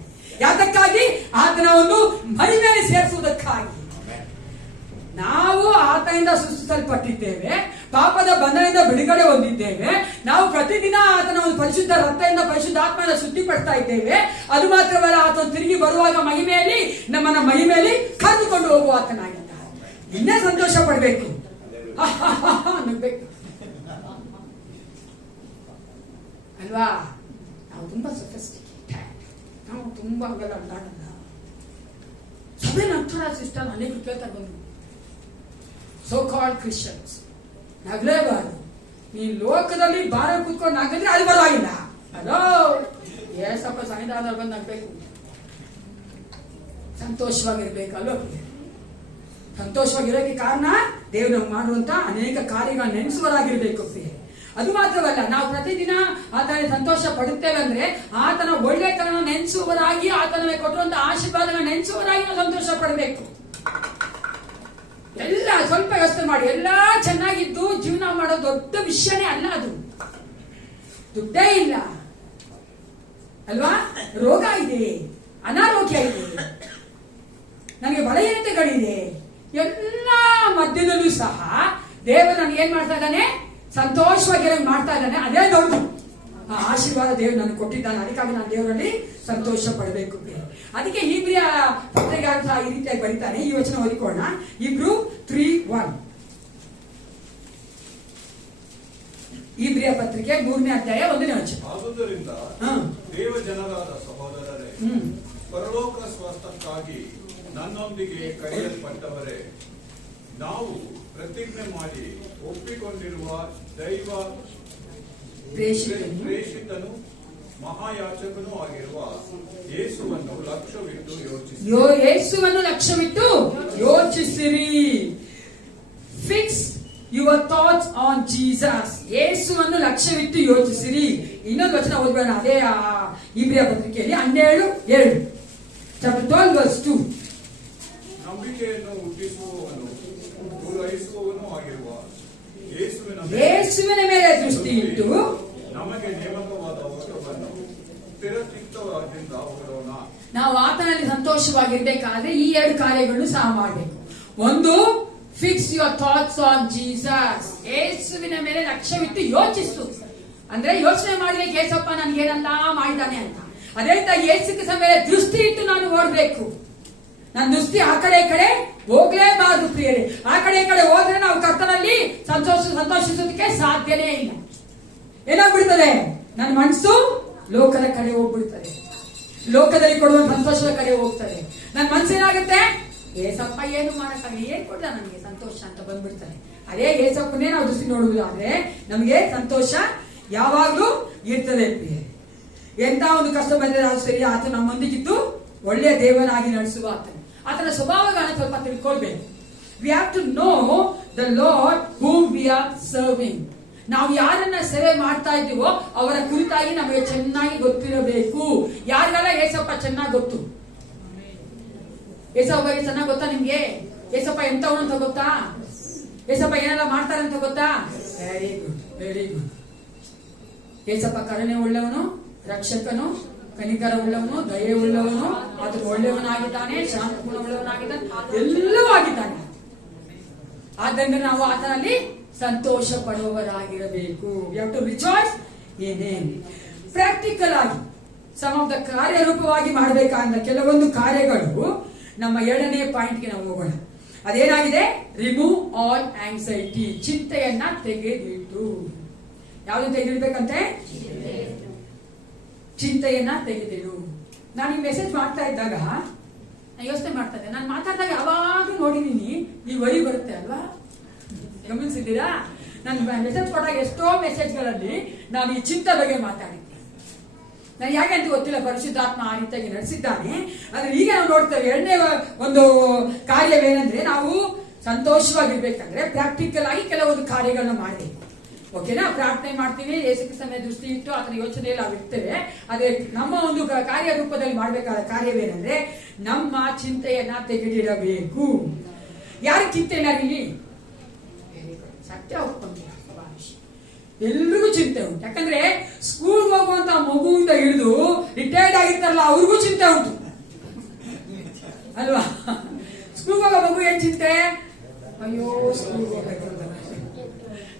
ಯಾತಕ್ಕಾಗಿ? ಆತನ ಒಂದು ಮಹಿಮೆಯನ್ನು ಸೇರಿಸುವುದಕ್ಕಾಗಿ. ನಾವು ಆತನಿಂದ ಸೃಷ್ಟಿಸಲ್ಪಟ್ಟಿದ್ದೇವೆ, ಪಾಪದ ಬಂಧನದಿಂದ ಬಿಡುಗಡೆ ಹೊಂದಿದ್ದೇವೆ. ನಾವು ಪ್ರತಿದಿನ ಆತನ ಒಂದು ಪರಿಶುದ್ಧ ರಕ್ತದಿಂದ ಪರಿಶುದ್ಧಾತ್ಮನ ಶುದ್ಧಿಪಡ್ತಾ ಇದ್ದೇವೆ. ಅದು ಮಾತ್ರವಲ್ಲ, ಆತನ ತಿರುಗಿ ಬರುವಾಗ ಮಹಿಮೆಯಲ್ಲಿ ನಮ್ಮನ್ನ ಮಹಿಮೆಯಲ್ಲಿ ಕರೆದುಕೊಂಡು ಹೋಗುವ ಆತನಾಗಿದ್ದಾನೆ. ಇನ್ನೇ ಸಂತೋಷ ಪಡಬೇಕು, ಅನ್ನಬೇಕು ಅಲ್ವಾ? ನಾವು ತುಂಬಾ ಸೊಫಿಸ್ಟಿಕೇಟೆಡ್, ನಾವು ತುಂಬಾ ಹಂಗೆಲ್ಲ ಅಡ್ಡಾಡಲ್ಲ. ಸಭೆ ನಂತರ ಸಿಸ್ಟರ್ ಅನೇಕರು ಕೇಳ್ತಾರೆ ಬಂದು, ಸೋ ಕಾಲ್ಡ್ ಕ್ರಿಶ್ಚಿಯನ್ಸ್, ನಗಲೇಬಾರದು. ನೀ ಲೋಕದಲ್ಲಿ ಬಾರ ಕೂತ್ಕೊಂಡು ನಾಗಂದ್ರೆ ಅದು ಬರವಾಗಿಲ್ಲ. ಅಲೋ ಏಸಪ್ಪ ಸಂವಿಧಾನದಲ್ಲಿ ಬಂದು ನಗ್ಬೇಕು, ಸಂತೋಷವಾಗಿರ್ಬೇಕು. ಅಲ್ಲೋ ಸಂತೋಷವಾಗಿರೋಕೆ ಕಾರಣ ದೇವರು ನಮ್ಗೆ ಮಾಡುವಂತ ಅನೇಕ ಕಾರ್ಯಗಳನ್ನ ನೆನೆಸುವರಾಗಿರ್ಬೇಕು ಪ್ರಿಯೆ. ಅದು ಮಾತ್ರವಲ್ಲ, ನಾವು ಪ್ರತಿದಿನ ಆತನ ಸಂತೋಷ ಪಡುತ್ತೇವೆ ಅಂದ್ರೆ ಆತನ ಒಳ್ಳೆತನ ನೆನೆಸುವವರಾಗಿ, ಆತನ ಕೊಟ್ಟುವಂತ ಆಶೀರ್ವಾದನ ನೆನೆಸುವವರಾಗಿ ನಾವು ಸಂತೋಷ ಪಡಬೇಕು. ಎಲ್ಲ ಸ್ವಲ್ಪ ಯೋಚನೆ ಮಾಡಿ, ಎಲ್ಲಾ ಚೆನ್ನಾಗಿದ್ದು ಜೀವನ ಮಾಡೋ ದೊಡ್ಡ ವಿಷಯನೇ ಅಲ್ಲ ಅದು. ದುಡ್ಡೇ ಇಲ್ಲ ಅಲ್ವಾ? ರೋಗ ಇದೆ, ಅನಾರೋಗ್ಯ ಇದೆ, ನನಗೆ ಬಲಹೀನತೆಗಳಿದೆ, ಎಲ್ಲ ಮಧ್ಯದಲ್ಲೂ ಸಹ ದೇವರು ನನಗೆ ಏನ್ ಮಾಡ್ತಾ ಇದ್ದಾನೆ? ಸಂತೋಷವಾಗಿ ಮಾಡ್ತಾ ಇದ್ದಾನೆ. ಅದೇ ದೊಡ್ಡ ಆ ಆಶೀರ್ವಾದ ದೇವರು ನನಗೆ ಕೊಟ್ಟಿದ್ದಾನೆ. ಅದಕ್ಕಾಗಿ ನಾನು ದೇವರಲ್ಲಿ ಸಂತೋಷ ಪಡಬೇಕು. ಅದಕ್ಕೆ ಇಬ್ರಿಯ ಪತ್ರಿಕೆ ಈ ರೀತಿಯಾಗಿ ಬರೀತಾನೆ. ಈ ವಚನ ಓದಿಕೊಳ್ಳೋಣ. ಇಬ್ರು 3:1. ಇಬ್ರಿಯ ಪತ್ರಿಕೆ 3ನೇ ಅಧ್ಯಾಯ 1ನೇ ವಚನ. ಆದುದರಿಂದ ದೇವ ಜನರಾದ ಸಹೋದರರೇ, ಪರಲೋಕ ಸ್ವಾಸ್ಥ್ಯಕ್ಕಾಗಿ ನನ್ನೊಂದಿಗೆ ಕರೆಯಲ್ಪಟ್ಟವರೇ, ನಾವು ಪ್ರತಿಜ್ಞೆ ಮಾಡಿ ಒಪ್ಪಿಕೊಂಡಿರುವ ದೈವ ಪ್ರೇಷಿತನು ಮಹಾಯಾಚಕನೂ ಆಗಿರುವ ಯೇಸುವನ್ನು ಲಕ್ಷ್ಯವಿಟ್ಟು ಯೋಚಿಸಿರಿ. Fix your thoughts on Jesus. ಯೇಸುವನ್ನು ಲಕ್ಷ್ಯವಿಟ್ಟು ಯೋಚಿಸಿರಿ. ಇನ್ನೊಂದು ವಚನ ಓದ್ಬೇಡ, ಅದೇ ಇಬ್ರಿಯ ಪತ್ರಿಕೆಯಲ್ಲಿ 12:2. ಚಾಪ್ಟರ್ 12:2. ನಂಬಿಕೆಯನ್ನು ಹುಟ್ಟಿಸುವವನು ಪೂರೈಸುವವನು ಆಗಿರುವ ಯೇಸುವಿನ ಮೇಲೆ ದೃಷ್ಟಿ ಇಟ್ಟು ನಮಗೆ ನೇಮಕವಾದ ಓಟವನ್ನು ಸ್ಥಿರಚಿತ್ತದಿಂದ ಓಡೋಣ. ನಾವು ಆತನಲ್ಲಿ ಸಂತೋಷವಾಗಿರ್ಬೇಕಾದ್ರೆ ಈ 2 ಕಾರ್ಯಗಳನ್ನು ಸಹ ಮಾಡಬೇಕು. ಒಂದು, fix your thoughts on Jesus. ಯೇಸುವಿನ ಮೇಲೆ ಲಕ್ಷ್ಯವಿಟ್ಟು ಯೋಚಿಸು. ಅಂದ್ರೆ ಯೋಚನೆ ಮಾಡಬೇಕು, ಯೇಸಪ್ಪ ನನ್ಗೇನೆಲ್ಲ ಮಾಡಿದ್ದಾನೆ ಅಂತ. ಅದೇ ರೀತಿ ಯೇಸು ಕ್ರಿಸ್ತನ ಮೇಲೆ ದೃಷ್ಟಿ ಇಟ್ಟು ನಾನು ಓಡಬೇಕು. ನನ್ನ ದೃಷ್ಟಿ ಆ ಕಡೆ ಈ ಕಡೆ ಹೋಗ್ಲೇಬಾರದು ಪ್ರಿಯರೇ. ಆ ಕಡೆ ಈ ಕಡೆ ಹೋದ್ರೆ ನಾವು ಕರ್ತನಲ್ಲಿ ಸಂತೋಷಿಸೋದಕ್ಕೆ ಸಾಧ್ಯನೇ ಇಲ್ಲ. ಏನಾಗ್ಬಿಡ್ತದೆ? ನನ್ನ ಮನಸ್ಸು ಲೋಕದ ಕಡೆ ಹೋಗ್ಬಿಡ್ತದೆ, ಲೋಕದಲ್ಲಿ ಕೊಡುವ ಸಂತೋಷದ ಕಡೆ ಹೋಗ್ತದೆ. ನನ್ನ ಮನಸ್ಸು ಏನಾಗುತ್ತೆ? ಏಸಪ್ಪ ಏನು ಮಾಡಕ್ಕಾಗಲಿ, ಏನ್ ಕೊಡ್ದ ನನಗೆ ಸಂತೋಷ ಅಂತ ಬಂದ್ಬಿಡ್ತಾರೆ. ಅದೇ ಏಸಪ್ಪನೇ ನಾವು ದೃಷ್ಟಿ ನೋಡುವುದಾದ್ರೆ ನಮಗೆ ಸಂತೋಷ ಯಾವಾಗ್ಲೂ ಇರ್ತದೆ ಪ್ರಿಯರೇ. ಎಂತ ಒಂದು ಕಷ್ಟ ಬಂದರೆ ಅದು ಸರಿ, ಆತ ನಮ್ಮೊಂದಿಗಿದ್ದು ಒಳ್ಳೆಯ ದೇವನಾಗಿ ನಡೆಸುವ ಆತನ ಸ್ವಭಾವಗಳನ್ನ ಸ್ವಲ್ಪ ತಿಳ್ಕೊಳ್ಬೇಕು. We have to know the Lord whom we are serving. ನಾವು ಯಾರನ್ನ ಸೇವೆ ಮಾಡ್ತಾ ಇದ್ದೀವೋ ಅವರ ಕುರಿತಾಗಿ ನಮಗೆ ಚೆನ್ನಾಗಿ ಗೊತ್ತಿರಬೇಕು. ಯಾರಿಗೆಲ್ಲ ಏಸಪ್ಪ ಚೆನ್ನಾಗಿ ಗೊತ್ತು? ಏಸಪ್ಪ ಬಗ್ಗೆ ಚೆನ್ನಾಗಿ ಗೊತ್ತಾ ನಿಮ್ಗೆ? ಏಸಪ್ಪ ಎಂತವನು ಅಂತ ಗೊತ್ತಾ? ಏಸಪ್ಪ ಏನೆಲ್ಲ ಮಾಡ್ತಾರೆ ಅಂತ ಗೊತ್ತಾ? Very good. Very good. ಏಸಪ್ಪ ಕರುಣೆ ಉಳ್ಳವನು, ರಕ್ಷಕನು, ಕನಿಕರ ಉಳ್ಳವನು, ದಯೆ ಉಳ್ಳವನು, ಆತನು ಒಳ್ಳೆಯವನಾಗಿದ್ದಾನೆ, ಶಾಂತ ಗುಣವುಳ್ಳವನಾಗಿದ್ದಾನೆ, ಎಲ್ಲವೂ ಆಗಿದ್ದಾನೆ. ಆದ್ದರಿಂದ ನಾವು ಆತನಲ್ಲಿ ಸಂತೋಷ ಪಡುವವರಾಗಿರಬೇಕು. ವಿ ಹ್ಯಾವ್ ಟು ರಿಜಾಯ್ಸ್ ಏನೇ ಪ್ರಾಕ್ಟಿಕಲ್ ಆಗಿ ಸಮ್ ಆಫ್ ದ ಕಾರ್ಯರೂಪವಾಗಿ ಮಾಡಬೇಕಾದ ಕೆಲವೊಂದು ಕಾರ್ಯಗಳು ನಮ್ಮ 2ನೇ ಪಾಯಿಂಟ್ಗೆ ನಾವು ಹೋಗೋಣ. ಅದೇನಾಗಿದೆ? ರಿಮೂವ್ ಆಲ್ ಆಂಗ್ಸೈಟಿ, ಚಿಂತೆಯನ್ನ ತೆಗೆದಿಟ್ಟು. ಯಾವುದು ತೆಗೆದಿಡ್ಬೇಕಂತೆ? ಚಿಂತೆಯನ್ನ ತೆಗೆದಿಡು. ನಾನು ಈ ಮೆಸೇಜ್ ಮಾಡ್ತಾ ಇದ್ದಾಗ ಯೋಚನೆ ಮಾಡ್ತಾ ಇದ್ದೆ, ನಾನು ಮಾತಾಡಿದಾಗ ಯಾವಾಗ್ಲೂ ನೋಡಿದೀನಿ ಈ ವರಿ ಬರುತ್ತೆ ಅಲ್ವಾ, ಗಮನಿಸಿದ್ದೀರಾ? ನಾನು ಮೆಸೇಜ್ ಕೊಟ್ಟಾಗ ಎಷ್ಟೋ ಮೆಸೇಜ್ಗಳಲ್ಲಿ ನಾವು ಈ ಚಿಂತೆ ಬಗ್ಗೆ ಮಾತಾಡಿದ್ದೆ. ನಾನು ಯಾಕೆ ಅಂತ ಗೊತ್ತಿಲ್ಲ, ಪರಿಶುದ್ಧಾತ್ಮ ಆ ರೀತಿಯಾಗಿ ನಡೆಸಿದ್ದಾನೆ. ಆದ್ರೆ ಈಗ ನಾವು ನೋಡ್ತೇವೆ 2ನೇ ಒಂದು ಕಾರ್ಯವೇನೆಂದ್ರೆ, ನಾವು ಸಂತೋಷವಾಗಿರ್ಬೇಕಂದ್ರೆ ಪ್ರಾಕ್ಟಿಕಲ್ ಆಗಿ ಕೆಲವೊಂದು ಕಾರ್ಯಗಳನ್ನ ಮಾಡಬೇಕು. ಓಕೆನಾ? ಪ್ರಾರ್ಥನೆ ಮಾಡ್ತೀವಿ, ಯೇಸು ಕ್ರಿಸ್ತನ ದೃಷ್ಟಿ ಇಟ್ಟು ಆತನ ಯೋಚನೆಯಲ್ಲಿ ನಾವು ಇರ್ತೇವೆ. ಅದೇ ನಮ್ಮ ಒಂದು ಕಾರ್ಯರೂಪದಲ್ಲಿ ಮಾಡಬೇಕಾದ ಕಾರ್ಯವೇನೆಂದ್ರೆ, ನಮ್ಮ ಚಿಂತೆಯನ್ನ ತೆಗೆದಿಡಬೇಕು. ಯಾರಿಗೆ ಚಿಂತೆ ಇಲ್ಲ ಇಲ್ಲಿ? ಸತ್ಯ ಒಪ್ಕೊಂತೀವಿ. ಎಲ್ರಿಗೂ ಚಿಂತೆ ಉಂಟು. ಯಾಕಂದ್ರೆ ಸ್ಕೂಲ್ ಹೋಗುವಂತ ಮಗುವಿಂದ ಹಿಡಿದು ರಿಟೈರ್ಡ್ ಆಗಿರ್ತಾರಲ್ಲ ಅವ್ರಿಗೂ ಚಿಂತೆ ಉಂಟು ಅಲ್ವಾ? ಸ್ಕೂಲ್ ಹೋಗೋ ಮಗು ಏನ್ ಚಿಂತೆ? ಅಯ್ಯೋ ಸ್ಕೂಲ್ ಹೋಗ್ಬೇಕು.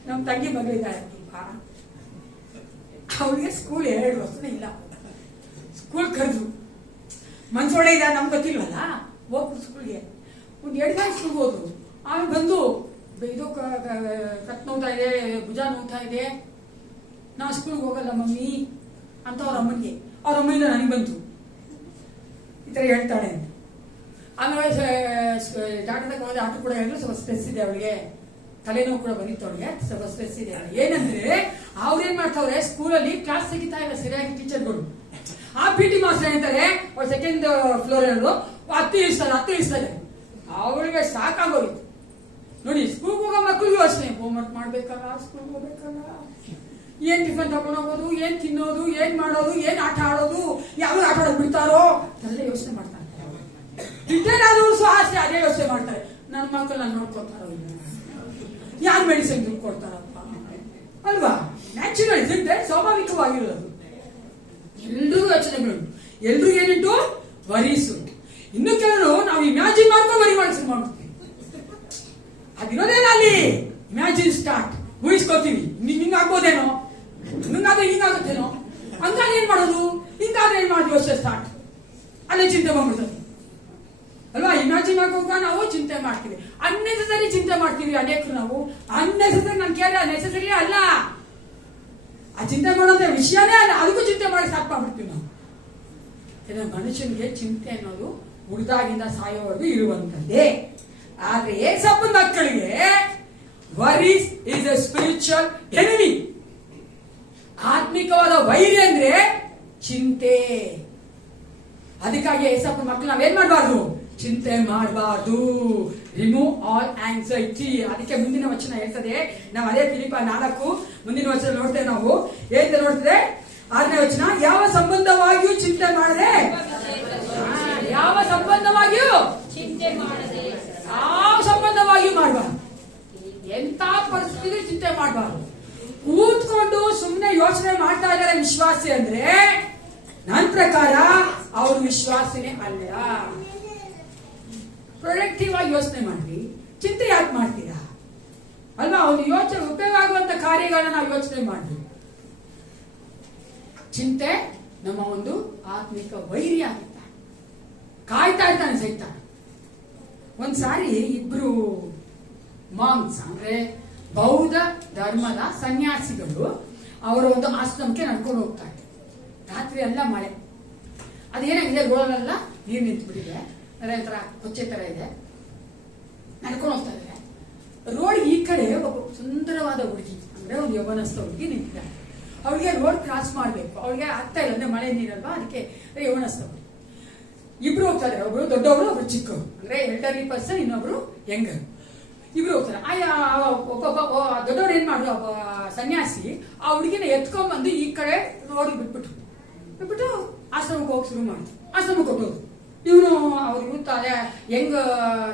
ನಮ್ ತಂಗಿ ಮಗಳಿದ್ದಾಳೆ, ಅವಳಿಗೆ ಸ್ಕೂಲ್ 2 ವರ್ಷನೇ ಇಲ್ಲ. ಸ್ಕೂಲ್ ಕರೆದು ಮನ್ಸೊಡೆ ಇದೆ, ನಮ್ಗೆ ಗೊತ್ತಿಲ್ವಲ್ಲ, ಹೋಗ್ಬಿಟ್ಟು ಸ್ಕೂಲ್ಗೆ ಒಂದು 2 ಗಂಟೆ ಸ್ಕೂಲ್ ಹೋದ್ರು. ಆಮೇಲೆ ಬಂದು ಇದು ಕತ್ ನೋವ್ತಾ ಇದೆ, ಭುಜ ನೋವ್ತಾ ಇದೆ, ನಾ ಸ್ಕೂಲ್ಗೆ ಹೋಗಲ್ಲ ಮಮ್ಮಿ ಅಂತ ಅವ್ರ ಅಮ್ಮನಿಂದ ನನಗೆ ಬಂತು. ಈ ತರ ಹೇಳ್ತಾಳೆ ಅಂತ. ಆಮೇಲೆ ಡಾಕ್ಟರ್ ಹೋದ್ರೆ ಆಟ ಕೂಡ ಹೇಳಿದ್ರು ಸ್ವಲ್ಪ ಸ್ಟ್ರೆಸ್ ಇದೆ ಅವಳಿಗೆ, ತಲೆನೋವು ಕೂಡ ಬಂದಿತ್ತು ಅವಳಿಗೆ, ಸ್ವಲ್ಪ ಸ್ಟ್ರೆಸ್ ಇದೆ. ಏನಂದ್ರೆ ಅವ್ರೇನ್ ಮಾಡ್ತಾವ್ರೆ, ಸ್ಕೂಲಲ್ಲಿ ಕ್ಲಾಸ್ ತೆಗಿತಾ ಇಲ್ಲ ಸರಿಯಾಗಿ ಟೀಚರ್ಗಳು. ಆ PT ಮಾಸ್ಟರ್ ಹೇಳ್ತಾರೆ, ಅವ್ರು 2nd ಫ್ಲೋರ್ ಅವರು 10 ಇಳಿಸ್ತಾರೆ. ಅವಳಿಗೆ ಸಾಕಾಗೋಯ್ತು. ನೋಡಿ, ಸ್ಕೂಲ್ಗೆ ಹೋಗೋ ಮಕ್ಕಳಿಗೆ ಯೋಚನೆ, ಹೋಮ್ವರ್ಕ್ ಮಾಡ್ಬೇಕಲ್ಲ, ಸ್ಕೂಲ್ಗೆ ಹೋಗ್ಬೇಕಲ್ಲ, ಏನ್ ಟಿಫನ್ ತಗೊಂಡು ಹೋಗೋದು, ಏನ್ ತಿನ್ನೋದು, ಏನ್ ಮಾಡೋದು, ಏನ್ ಆಟ ಆಡೋದು, ಯಾವ್ದು ಆಟ ಆಡೋದು ಬಿಡ್ತಾರೋ ಎಲ್ಲ ಯೋಚನೆ ಮಾಡ್ತಾರೆ. ರಿಟೈರ್ಡ್ ಆದವರು ಸಹ ಅಷ್ಟೇ ಅದೇ ಯೋಚನೆ ಮಾಡ್ತಾರೆ. ನನ್ನ ಮಕ್ಕಳು ನಾನು ನೋಡ್ಕೊತಾರೋ ಇಲ್ಲ, ಯಾರು ಮೆಡಿಸಿನ್ ದುಡ್ಡು ಕೊಡ್ತಾರಪ್ಪ ಅಲ್ವಾ? ನ್ಯಾಚುರಲ್ ಇದ್ದಂತೆ ಸ್ವಾಭಾವಿಕವಾಗಿರೋದು. ಎಲ್ರಿಗೂ ಯೋಚನೆಗಳುಂಟು, ಎಲ್ರಿಗೂ ಏನುಂಟು? ವರೀಸ್ ಉಂಟು. ಇನ್ನು ಕೆಲವರು ನಾವು ಇಮ್ಯಾಜಿನ್ ಮಾಡ್ಕೊಂಡು ವರಿ ಮಾಡಿ ಶುರು ಮಾಡ್ತೀವಿ. ಅದಿರೋದೇನ ಅಲ್ಲಿ ಇಮ್ಯಾಜಿನ್ ಸ್ಟಾರ್ಟ್, ಊಹಿಸ್ಕೋತೀವಿ. ಹಿಂಗಾಗ್ಬೋದೇನೋ, ಹಿಂಗಾದ್ರೆ ಹಿಂಗಾಗುತ್ತೇನೋ, ಹಂಗಾದ್ರೆ ಏನ್ ಮಾಡೋದು, ಹಿಂಗಾದ್ರೆ ಏನ್ ಮಾಡೋದು, ಯೋಚನೆ ಸ್ಟಾರ್ಟ್. ಅಲ್ಲೇ ಚಿಂತೆ ಬಂದ್ಬಿಡ್ತದೆ ಅಲ್ವಾ? ಇಮ್ಯಾಜಿನ್ ಆಗುವಾಗ ನಾವು ಚಿಂತೆ ಮಾಡ್ತೀವಿ, ಅನ್ನೆಸರಿ ಚಿಂತೆ ಮಾಡ್ತೀವಿ. ಅನೇಕರು ನಾವು ಅನ್ನೆಸರಿ, ನಾನು ಕೇಳ ನೆಸಸರಿ ಅಲ್ಲ, ಆ ಚಿಂತೆ ಮಾಡೋದೇ ವಿಷಯನೇ ಅಲ್ಲ, ಅದಕ್ಕೂ ಚಿಂತೆ ಮಾಡಿ ಸ್ಟಾರ್ಟ್ ಮಾಡ್ಬಿಡ್ತೀವಿ ನಾವು. ಮನುಷ್ಯನಿಗೆ ಚಿಂತೆ ಅನ್ನೋದು ಹುಡುದಾಗಿಂದ ಸಾಯೋವರೆಗೂ ಇರುವಂತದ್ದೇ. ಆದ್ರೆ ಏಸಪ್ಪನ ಮಕ್ಕಳಿಗೆ worries is a spiritual enemy. ಆತ್ಮಿಕವಾದ ವೈರಿ ಅಂದ್ರೆ ಚಿಂತೆ. ಅದಕ್ಕಾಗಿ ಏಸಪ್ಪನ ಮಕ್ಕಳು ನಾವೇನ್ ಮಾಡಬಾರ್ದು? ಚಿಂತೆ ಮಾಡಬಾರ್ದು. Remove all anxiety. ಅದಕ್ಕೆ ಮುಂದಿನ ವಚನ ಹೇಳ್ತದೆ, ನಾವು ಅದೇ ಫಿಲಿಪ 4 ಮುಂದಿನ ವಚನ ನೋಡ್ತೇವೆ. ನಾವು ಏನ್ ನೋಡ್ತದೆ? 6ನೇ ವಚನ, ಯಾವ ಸಂಬಂಧವಾಗಿಯೂ ಚಿಂತೆ ಮಾಡದೆ, ಯಾವ ಸಂಬಂಧವಾಗಿಯೂ ಚಿಂತೆ ಮಾಡದೆ, ಯಾವ ಸಂಬಂಧವಾಗಿಯೂ ಮಾಡಬಾರ್ದು. ಎಂತ ಪರಿಸ್ಥಿತಿ ಚಿಂತೆ ಮಾಡಬಾರ್ದು. ಕೂತ್ಕೊಂಡು ಸುಮ್ಮನೆ ಯೋಚನೆ ಮಾಡ್ತಾ ಇದ್ದಾರೆ ವಿಶ್ವಾಸಿ ಅಂದ್ರೆ, ನನ್ನ ಪ್ರಕಾರ ಅವರು ವಿಶ್ವಾಸಿನೇ ಅಲ್ಲ. ಪ್ರೊಡಕ್ಟಿವ್ ಆಗಿ ಯೋಚನೆ ಮಾಡಿ, ಚಿಂತೆ ಯಾಕೆ ಮಾಡ್ತೀರಾ ಅಲ್ವಾ? ಒಂದು ಯೋಚನೆ ಉಪಯೋಗ ಆಗುವಂತ ಕಾರ್ಯಗಳನ್ನ ನಾವು ಯೋಚನೆ ಮಾಡಿ. ಚಿಂತೆ ನಮ್ಮ ಒಂದು ಆತ್ಮಿಕ ವೈರಿ ಆಗುತ್ತಾ, ಕಾಯ್ತಾ ಇರ್ತಾನೆ ಸೈತಾನ. ಒಂದ್ಸಾರಿ ಇಬ್ರು ಮಾಂಗ್ಸ್ ಅಂದ್ರೆ ಬೌದ್ಧ ಧರ್ಮದ ಸನ್ಯಾಸಿಗಳು ಅವರ ಒಂದು ಆಶ್ರಮಕ್ಕೆ ನಡ್ಕೊಂಡು ಹೋಗ್ತಾ ಇದ್ದಾರೆ. ರಾತ್ರಿ ಎಲ್ಲ ಮಳೆ, ಅದೇನಾಗಿದೆ, ರೋಡಲ್ಲೆಲ್ಲ ನೀರು ನಿಂತುಬಿಟ್ಟಿದೆ, ಒಂಥರ ಕೊಚ್ಚೆ ತರ ಇದೆ. ನಡ್ಕೊಂಡು ಹೋಗ್ತಾ ಇದ್ದಾರೆ. ರೋಡ್ ಈ ಕಡೆ ಒಬ್ಬ ಸುಂದರವಾದ ಹುಡುಗಿ ಅಂದ್ರೆ ಒಂದು ಯೌವನಸ್ಥ ಹುಡುಗಿ ನಿಂತಿದ್ದಾರೆ. ಅವಳಿಗೆ ರೋಡ್ ಕ್ರಾಸ್ ಮಾಡ್ಬೇಕು, ಅವಳಿಗೆ ಆಗ್ತಾ ಇಲ್ಲ ಅಂದ್ರೆ ಮಳೆ ನೀರಲ್ವಾ, ಅದಕ್ಕೆ ಯೌವನಸ್ಥ ಹುಡುಗಿ. ಇಬ್ರು ಹೋಗ್ತಾ ಇದ್ದಾರೆ, ಒಬ್ರು ದೊಡ್ಡವರು, ಒಬ್ರು ಚಿಕ್ಕವರು, ಅಂದ್ರೆ ಎಲ್ಡರ್ಲಿ ಪರ್ಸನ್, ಇನ್ನೊಬ್ರು ಯಂಗರ್. ಇಬ್ರು ಹೋಗ್ತಾರೆ. ಒಬ್ಬ ದೊಡ್ಡವ್ರು ಏನ್ ಮಾಡಿದ್ರು, ಒಬ್ಬ ಸನ್ಯಾಸಿ ಆ ಹುಡುಗಿನ ಎತ್ಕೊಂಡ್ಬಂದು ಈ ಕಡೆ ರೋಡ್ ಬಿಟ್ಬಿಟ್ಟು ಆಶ್ರಮಕ್ಕೆ ಹೋಗಿ ಶುರು ಮಾಡಿದ್ರು. ಆಶ್ರಮಕ್ಕೆ ಕೊಟ್ಟೋದು. ಇವನು ಅವ್ರು ಯೂತ್ ಹೆಂಗ್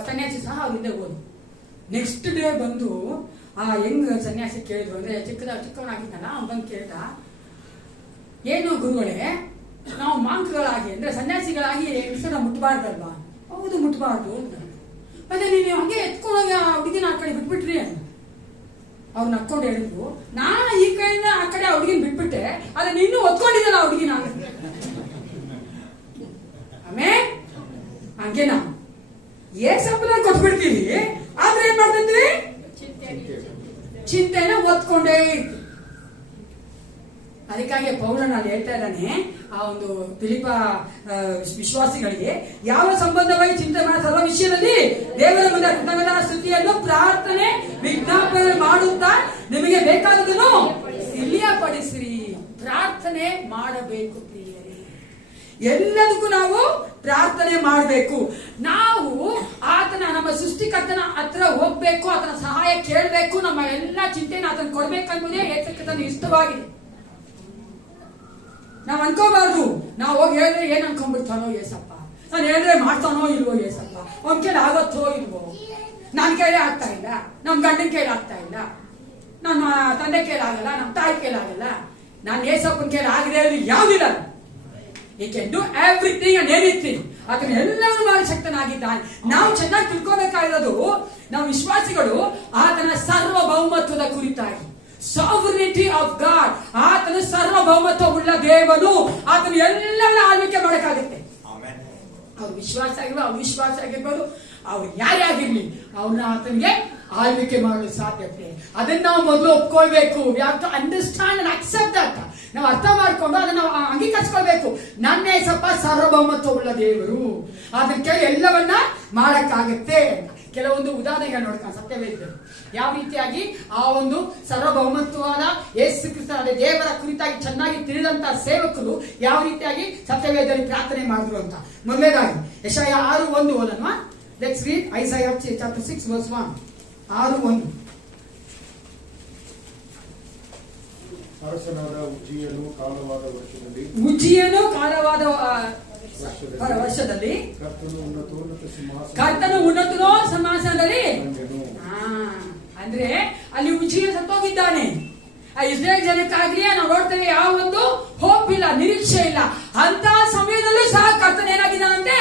ಸನ್ಯಾಸಿ ಸಹ ಅವ್ರ ಹಿಂದೆ ಹೋದ್ರು. ನೆಕ್ಸ್ಟ್ ಡೇ ಬಂದು ಹೆಂಗ್ ಸನ್ಯಾಸಿ ಕೇಳಿದ್ರು ಅಂದ್ರೆ ಚಿಕ್ಕವನಾಗಿದ್ದಲ್ಲ ಅವ್ನು ಬಂದು ಕೇಳ್ದ, ಏನು ಗುರುಗಳೇ ನಾವು ಮಾಂಕಗಳಾಗಿ ಅಂದ್ರೆ ಸನ್ಯಾಸಿಗಳಾಗಿ ಹೆಂಗಸನ್ನ ಮುಟ್ಟಬಾರ್ದಲ್ವಾ? ಹೌದು ಮುಟ್ಟಬಾರ್ದು ಅಂತ. ಮತ್ತೆ ನೀನು ಹಂಗೆ ಎತ್ಕೊಂಡೋಗಿ ಆ ಹುಡುಗಿನ ಆ ಕಡೆ ಬಿಟ್ಬಿಟ್ರಿ ಅಂತ ಅವ್ರು ನಕ್ಕೊಂಡು ಹೇಳಿದ್ರು. ನಾನು ಈ ಕಡೆಯಿಂದ ಆ ಕಡೆ ಆ ಹುಡುಗಿನ ಬಿಟ್ಬಿಟ್ಟೆ, ಆದ್ರೆ ನೀನು ಒತ್ಕೊಂಡಿದ್ದಲ್ಲ ಆ ಹುಡುಗಿನ. ಆಮೇಲೆ ಹಂಗೆ ನಾವು ಏಸಪ್ಪನ ಕೊಟ್ಬಿಡ್ತೀವಿ, ಆದ್ರೆ ಏನ್ ಮಾಡ್ತಿದ್ವಿ? ಚಿಂತೆನ ಒತ್ಕೊಂಡೇ ಇರ್ತೀವಿ. ಅದಕ್ಕಾಗಿ ಪೌಲನ ಅಲ್ಲಿ ಹೇಳ್ತಾ ಇದ್ದಾನೆ ಆ ಒಂದು ಫಿಲಿಪ ವಿಶ್ವಾಸಿಗಳಿಗೆ, ಯಾವ ಸಂಬಂಧವಾಗಿ ಚಿಂತೆ ಮಾಡೋ ಸರ್ವ ವಿಷಯದಲ್ಲಿ ದೇವರ ಮುಂದೆ ಕೃತಜ್ಞತಾ ಸ್ತುತಿಯನ್ನು ಪ್ರಾರ್ಥನೆ ವಿಜ್ಞಾಪನೆ ಮಾಡುತ್ತಾ ನಿಮಗೆ ಬೇಕಾದದನ್ನು ತಿಳಿಯಪಡಿಸಿರಿ. ಪ್ರಾರ್ಥನೆ ಮಾಡಬೇಕು ಪ್ರಿಯರೇ, ಎಲ್ಲದಕ್ಕೂ ನಾವು ಪ್ರಾರ್ಥನೆ ಮಾಡಬೇಕು. ನಾವು ಆತನ ನಮ್ಮ ಸೃಷ್ಟಿಕರ್ತನ ಹತ್ರ ಹೋಗ್ಬೇಕು, ಆತನ ಸಹಾಯ ಕೇಳಬೇಕು, ನಮ್ಮ ಎಲ್ಲ ಚಿಂತೆನ ಆತನ ಕೊಡ್ಬೇಕನ್ನುವುದೇ ಏಸಕ್ಕತನ ಇಷ್ಟವಾಗಿದೆ. ನಾವ್ ಅನ್ಕೋಬಾರ್ದು ನಾವು ಹೋಗಿ ಹೇಳಿದ್ರೆ ಏನ್ ಅನ್ಕೊಂಡ್ಬಿಡ್ತಾನೋ ಏಸಪ್ಪ, ನಾನು ಹೇಳಿದ್ರೆ ಮಾಡ್ತಾನೋ ಇಲ್ವೋ ಏಸಪ್ಪ, ಅವ್ನ ಕೈಲಿ ಆಗತ್ತೋ ಇಲ್ವೋ, ನನ್ ಕೈಲೇ ಆಗ್ತಾ ಇಲ್ಲ, ನಮ್ ಗಂಡನ ಕೈಲಿ ಆಗ್ತಾ ಇಲ್ಲ, ನಮ್ಮ ತಂದೆ ಕೈಲಿ ಆಗಲ್ಲ, ನಮ್ ತಾಯಿ ಕೈಲಿ ಆಗಲ್ಲ, ನಾನು ಏಸಪ್ಪನ ಕೈಲಿ ಆಗದೆ ಯಾವ್ದಿಲ್ಲ. He can do everything and anything. ಆತನ ಎಲ್ಲವನ್ನೂ ಮಾಡಿ ಶಕ್ತನಾಗಿದ್ದಾನೆ. ನಾವು ಚೆನ್ನಾಗಿ ತಿಳ್ಕೋಬೇಕಾಗಿರೋದು, ನಾವು ವಿಶ್ವಾಸಿಗಳು ಆತನ ಸಾರ್ವಭೌಮತ್ವದ ಕುರಿತಾಗಿ, ಸಾವರ್ನಿಟಿ ಆಫ್ ಗಾಡ್. ಆತನ ಸಾರ್ವಭೌಮತ್ವ ಉಳ್ಳ ದೇವನು, ಆತನ ಎಲ್ಲವನ್ನ ಆಳ್ವಿಕೆ ಮಾಡಕ್ಕಾಗುತ್ತೆ. ಅವ್ರ ವಿಶ್ವಾಸ ಆಗಿರ್ಬೋದು, ಅವಿಶ್ವಾಸ ಆಗಿರ್ಬೋದು, ಅವ್ರು ಯಾರೇ ಆಗಿರ್ಲಿ, ಅವ್ರನ್ನ ಆತನಿಗೆ ಆಳ್ವಿಕೆ ಮಾಡಲು ಸಾಧ್ಯತೆ. ಅದನ್ನ ನಾವು ಮೊದಲು ಒಪ್ಕೊಳ್ಬೇಕು. We have to understand and accept that. ನಾವು ಅರ್ಥ ಮಾಡ್ಕೊಂಡು ಅದನ್ನ ನಾವು ಅಂಗೀಕರಿಸ್ಕೊಳ್ಬೇಕು. ನನ್ನ ಏಸಪ್ಪ ಸಾರ್ವಭೌಮತ್ವ ಉಳ್ಳ ದೇವರು, ಅದನ್ನ ಕೇಳಿ ಎಲ್ಲವನ್ನ ಮಾಡಕ್ಕಾಗತ್ತೆ. ಕೆಲವೊಂದು ಉದಾಹರಣೆಗಳು ನೋಡ್ಕೊಂಡು ಸತ್ಯವೇದ ಯಾವ ರೀತಿಯಾಗಿ ಆ ಒಂದು ಸಾರ್ವಭೌಮತ್ವವಾದ ಯೇಸು ಕ್ರಿಸ್ತ ದೇವರ ಕುರಿತಾಗಿ ಚೆನ್ನಾಗಿ ತಿಳಿದಂತ ಸೇವಕರು ಯಾವ ರೀತಿಯಾಗಿ ಸತ್ಯವೇದದಲ್ಲಿ ಪ್ರಾರ್ಥನೆ ಮಾಡಿದ್ರು ಅಂತ. ಮೊದಲನೇದಾಗಿ ಯೆಶಾಯ 6:1 ಓದೋಣ. Let's read Isaiah chapter 6 verse 1. 6:1. ಅರಸನಾದ ಉಜ್ಜಿಯನು ಕಾಲವಾದ ವರ್ಷದಲ್ಲಿ ಕರ್ತನು ಉನ್ನತನೋ ಸಿಂಹಾಸನದಲ್ಲಿ ಅಂದ್ರೆ ಅಲ್ಲಿ ಉಜ್ಜಿಯ ಸತ್ತೋಗಿದ್ದಾನೆ. ಆ ಇಸ್ರೇಲ್ ಜನಕ್ಕಾಗ್ಲಿ ನಾವು ನೋಡ್ತೇವೆ ಯಾವ ಒಂದು ಹೋಪ್ ಇಲ್ಲ, ನಿರೀಕ್ಷೆ ಇಲ್ಲ. ಅಂತ ಸಮಯದಲ್ಲೂ ಸಹ ಕರ್ತನ ಏನಾಗಿದ್ದಾನಂತೆ?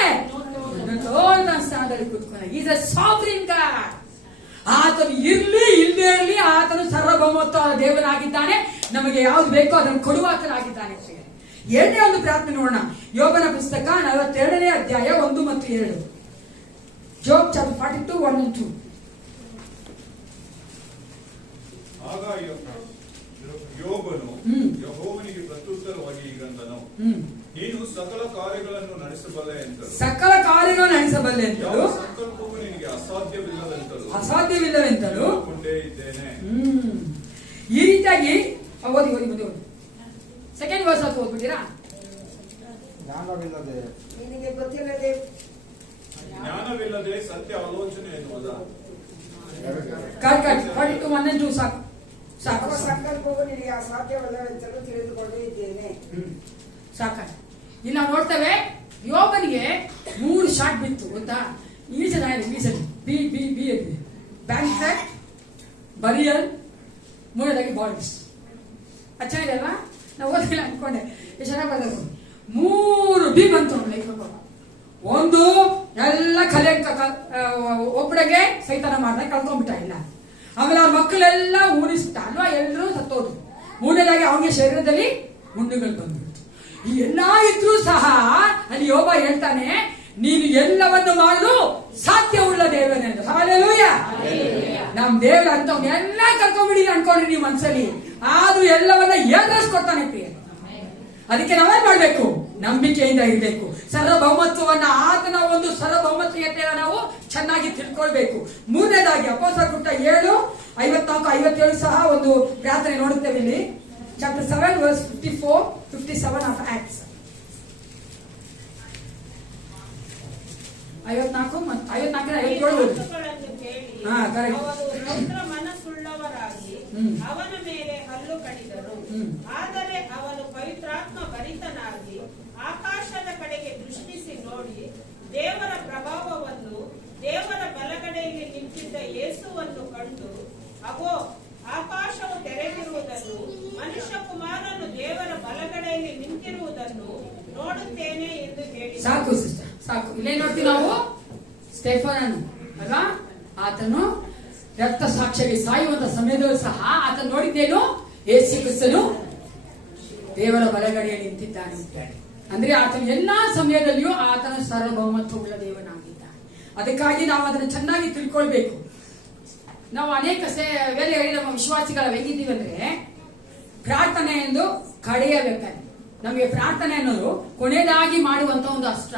ಸ್ಥಾನದಲ್ಲಿ ಕೂತ್ಕೊಂಡ. Is a sovereign God. ಆತನು ಇರ್ಲಿ ಇಲ್ಲದೆ ಇರಲಿ, ಆತನು ಸಾರ್ವಭೌಮತ್ವ ದೇವನಾಗಿದ್ದಾನೆ. ನಮಗೆ ಯಾವ್ದು ಬೇಕೋ ಅದನ್ನು ಕೊಡುವಾತನಾಗಿದ್ದಾನೆ. ಎರಡನೇ ಒಂದು ಪ್ರಾರ್ಥನೆ ನೋಡೋಣ. ಯೋಬನ ಪುಸ್ತಕ 42ನೇ ಅಧ್ಯಾಯ 1 ಮತ್ತು 2. ಜೋಬ್ ಚಾಪ್ಟರ್ 42 1 and 2. ಆಗ ಯೋಬನು ಯೆಹೋವನಿಗೆ ಪ್ರತ್ಯುತ್ತರವಾಗಿ ಹೀಗಂದನು, ನೀನು ಸಕಲ ಕಾರ್ಯಗಳನ್ನು ನಡೆಸಬಲ್ಲೆ ಎಂತಲೂ ಸಂಕಲ್ಪವು ನಿನಗೆ ಅಸಾಧ್ಯವಿಲ್ಲವೆಂತಲೂ ಕೊಂಡೇ ಇದ್ದೇನೆ. ಈ ರೀತಿಯಾಗಿ ಓದಿ ಸೆಕೆಂಡ್ ವರ್ಸ್ ಅಂತ ಓದ್ಬಿಟ್ಟಿರಾ? ಜ್ಞಾನವಿಲ್ಲದೆ ಸತ್ಯ ಆಲೋಚನೆ ಎನ್ನುವುದ? ಕಟ್ 42 1 and 2 ಸಾಕು. ಸಂಕಲ್ಪವು ನಿನಗೆ ಅಸಾಧ್ಯವಲ್ಲವೆಂತಲೂ ತಿಳಿದುಕೊಂಡೇ ಇದ್ದೇನೆ. ಸಾಕ. ಇಲ್ಲಿ ನಾವು ನೋಡ್ತೇವೆ ಯೋಬನಿಗೆ 3 ಶಾಟ್ ಬಿತ್ತು ಗೊತ್ತಾ? ಇಂಗ್ಲಿಷಲ್ಲಿ ಬಿ ಬಿ ಬಿ ಇದೆ. ಬ್ಯಾಂಕ್ಸೆಟ್, ಬರಿಯಲ್, ಮೂರನೇದಾಗಿ ಬಾಡಿಸ್. ಚೆನ್ನಾಗಿದೆ ಅಲ್ವಾ? ನಾವು ಓದಿಲ್ಲ ಅನ್ಕೊಂಡೆ, ಎಷ್ಟು ಚೆನ್ನಾಗಿ ಬರೋದು. 3 ಬಿ ಬಂತು ಲೈಫ್. ಒಂದು ಎಲ್ಲ ಒಬ್ಬಳಿಗೆ ಸೈತಾನ ಮಾಡ್ದಾಗ ಕಳ್ಕೊಂಡ್ಬಿಟ್ಟ ಇಲ್ಲ. ಆಮೇಲೆ ಅವ್ರ ಮಕ್ಕಳೆಲ್ಲ ಊರಿಸ್ಬಿಟ್ಟ ಅಲ್ವಾ? ಎಲ್ಲರೂ ಸತ್ತೋದ್ರು. ಮೂರನೇದಾಗಿ ಅವನಿಗೆ ಶರೀರದಲ್ಲಿ ಹುಣ್ಣುಗಳು ಬಂದ್ಬಿಡ್ತು. ಈ ಎಲ್ಲಾ ಇದ್ರೂ ಸಹ ಅಲ್ಲಿ ಯೋಬ ಹೇಳ್ತಾನೆ, ನೀನು ಎಲ್ಲವನ್ನು ಮಾಡಲು ಸಾಧ್ಯವುಳ್ಳ ದೇವನೇ ಅಂತ. ಹಲ್ಲೆಲೂಯಾ. ನಮ್ ದೇವ್ರ ಅಂತವ್ನ ಎಲ್ಲ ಕರ್ಕೊಂಡ್ಬಿಡಿ ಅನ್ಕೊಂಡ್ರಿ ನೀವು ಮನ್ಸಲ್ಲಿ, ಆದ್ರೂ ಎಲ್ಲವನ್ನ ಎದುರಿಸ್ಕೊಡ್ತಾನೆ ಪ್ರಿಯ. ಅದಕ್ಕೆ ನಾವೇನ್ ಮಾಡ್ಬೇಕು? ನಂಬಿಕೆಯಿಂದ ಇರಬೇಕು. ಸಾರ್ವಭೌಮತ್ವವನ್ನ, ಆತನ ಒಂದು ಸಾರ್ವಭೌಮತ್ವತೆಯನ್ನ ನಾವು ಚೆನ್ನಾಗಿ ತಿಳ್ಕೊಳ್ಬೇಕು. ಮೂರನೇದಾಗಿ ಅಪೊಸ್ತಲರ ಕೃತ್ಯ 7:54-57 ಸಹ ಒಂದು ಪ್ರಾರ್ಥನೆ ನೋಡುತ್ತೇವೆ ಇಲ್ಲಿ. Chapter 7 verse 54-57 of Acts. 54 ಮತ್ತು 57 ಮನಸ್ಸುಳ್ಳವರಾಗಿ ಅವನ ಮೇಲೆ ಹಲ್ಲು ಕಡಿದರು. ಆದರೆ ಅವನು ಪವಿತ್ರಾತ್ಮ ಭರಿತನಾಗಿ ಆಕಾಶದ ಕಡೆಗೆ ದೃಷ್ಟಿಸಿ ನೋಡಿ ದೇವರ ಪ್ರಭಾವವನ್ನು, ದೇವರ ಬಲಗಡೆಯಲ್ಲಿ ನಿಂತಿದ್ದ ಯೇಸುವನ್ನು ಕಂಡು, ಅಗೋ ಇಲ್ಲೇ ನೋಡ್ತೀವಿ ನಾವು ಸ್ಟೆಫನನ್ ಅಲ್ವಾ, ಆತನು ರಕ್ತ ಸಾಕ್ಷಿಯಾಗಿ ಸಾಯುವಂತ ಸಮಯದಲ್ಲೂ ಸಹ ಆತನು ನೋಡಿದ್ದೇನು, ಯೇಸು ಕ್ರಿಸ್ತನು ದೇವರ ಬಲಗಡೆಯಲ್ಲಿ ನಿಂತಿದ್ದಾನೆ. ಅಂದ್ರೆ ಆತನು ಎಲ್ಲಾ ಸಮಯದಲ್ಲಿಯೂ ಆತನ ಸಾರ್ವಭೌಮತ್ವವುಳ್ಳ ದೇವನಾಗಿದ್ದಾನೆ. ಅದಕ್ಕಾಗಿ ನಾವು ಅದನ್ನು ಚೆನ್ನಾಗಿ ತಿಳ್ಕೊಳ್ಬೇಕು. ನಾವು ಅನೇಕ ವೇಳೆಯಲ್ಲಿ ನಮ್ಮ ವಿಶ್ವಾಸಿಗಳ ಹೆಂಗಿದ್ದೀವಿ ಅಂದ್ರೆ, ಪ್ರಾರ್ಥನೆ ಎಂದು ಕಡೆಯಬೇಕಾಗಿ ನಮಗೆ ಪ್ರಾರ್ಥನೆ ಅನ್ನೋದು ಕೊನೆಯದಾಗಿ ಮಾಡುವಂತ ಒಂದು ಅಸ್ತ್ರ.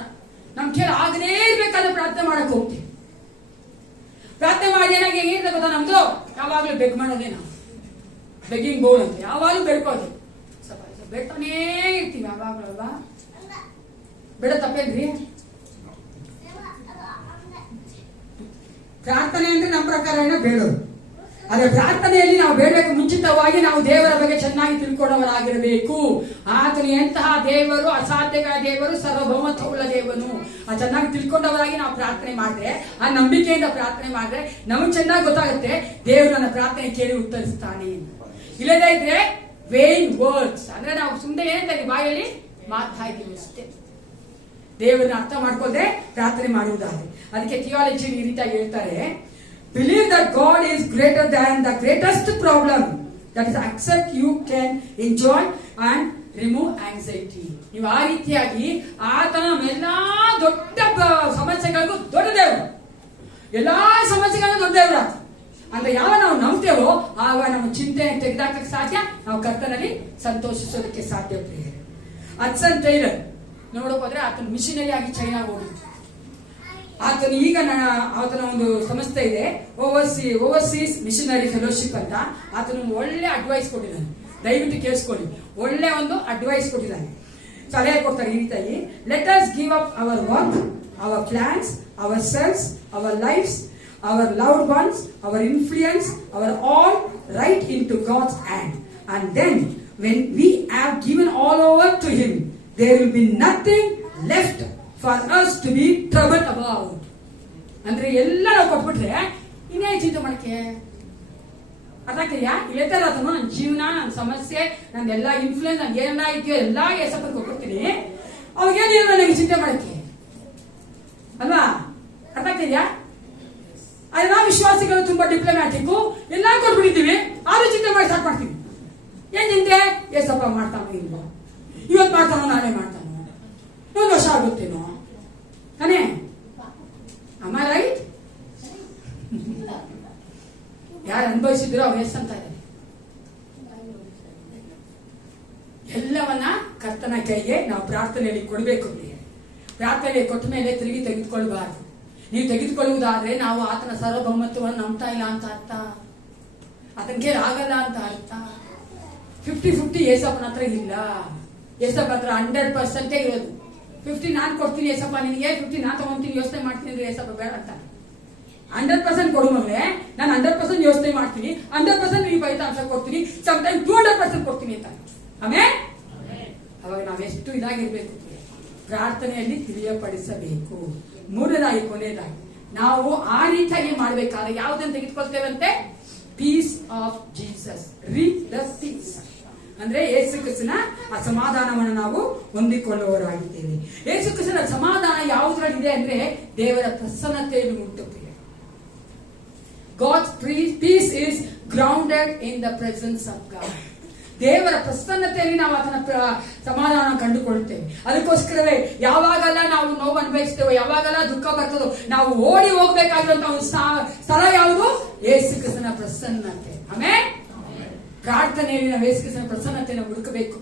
ನಮ್ ಕೇಳ ಆಗದೇ ಇರ್ಬೇಕಾದ್ರೆ ಪ್ರಾರ್ಥನೆ ಮಾಡಕ್ ಹೋಗ್ತೀವಿ. ಪ್ರಾರ್ಥನೆ ಮಾಡಿ ಏನಾಗಿ ಹೆಂಗಿರ್ತದೆ ಗೊತ್ತಾ, ನಮ್ದು ಯಾವಾಗ್ಲೂ ಬೆಗ್ ಮಾಡೋದೇ, ನಾವು ಬೆಗ್ಗಿಂಗ್ ಬೋಲ್ ಅಂತ ಯಾವಾಗ್ಲೂ ಬೆಳ್ಕೊಳ್ಳೋದು, ಬೇಡ್ತಾನೇ ಇರ್ತೀವಿ ಯಾವಾಗ್ಲೂ ಅಲ್ವಾ. ಬೇಡ ತಪ್ಪೇನ್ರಿ? ಪ್ರಾರ್ಥನೆ ಅಂದ್ರೆ ನಮ್ಮ ಪ್ರಕಾರ ಏನೋ ಬೇಡೋದು. ಆದ್ರೆ ಪ್ರಾರ್ಥನೆಯಲ್ಲಿ ನಾವು ಬೇಡಬೇಕು ಮುಂಚಿತವಾಗಿ ನಾವು ದೇವರ ಬಗ್ಗೆ ಚೆನ್ನಾಗಿ ತಿಳ್ಕೊಂಡವರಾಗಿರಬೇಕು. ಆತನು ಎಂತಹ ದೇವರು, ಅಸಾಧ್ಯಗಳ ದೇವರು, ಸರ್ವಭೌಮತ್ವವುಳ್ಳ ದೇವನು. ಆ ಚೆನ್ನಾಗಿ ತಿಳ್ಕೊಂಡವರಾಗಿ ನಾವು ಪ್ರಾರ್ಥನೆ ಮಾಡಿದ್ರೆ, ಆ ನಂಬಿಕೆಯಿಂದ ಪ್ರಾರ್ಥನೆ ಮಾಡಿದ್ರೆ ನಮಗೆ ಚೆನ್ನಾಗಿ ಗೊತ್ತಾಗುತ್ತೆ ದೇವರು ನನ್ನ ಪ್ರಾರ್ಥನೆ ಕೇಳಿ ಉತ್ತರಿಸ್ತಾನೆ. ಇಲ್ಲದೇ ಇದ್ರೆ ವೇನ್ ವರ್ಡ್ಸ್ ಅಂದ್ರೆ ನಾವು ಸುಮ್ಮನೆ ಏನಂತ ಬಾಯಲ್ಲಿ ಮಾತಾಡ್ತೀವಿ ಅಷ್ಟೇ. ದೇವರನ್ನ ಅರ್ಥ ಮಾಡ್ಕೊಂಡ್ರೆ ಪ್ರಾರ್ಥನೆ ಮಾಡುವುದಾದ್ರೆ. ಅದಕ್ಕೆ ಥಿಯಾಲಜಿ ಈ ರೀತಿಯಾಗಿ ಹೇಳ್ತಾರೆ, believe that God is greater than the greatest problem, that is accept you can enjoy and remove anxiety. ನೀವು ಆ ರೀತಿಯಾಗಿ ಆತನ ಎಲ್ಲಾ ದೊಡ್ಡ ಸಮಸ್ಯೆಗಳಿಗೂ ದೊಡ್ಡ ದೇವರು, ಎಲ್ಲಾ ಸಮಸ್ಯೆಗಳಿಗೂ ದೊಡ್ಡ ದೇವರು ಅಂತ ಯಾವ ನಾವು ನಂಬ್ತೇವೋ ಆಗ ನಮ್ಮ ಚಿಂತೆ ತೆಗೆದಾಕಕ್ಕೆ ಸಾಧ್ಯ, ನಾವು ಕರ್ತನಲ್ಲಿ ಸಂತೋಷಿಸೋದಕ್ಕೆ ಸಾಧ್ಯ. ಹಡ್ಸನ್ ಟೈಲರ್ ನೋಡಕ್ ಹೋದ್ರೆ ಆತನ ಮಿಷನರಿ ಆಗಿ ಚೈನಾ ಹೋಗಿತ್ತು. ಆತನು ಈಗ ಆತನ ಒಂದು ಸಂಸ್ಥೆ ಇದೆ, ಓವರ್ಸೀಸ್ ಮಿಷನರಿ ಫೆಲೋಶಿಪ್ ಅಂತ. ಆತನು ಒಳ್ಳೆ ಅಡ್ವೈಸ್ ಕೊಟ್ಟಿದ್ದಾನೆ, ದಯವಿಟ್ಟು ಕೇಳಿಸ್ಕೊಳ್ಳಿ. ಒಳ್ಳೆ ಒಂದು ಅಡ್ವೈಸ್ ಕೊಟ್ಟಿದ್ದಾನೆ, ಸಲಹೆ ಕೊಡ್ತಾರೆ ಈ ರೀತಿಯಾಗಿ. Let us give up our work, our plans, our selves, our lives, our loved ones, our influence, our all right into God's hand. And then when we have given all over to Him, there will be nothing left for us to be troubled about. ಅಂದ್ರೆ ಎಲ್ಲ ನಾವು ಕೊಟ್ಬಿಟ್ರೆ ಇನ್ನೇ ಚಿಂತೆ ಮಾಡಕ್ಕೆ ಅರ್ಥ ಆಗ್ತೀಯಾ? ಹೇಳ್ತಾರ ಅದನ್ನು, ನನ್ನ ಜೀವನ, ನನ್ನ ಸಮಸ್ಯೆ, ನಂದೆಲ್ಲ ಇನ್ಫ್ಲೂಯೆನ್ಸ್, ನನ್ಗೆ ಏನ ಇದೆಯೋ ಎಲ್ಲ ಏಸಪ್ಪನ ಕೊಟ್ಬಿಡ್ತೀನಿ, ಅವಾಗೇನಿಲ್ಲ ನನಗೆ ಚಿಂತೆ ಮಾಡಕ್ಕೆ ಅಲ್ವಾ? ಅರ್ಥ ಆಗ್ತಿದ್ಯಾ? ಅಲ್ಲ, ವಿಶ್ವಾಸಿಗಳು ತುಂಬಾ ಡಿಪ್ಲೊಮ್ಯಾಟಿಕ್, ಎಲ್ಲಾ ಕೊಟ್ಬಿಟ್ಟಿದ್ದೀವಿ, ಆದ್ರೂ ಚಿಂತೆ ಮಾಡಿ ಸ್ಟಾರ್ಟ್ ಮಾಡ್ತೀವಿ. ಏನ್ ಚಿಂತೆ? ಏಸಪ್ಪ ಮಾಡ್ತಾನೋ ಇಲ್ವೋ, ಇವತ್ತು ಮಾಡ್ತಾನೋ ನಾಳೆ ಮಾಡ್ತಾನೋ, ಒಂದು ವರ್ಷ ಆಗುತ್ತೇನೋ ತಾನೇ? ಅಮ್ಮ ರೈಟ್? ಯಾರು ಅನುಭವಿಸಿದ್ರು ಅವ್ರು ಎಸ್ ಅಂತ ಇದ್ದಾರೆ. ಎಲ್ಲವನ್ನ ಕರ್ತನ ಕೈಗೆ ನಾವು ಪ್ರಾರ್ಥನೆಯಲ್ಲಿ ಕೊಡಬೇಕು. ಪ್ರಾರ್ಥನೆ ಕೊಟ್ಟ ಮೇಲೆ ತಿರುಗಿ ತೆಗೆದುಕೊಳ್ಬಾರ್ದು. ನೀವು ತೆಗೆದುಕೊಳ್ಳುವುದಾದ್ರೆ ನಾವು ಆತನ ಸಾರ್ವಭೌಮತ್ವವನ್ನು ನಂಬ್ತಾ ಇಲ್ಲ ಅಂತ ಅರ್ಥ, ಆತನ ಕೇಳಿ ಆಗಲ್ಲ ಅಂತ ಅರ್ಥ. 50-50 ಏಸಪ್ಪನ ಹತ್ರ ಇಲ್ಲ. ಏಸಪ್ಪ ಹತ್ರ 100% ಇರೋದು. 50 ನಾನು ಕೊಡ್ತೀನಿ ಏಸಪ್ಪ ನಿನಗೆ, 50 ನಾನು ತಗೊಂತೀನಿ, ಯೋಚನೆ ಮಾಡ್ತೀನಿ ಅಂದ್ರೆ ಏಸಪ್ಪ ಬೇಡ ಅಂತ. 100% ಕೊಡು ಮಗಳೇ, ನಾನು 100% ಯೋಚನೆ ಮಾಡ್ತೀನಿ, 100% ನೀವು ಫಲಿತಾಂಶ ಕೊಡ್ತೀನಿ, ಸಮ್ಟೈಮ್ 200% ಕೊಡ್ತೀನಿ ಅಂತ. ಆಮೇಲೆ ಅವಾಗ ನಾವೆಷ್ಟು ಇದಾಗಿರ್ಬೇಕು, ಪ್ರಾರ್ಥನೆಯಲ್ಲಿ ತಿಳಿಯಪಡಿಸಬೇಕು. ಮೂರನೇದಾಗಿ ಕೊನೆಯದಾಗಿ ನಾವು ಆ ರೀತಿಯಾಗಿ ಮಾಡಬೇಕಾದ್ರೆ ಯಾವುದನ್ನು ತೆಗೆದುಕೊಳ್ತೇವಂತೆ? Peace of Jesus, read the peace ಅಂದ್ರೆ ಯೇಸು ಕ್ರಿಸ್ತನ ಆ ಸಮಾಧಾನವನ್ನು ನಾವು ಹೊಂದಿಕೊಳ್ಳುವವರಾಗಿದ್ದೇವೆ. ಯೇಸು ಕ್ರಿಸ್ತನ ಸಮಾಧಾನ ಯಾವುದರಲ್ಲಿದೆ ಅಂದ್ರೆ ದೇವರ ಪ್ರಸನ್ನತೆಯನ್ನು ಮುಟ್ಟುತ್ತದೆ. God's peace is grounded in the presence of God. ದೇವರ ಪ್ರಸನ್ನತೆಯಲ್ಲಿ ನಾವು ಆತನ ಸಮಾಧಾನ ಕಂಡುಕೊಳ್ಳುತ್ತೇವೆ. ಅದಕ್ಕೋಸ್ಕರವೇ ಯಾವಾಗೆಲ್ಲ ನಾವು ನೋವು ಅನುಭವಿಸ್ತೇವೆ, ಯಾವಾಗೆಲ್ಲ ದುಃಖ ಬರ್ತದೋ, ನಾವು ಓಡಿ ಹೋಗ್ಬೇಕಾಗಿರುವಂತಹ ಒಂದು ಸ್ಥಳ ಯಾವುದು? ಯೇಸು ಕ್ರಿಸ್ತನ ಪ್ರಸನ್ನತೆ. ಆಮೇಲೆ ಪ್ರಾರ್ಥನೆಯಲ್ಲಿ ನಾವು ಯೇಸು ಕ್ರಿಸ್ತನ ಪ್ರಸನ್ನತೆಯನ್ನು ಹುಡುಕಬೇಕು.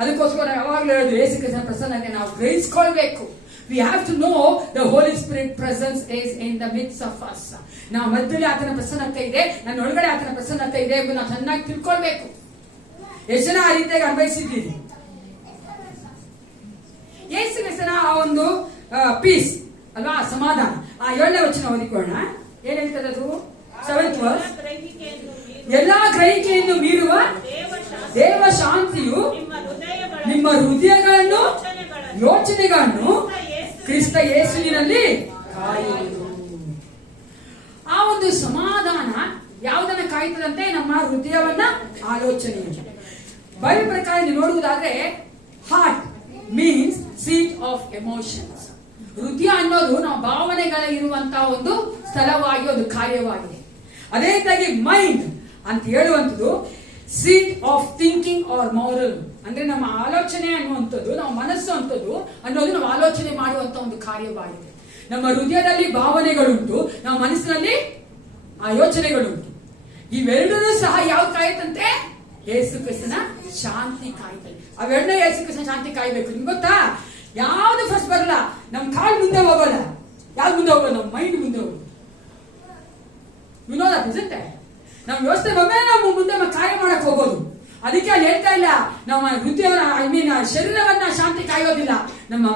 ಅದಕ್ಕೋಸ್ಕರ ಯಾವಾಗಲೂ ಹೇಳೋದು ಯೇಸು ಕ್ರಿಸ್ತನ ಪ್ರಸನ್ನತೆ ನಾವು ಗ್ರಹಿಸಿಕೊಳ್ಬೇಕು. We have to know the Holy Spirit presence is in the midst of us. ನಾವು ಮಧ್ಯದಲ್ಲಿ ಆತನ ಪ್ರಸನ್ನತೆ ಇದೆ, ನನ್ನ ಒಳಗಡೆ ಆತನ ಪ್ರಸನ್ನತೆ ಇದೆ ಎಂದು ನಾವು ಚೆನ್ನಾಗಿ ತಿಳ್ಕೊಳ್ಬೇಕು. ಎಷ್ಟು ಜನ ಆ ರೀತಿಯಾಗಿ ಅನ್ವಯಿಸಿದ್ದೀರಿ? ಯೇಸು ಕ್ರಿಸ್ತನ ಆ ಒಂದು ಪೀಸ್ ಅಲ್ವಾ, ಸಮಾಧಾನ. ಆ 7ನೇ ವಚನ ಓದಿಕೊಳ್ಳೋಣ. ಏನ್ ಹೇಳ್ತದೆ ಅದು? 7th verse. ಎಲ್ಲಾ ಗ್ರಹಿಕೆಯನ್ನು ಮೀರುವ ದೇವ ಶಾಂತಿಯು ನಿಮ್ಮ ಹೃದಯಗಳನ್ನು, ಯೋಚನೆಗಳನ್ನು ಕ್ರಿಸ್ತ ಯೇಸುವಿನಲ್ಲಿ ಕಾಯುವುದು. ಆ ಒಂದು ಸಮಾಧಾನ ಯಾವುದನ್ನ ಕಾಯ್ತದಂತೆ? ನಮ್ಮ ಹೃದಯವನ್ನ, ಆಲೋಚನೆಯನ್ನು. ಬೈಬಲ್ ಪ್ರಕಾರ ನೀವು ನೋಡುವುದಾದ್ರೆ heart means seat of emotions. ಹೃದಯ ಅನ್ನೋದು ನಾವು ಭಾವನೆಗಳ ಇರುವಂತಹ ಒಂದು ಸ್ಥಳವಾಗಿ ಒಂದು ಕಾರ್ಯವಾಗಿದೆ. ಅದೇ ರೀತಿಯಾಗಿ ಮೈಂಡ್ ಅಂತ ಹೇಳುವಂಥದ್ದು seat of thinking or moral, ಅಂದ್ರೆ ನಮ್ಮ ಆಲೋಚನೆ ಅನ್ನುವಂಥದ್ದು, ನಮ್ಮ ಮನಸ್ಸು ಅಂತದ್ದು ಅನ್ನೋದು ನಾವು ಆಲೋಚನೆ ಮಾಡುವಂತ ಒಂದು ಕಾರ್ಯವಾಗಿದೆ. ನಮ್ಮ ಹೃದಯದಲ್ಲಿ ಭಾವನೆಗಳುಂಟು, ನಮ್ಮ ಮನಸ್ಸಿನಲ್ಲಿ ಯೋಚನೆಗಳುಂಟು. ಇವೆರಡೂ ಸಹ ಯಾವ ಕಾಯುತ್ತಂತೆ? ಯೇಸು ಕ್ರಿಸ್ತನ ಶಾಂತಿ ಕಾಯ್ತದೆ. ಅವೆರಡನೇ ಯೇಸು ಕ್ರಿಸ್ತನ ಶಾಂತಿ ಕಾಯ್ಬೇಕು. ನಿಮ್ಗೆ ಗೊತ್ತಾ, ಯಾವ್ದು ಫಸ್ಟ್ ಬರಲ್ಲ, ನಮ್ ಕಾಲ್ ಮುಂದೆ ಹೋಗಲ್ಲ. ಯಾವ್ದು ಮುಂದೆ ಹೋಗಲ್ಲ? ನಮ್ಮ ಮೈಂಡ್ ಮುಂದೆ ಹೋಗೋದು. ವಿನೋದ ಪ್ರೆಸೆಂಟ್ ನಮ್ಮ ವ್ಯವಸ್ಥೆ ಒಮ್ಮೆ ನಾವು ಮುಂದೆ ಕಾರ್ಯ ಮಾಡಕ್ ಹೋಗೋದು. ಅದಕ್ಕೆ ಅಲ್ಲಿ ಹೇಳ್ತಾ ಇಲ್ಲ, ನಮ್ಮ ಹೃದಯ ಶರೀರವನ್ನ ಶಾಂತಿ ಕಾಯೋದಿಲ್ಲ, ನಮ್ಮ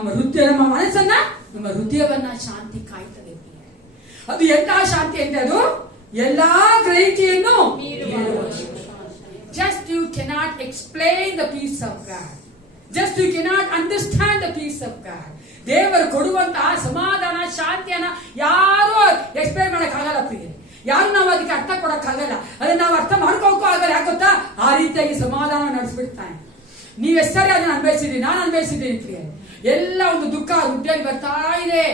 ಮನಸ್ಸನ್ನ, ನಮ್ಮ ಹೃದಯವನ್ನ ಶಾಂತಿ ಕಾಯ್ತದೆ. ಅದು ಎಂತಹ ಶಾಂತಿ ಅಂದ್ರೆ ಅದು ಎಲ್ಲಾ ಗ್ರಹಿಕೆಯನ್ನು just you cannot explain the peace of God, just you cannot understand the peace of God. ದೇವರು ಕೊಡುವಂತಹ ಸಮಾಧಾನ ಶಾಂತಿಯನ್ನ ಯಾರು ಎಕ್ಸ್ಪ್ಲೈನ್ ಮಾಡಕ್ ಆಗಲ್ಲ ಪ್ರಿಯರೇ. ಯಾರು ನಾವು ಅದಕ್ಕೆ ಅರ್ಥ ಕೊಡಕ್ಕಾಗಲ್ಲ, ಅದನ್ನ ನಾವು ಅರ್ಥ ಮಾಡ್ಕೋಕ್ಕೂ ಆಗಲ್ಲ. ಯಾಕೆ ಗೊತ್ತಾ? ಆ ರೀತಿಯಾಗಿ ಸಮಾಧಾನ ನಡೆಸ್ಬಿಡ್ತಾನೆ. ನೀವ್ ಎಷ್ಟೇ ಅದನ್ನ ಅನ್ಭವಿಸಿದ್ರಿ, ನಾನು ಅನ್ಭವಿಸಿದ್ದೀನಿ ಪ್ರಿಯರೇ. ಎಲ್ಲ ಒಂದು ದುಃಖ ಹೃದಯದಲ್ಲಿ ಬರ್ತಾ ಇದೆ,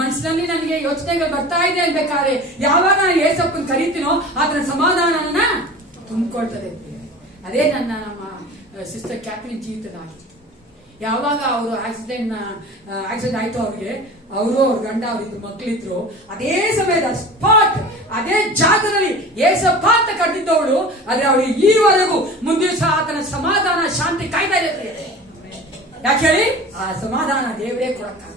ಮನಸ್ಸಿನಲ್ಲಿ ನನಗೆ ಯೋಚನೆಗಳು ಬರ್ತಾ ಇದೆ ಅನ್ಬೇಕಾದ್ರೆ ಯಾವಾಗ ನಾನು ಏಸಪ್ಪನ್ ಕರೀತೀನೋ ಆತನ ಸಮಾಧಾನನ ತುಂಬಿಕೊಳ್ತದೆ. ಅದೇ ನಮ್ಮ ಸಿಸ್ಟರ್ ಕ್ಯಾಥರಿನ್ ಜೀವಿತದಾಗಿ. ಯಾವಾಗ ಅವರು ಆಕ್ಸಿಡೆಂಟ್ ಆಯ್ತು ಅವ್ರಿಗೆ, ಅವರು ಅವ್ರ ಗಂಡ ಅವ್ರಿದ್ರು ಮಕ್ಕಳಿದ್ರು, ಅದೇ ಸಮಯದ ಸ್ಪಾಟ್ ಅದೇ ಜಾಗದಲ್ಲಿ ಏಸಪ್ಪ ಅಂತ ಕರೆದಿದ್ದವಳು, ಆದ್ರೆ ಅವಳಿಗೆ ಈವರೆಗೂ ಮುಂದಿನ ಸಹ ಆತನ ಸಮಾಧಾನ ಶಾಂತಿ ಕಾಯ್ತಾ ಇದೆ. ಯಾಕೆ ಹೇಳಿ? ಆ ಸಮಾಧಾನ ದೇವರೇ ಕೊಡಕ್ಕಾಗ.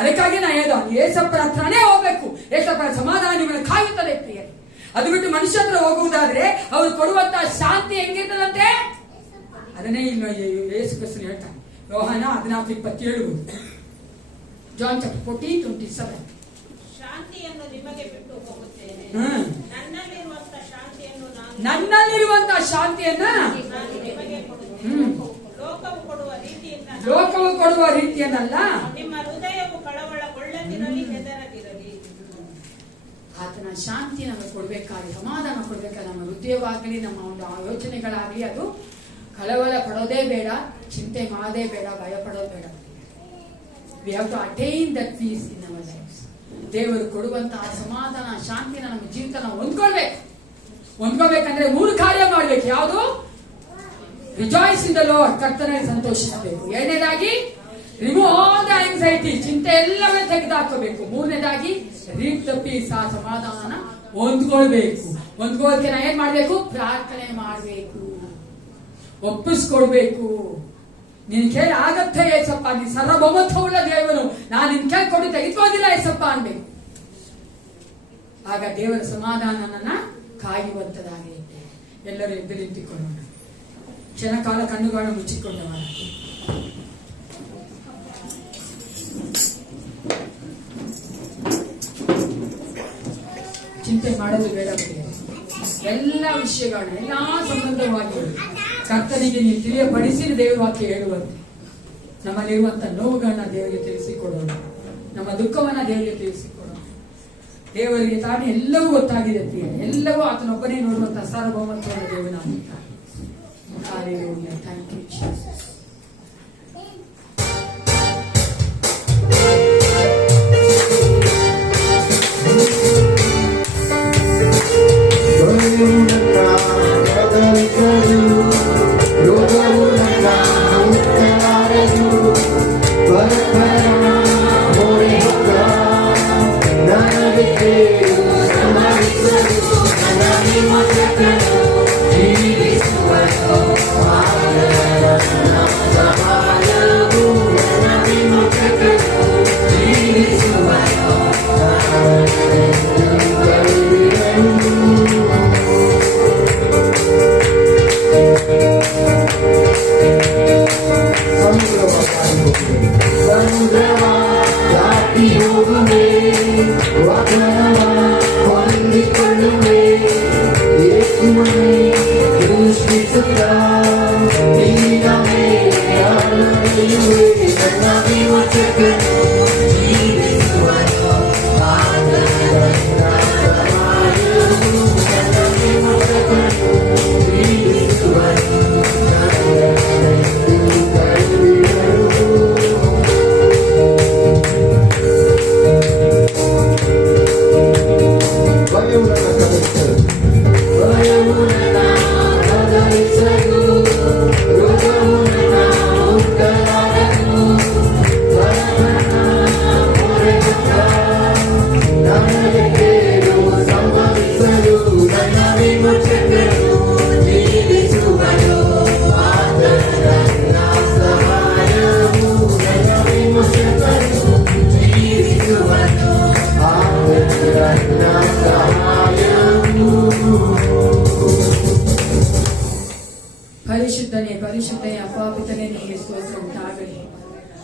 ಅದಕ್ಕಾಗಿ ನಾ ಹೇಳೋ ಏಸಪ್ಪನ ಹತ್ರನೇ ಹೋಗ್ಬೇಕು. ಏಸಪ್ಪನ ಸಮಾಧಾನ ನಿಮ್ಮನ್ನು ಕಾಯುತ್ತದೆ ಪ್ರಿಯರೇ. ಅದು ಬಿಟ್ಟು ಮನುಷ್ಯ ಹತ್ರ ಹೋಗುವುದಾದ್ರೆ ಅವರು ಕೊಡುವಂತಹ ಶಾಂತಿ ಹೆಂಗಿರ್ತದಂತೆ ಅದನ್ನೇ ಇನ್ನು ಯೇಸು ಕ್ರಿಸ್ತನು ಹೇಳ್ತಾನೆ. ಯೋಹಾನ 14:27, ಜಾನ್ ಚಾಪ್ಟರ್ 14:27. ಶಾಂತಿಯನ್ನು ನಿಮಗೆ ಬಿಟ್ಟು ಹೋಗುತ್ತೇನೆ, ನನ್ನಲ್ಲಿರುವಂತಹ ಶಾಂತಿಯನ್ನ ನಾನು ನಿಮಗೆ ಕೊಡುತ್ತೇನೆ. ಲೋಕವು ಕೊಡುವ ರೀತಿಯನ್ನಲ್ಲ, ನಿಮ್ಮ ಹೃದಯವು ಕಳವಳಗೊಳ್ಳದಿರಲಿ, ಹೆದರದಿರಲಿ. ಆತನ ಶಾಂತಿ ನಮಗೆ ಕೊಡ್ಬೇಕಾಗಿ, ಸಮಾಧಾನ ಕೊಡ್ಬೇಕಾಗಿ, ನಮ್ಮ ಹೃದಯವಾಗಲಿ ನಮ್ಮ ಒಂದು ಯೋಚನೆಗಳಾಗಲಿ ಅದು ಕಳವಳ ಪಡೋದೇ ಬೇಡ, ಚಿಂತೆ ಮಾಡೋದೇ ಬೇಡ, ಭಯ ಪಡೋದು ಬೇಡ. We have to attain that peace in our lives. ದೇವರು ಕೊಡುವಂತಹ ಸಮಾಧಾನ ಶಾಂತಿನ ನಮ್ಮ ಜೀವಿತ ನಾವು ಹೊಂದ್ಕೊಳ್ಬೇಕು. ಹೊಂದ್ಕೋಬೇಕಂದ್ರೆ 3 ಕಾರ್ಯ ಮಾಡ್ಬೇಕು. ಯಾವುದು? ರಿಜಾಯ್ಸ್ ಇನ್ ದ ಲಾರ್ಡ್, ಕರ್ತನಲ್ಲಿ ಸಂತೋಷಿಸಬೇಕು. ಎರಡನೇದಾಗಿ ರಿಮೂವ್ ಆಲ್ ದ ಆಂಗ್ಸೈಟಿ, ಚಿಂತೆ ಎಲ್ಲವೇ ತೆಗೆದುಹಾಕಬೇಕು. ಮೂರನೇದಾಗಿ ರೀಡ್ ದ ಪೀಸ್, ಆ ಸಮಾಧಾನ ಹೊಂದ್ಕೊಳ್ಬೇಕು. ಹೊಂದ್ಕೊಳ್ಳೋಕೆ ನಾ ಏನ್ ಮಾಡ್ಬೇಕು? ಪ್ರಾರ್ಥನೆ ಮಾಡ್ಬೇಕು, ಒಪ್ಪಿಸ್ಕೊಡ್ಬೇಕು. ನಿನ್ ಕೇಳಿ ಆಗತ್ತೆ ಏಸಪ್ಪ, ನೀನ್ ಸರ್ವಭೌಮತ್ವವುಳ್ಳ ದೇವರು, ನಾನು ನಿನ್ ಕೇಳಿ ಕೊಟ್ಟು ತೆಗೆದುಕೋದಿಲ್ಲ ಏಸಪ್ಪ ಅನ್ಬೇಕು. ಆಗ ದೇವರ ಸಮಾಧಾನನ ಕಾಯುವಂತದಾಗಿರುತ್ತೆ. ಎಲ್ಲರೂ ಎದ್ದು ನಿಂತುಕೊಳ್ಳೋಣ. ಕ್ಷಣಕಾಲ ಕಣ್ಣುಗಳನ್ನು ಮುಚ್ಚಿಕೊಂಡವರ ಚಿಂತೆ ಮಾಡೋದು ಬೇಡ. ಎಲ್ಲ ವಿಷಯಗಳನ್ನ ಎಲ್ಲಾ ಸಂಬಂಧವಾಗಿ ಕರ್ತನಿಗೆ ನೀವು ತಿಳಿಯಪಡಿಸಿ ದೇವರ ವಾಕ್ಯ ಹೇಳುವಂತೆ ನಮ್ಮಲ್ಲಿರುವಂತಹ ನೋವುಗಳನ್ನ ದೇವರಿಗೆ ತಿಳಿಸಿಕೊಡೋಣ, ನಮ್ಮ ದುಃಖವನ್ನ ದೇವರಿಗೆ ತಿಳಿಸಿಕೊಡೋಣ. ದೇವರಿಗೆ ತಾನೇ ಎಲ್ಲವೂ ಗೊತ್ತಾಗಿದೆ ಪ್ರಿಯ, ಎಲ್ಲವೂ ಆತನೊಬ್ಬನೇ ನೋಡುವಂತಹ ಸಾರ್ವಭೌಮತ್ವದ ದೇವನಾಗಿದ್ದಾನೆ. Hallelujah. Thank you, Jesus.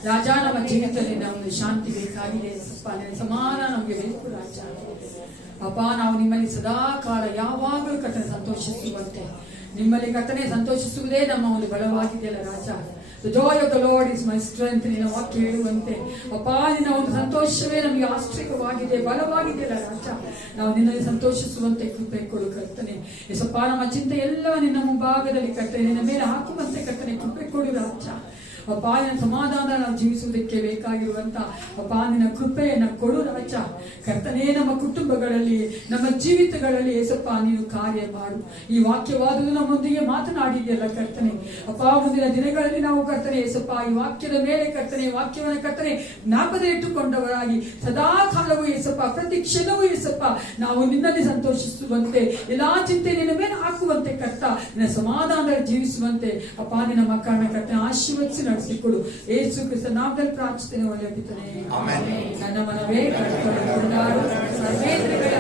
ರಾಜ, ನಮ್ಮ ಜೀವಿತದಲ್ಲಿ ನಮಗೆ ಶಾಂತಿ ಬೇಕಾಗಿದೆ ಯೇಸಪ್ಪ, ನಿನ್ನ ಸಮಾಧಾನ ನಮಗೆ ಬೇಕು ರಾಜ. ಅಪ್ಪ, ನಾವು ನಿಮ್ಮಲ್ಲಿ ಸದಾ ಕಾಲ ಯಾವಾಗಲೂ ಕರ್ತನೆ ಸಂತೋಷಿಸುವಂತೆ, ನಿಮ್ಮಲ್ಲಿ ಕರ್ತನೆ ಸಂತೋಷಿಸುವುದೇ ನಮ್ಮ ಒಂದು ಬಲವಾಗಿದೆಯಲ್ಲ ರಾಜ. The joy of the Lord is my strength. ನಿನ್ನ ವಾಕ್ಯ ಹೇಳುವಂತೆ ಅಪ್ಪ, ನಿನ್ನ ಒಂದು ಸಂತೋಷವೇ ನಮಗೆ ಆಶ್ರಯವಾಗಿದೆ, ಬಲವಾಗಿದೆಯಲ್ಲ ರಾಜ. ನಾವು ನಿನ್ನಲ್ಲಿ ಸಂತೋಷಿಸುವಂತೆ ಕೃಪೆ ಕೊಡು ಕರ್ತನೆ. ಯೇಸಪ್ಪ, ನಮ್ಮ ಚಿಂತೆ ಎಲ್ಲ ನಿನ್ನ ಮುಂಭಾಗದಲ್ಲಿ ಕರ್ತನೆ, ನಿನ್ನ ಮೇಲೆ ಹಾಕುವಂತೆ ಕರ್ತನೆ ಕೃಪೆ ಕೊಡು ರಾಜ. ಅಪ್ಪ, ನಿನ್ನ ಸಮಾಧಾನ ನಾವು ಜೀವಿಸುವುದಕ್ಕೆ ಬೇಕಾಗಿರುವಂತ ಅಪ್ಪ ನಿನ್ನ ಕೃಪೆಯನ್ನ ಕೊಡು ರಾಜ. ಕರ್ತನೇ, ನಮ್ಮ ಕುಟುಂಬಗಳಲ್ಲಿ, ನಮ್ಮ ಜೀವಿತಗಳಲ್ಲಿ ಯೇಸಪ್ಪ ನೀನು ಕಾರ್ಯ ಮಾಡು. ಈ ವಾಕ್ಯವಾದುದು ನಮ್ಮೊಂದಿಗೆ ಮಾತನಾಡಿದೆಯಲ್ಲ ಕರ್ತನೆ. ಅಪ್ಪ, ಮುಂದಿನ ದಿನಗಳಲ್ಲಿ ನಾವು ಕರ್ತನೆ ಯೇಸಪ್ಪ ಈ ವಾಕ್ಯದ ಮೇಲೆ ಕರ್ತನೆ, ವಾಕ್ಯವನ್ನ ಕರ್ತನೆ ಜ್ಞಾಪಕ ಇಟ್ಟುಕೊಂಡವರಾಗಿ ಸದಾ ಕಾಲವೂ ಯೇಸಪ್ಪ, ಪ್ರತಿ ಕ್ಷಣವೂ ಯೇಸಪ್ಪ ನಾವು ನಿನ್ನಲ್ಲಿ ಸಂತೋಷಿಸುವಂತೆ, ಎಲ್ಲಾ ಚಿಂತೆ ನಿನ್ನ ಮೇಲೆ ಹಾಕುವಂತೆ ಕರ್ತ, ನಿನ್ನ ಸಮಾಧಾನದಲ್ಲಿ ಜೀವಿಸುವಂತೆ ಅಪ್ಪ ನಿನ್ನ ಮಕ್ಕಳನ್ನ ಕರ್ತನೆ ಆಶೀರ್ವದಿಸಿ ನಡೆಸಿಕೊಡು. ಯೇಸು ಕ್ರಿಸ್ತ ನಾಮದಲ್ಲಿ ಪ್ರಾರ್ಥಿಸುತ್ತೇನೆ, ಒಳ್ಳೆಯ ಪಿತನೇ, ನನ್ನ ಮನವೇ ಕರ್ತನಾಡು ಸರ್ವೇಂದ್ರಿಯಗಳ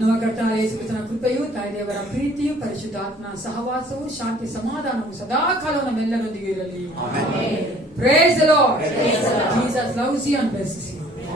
ನಮ್ಮ ಕರ್ತನಾದ ಯೇಸು ಕ್ರಿಸ್ತನ ಕೃಪೆಯು, ತಾಯಿದೇವರ ಪ್ರೀತಿಯು, ಪರಿಶುದ್ಧಾತ್ಮನ ಸಹವಾಸವು, ಶಾಂತಿ ಸಮಾಧಾನವು ಸದಾ ಕಾಲ ನಮ್ಮೆಲ್ಲರೊಂದಿಗೆ ಇರಲಿ. Praise the Lord. Jesus loves you and blesses you.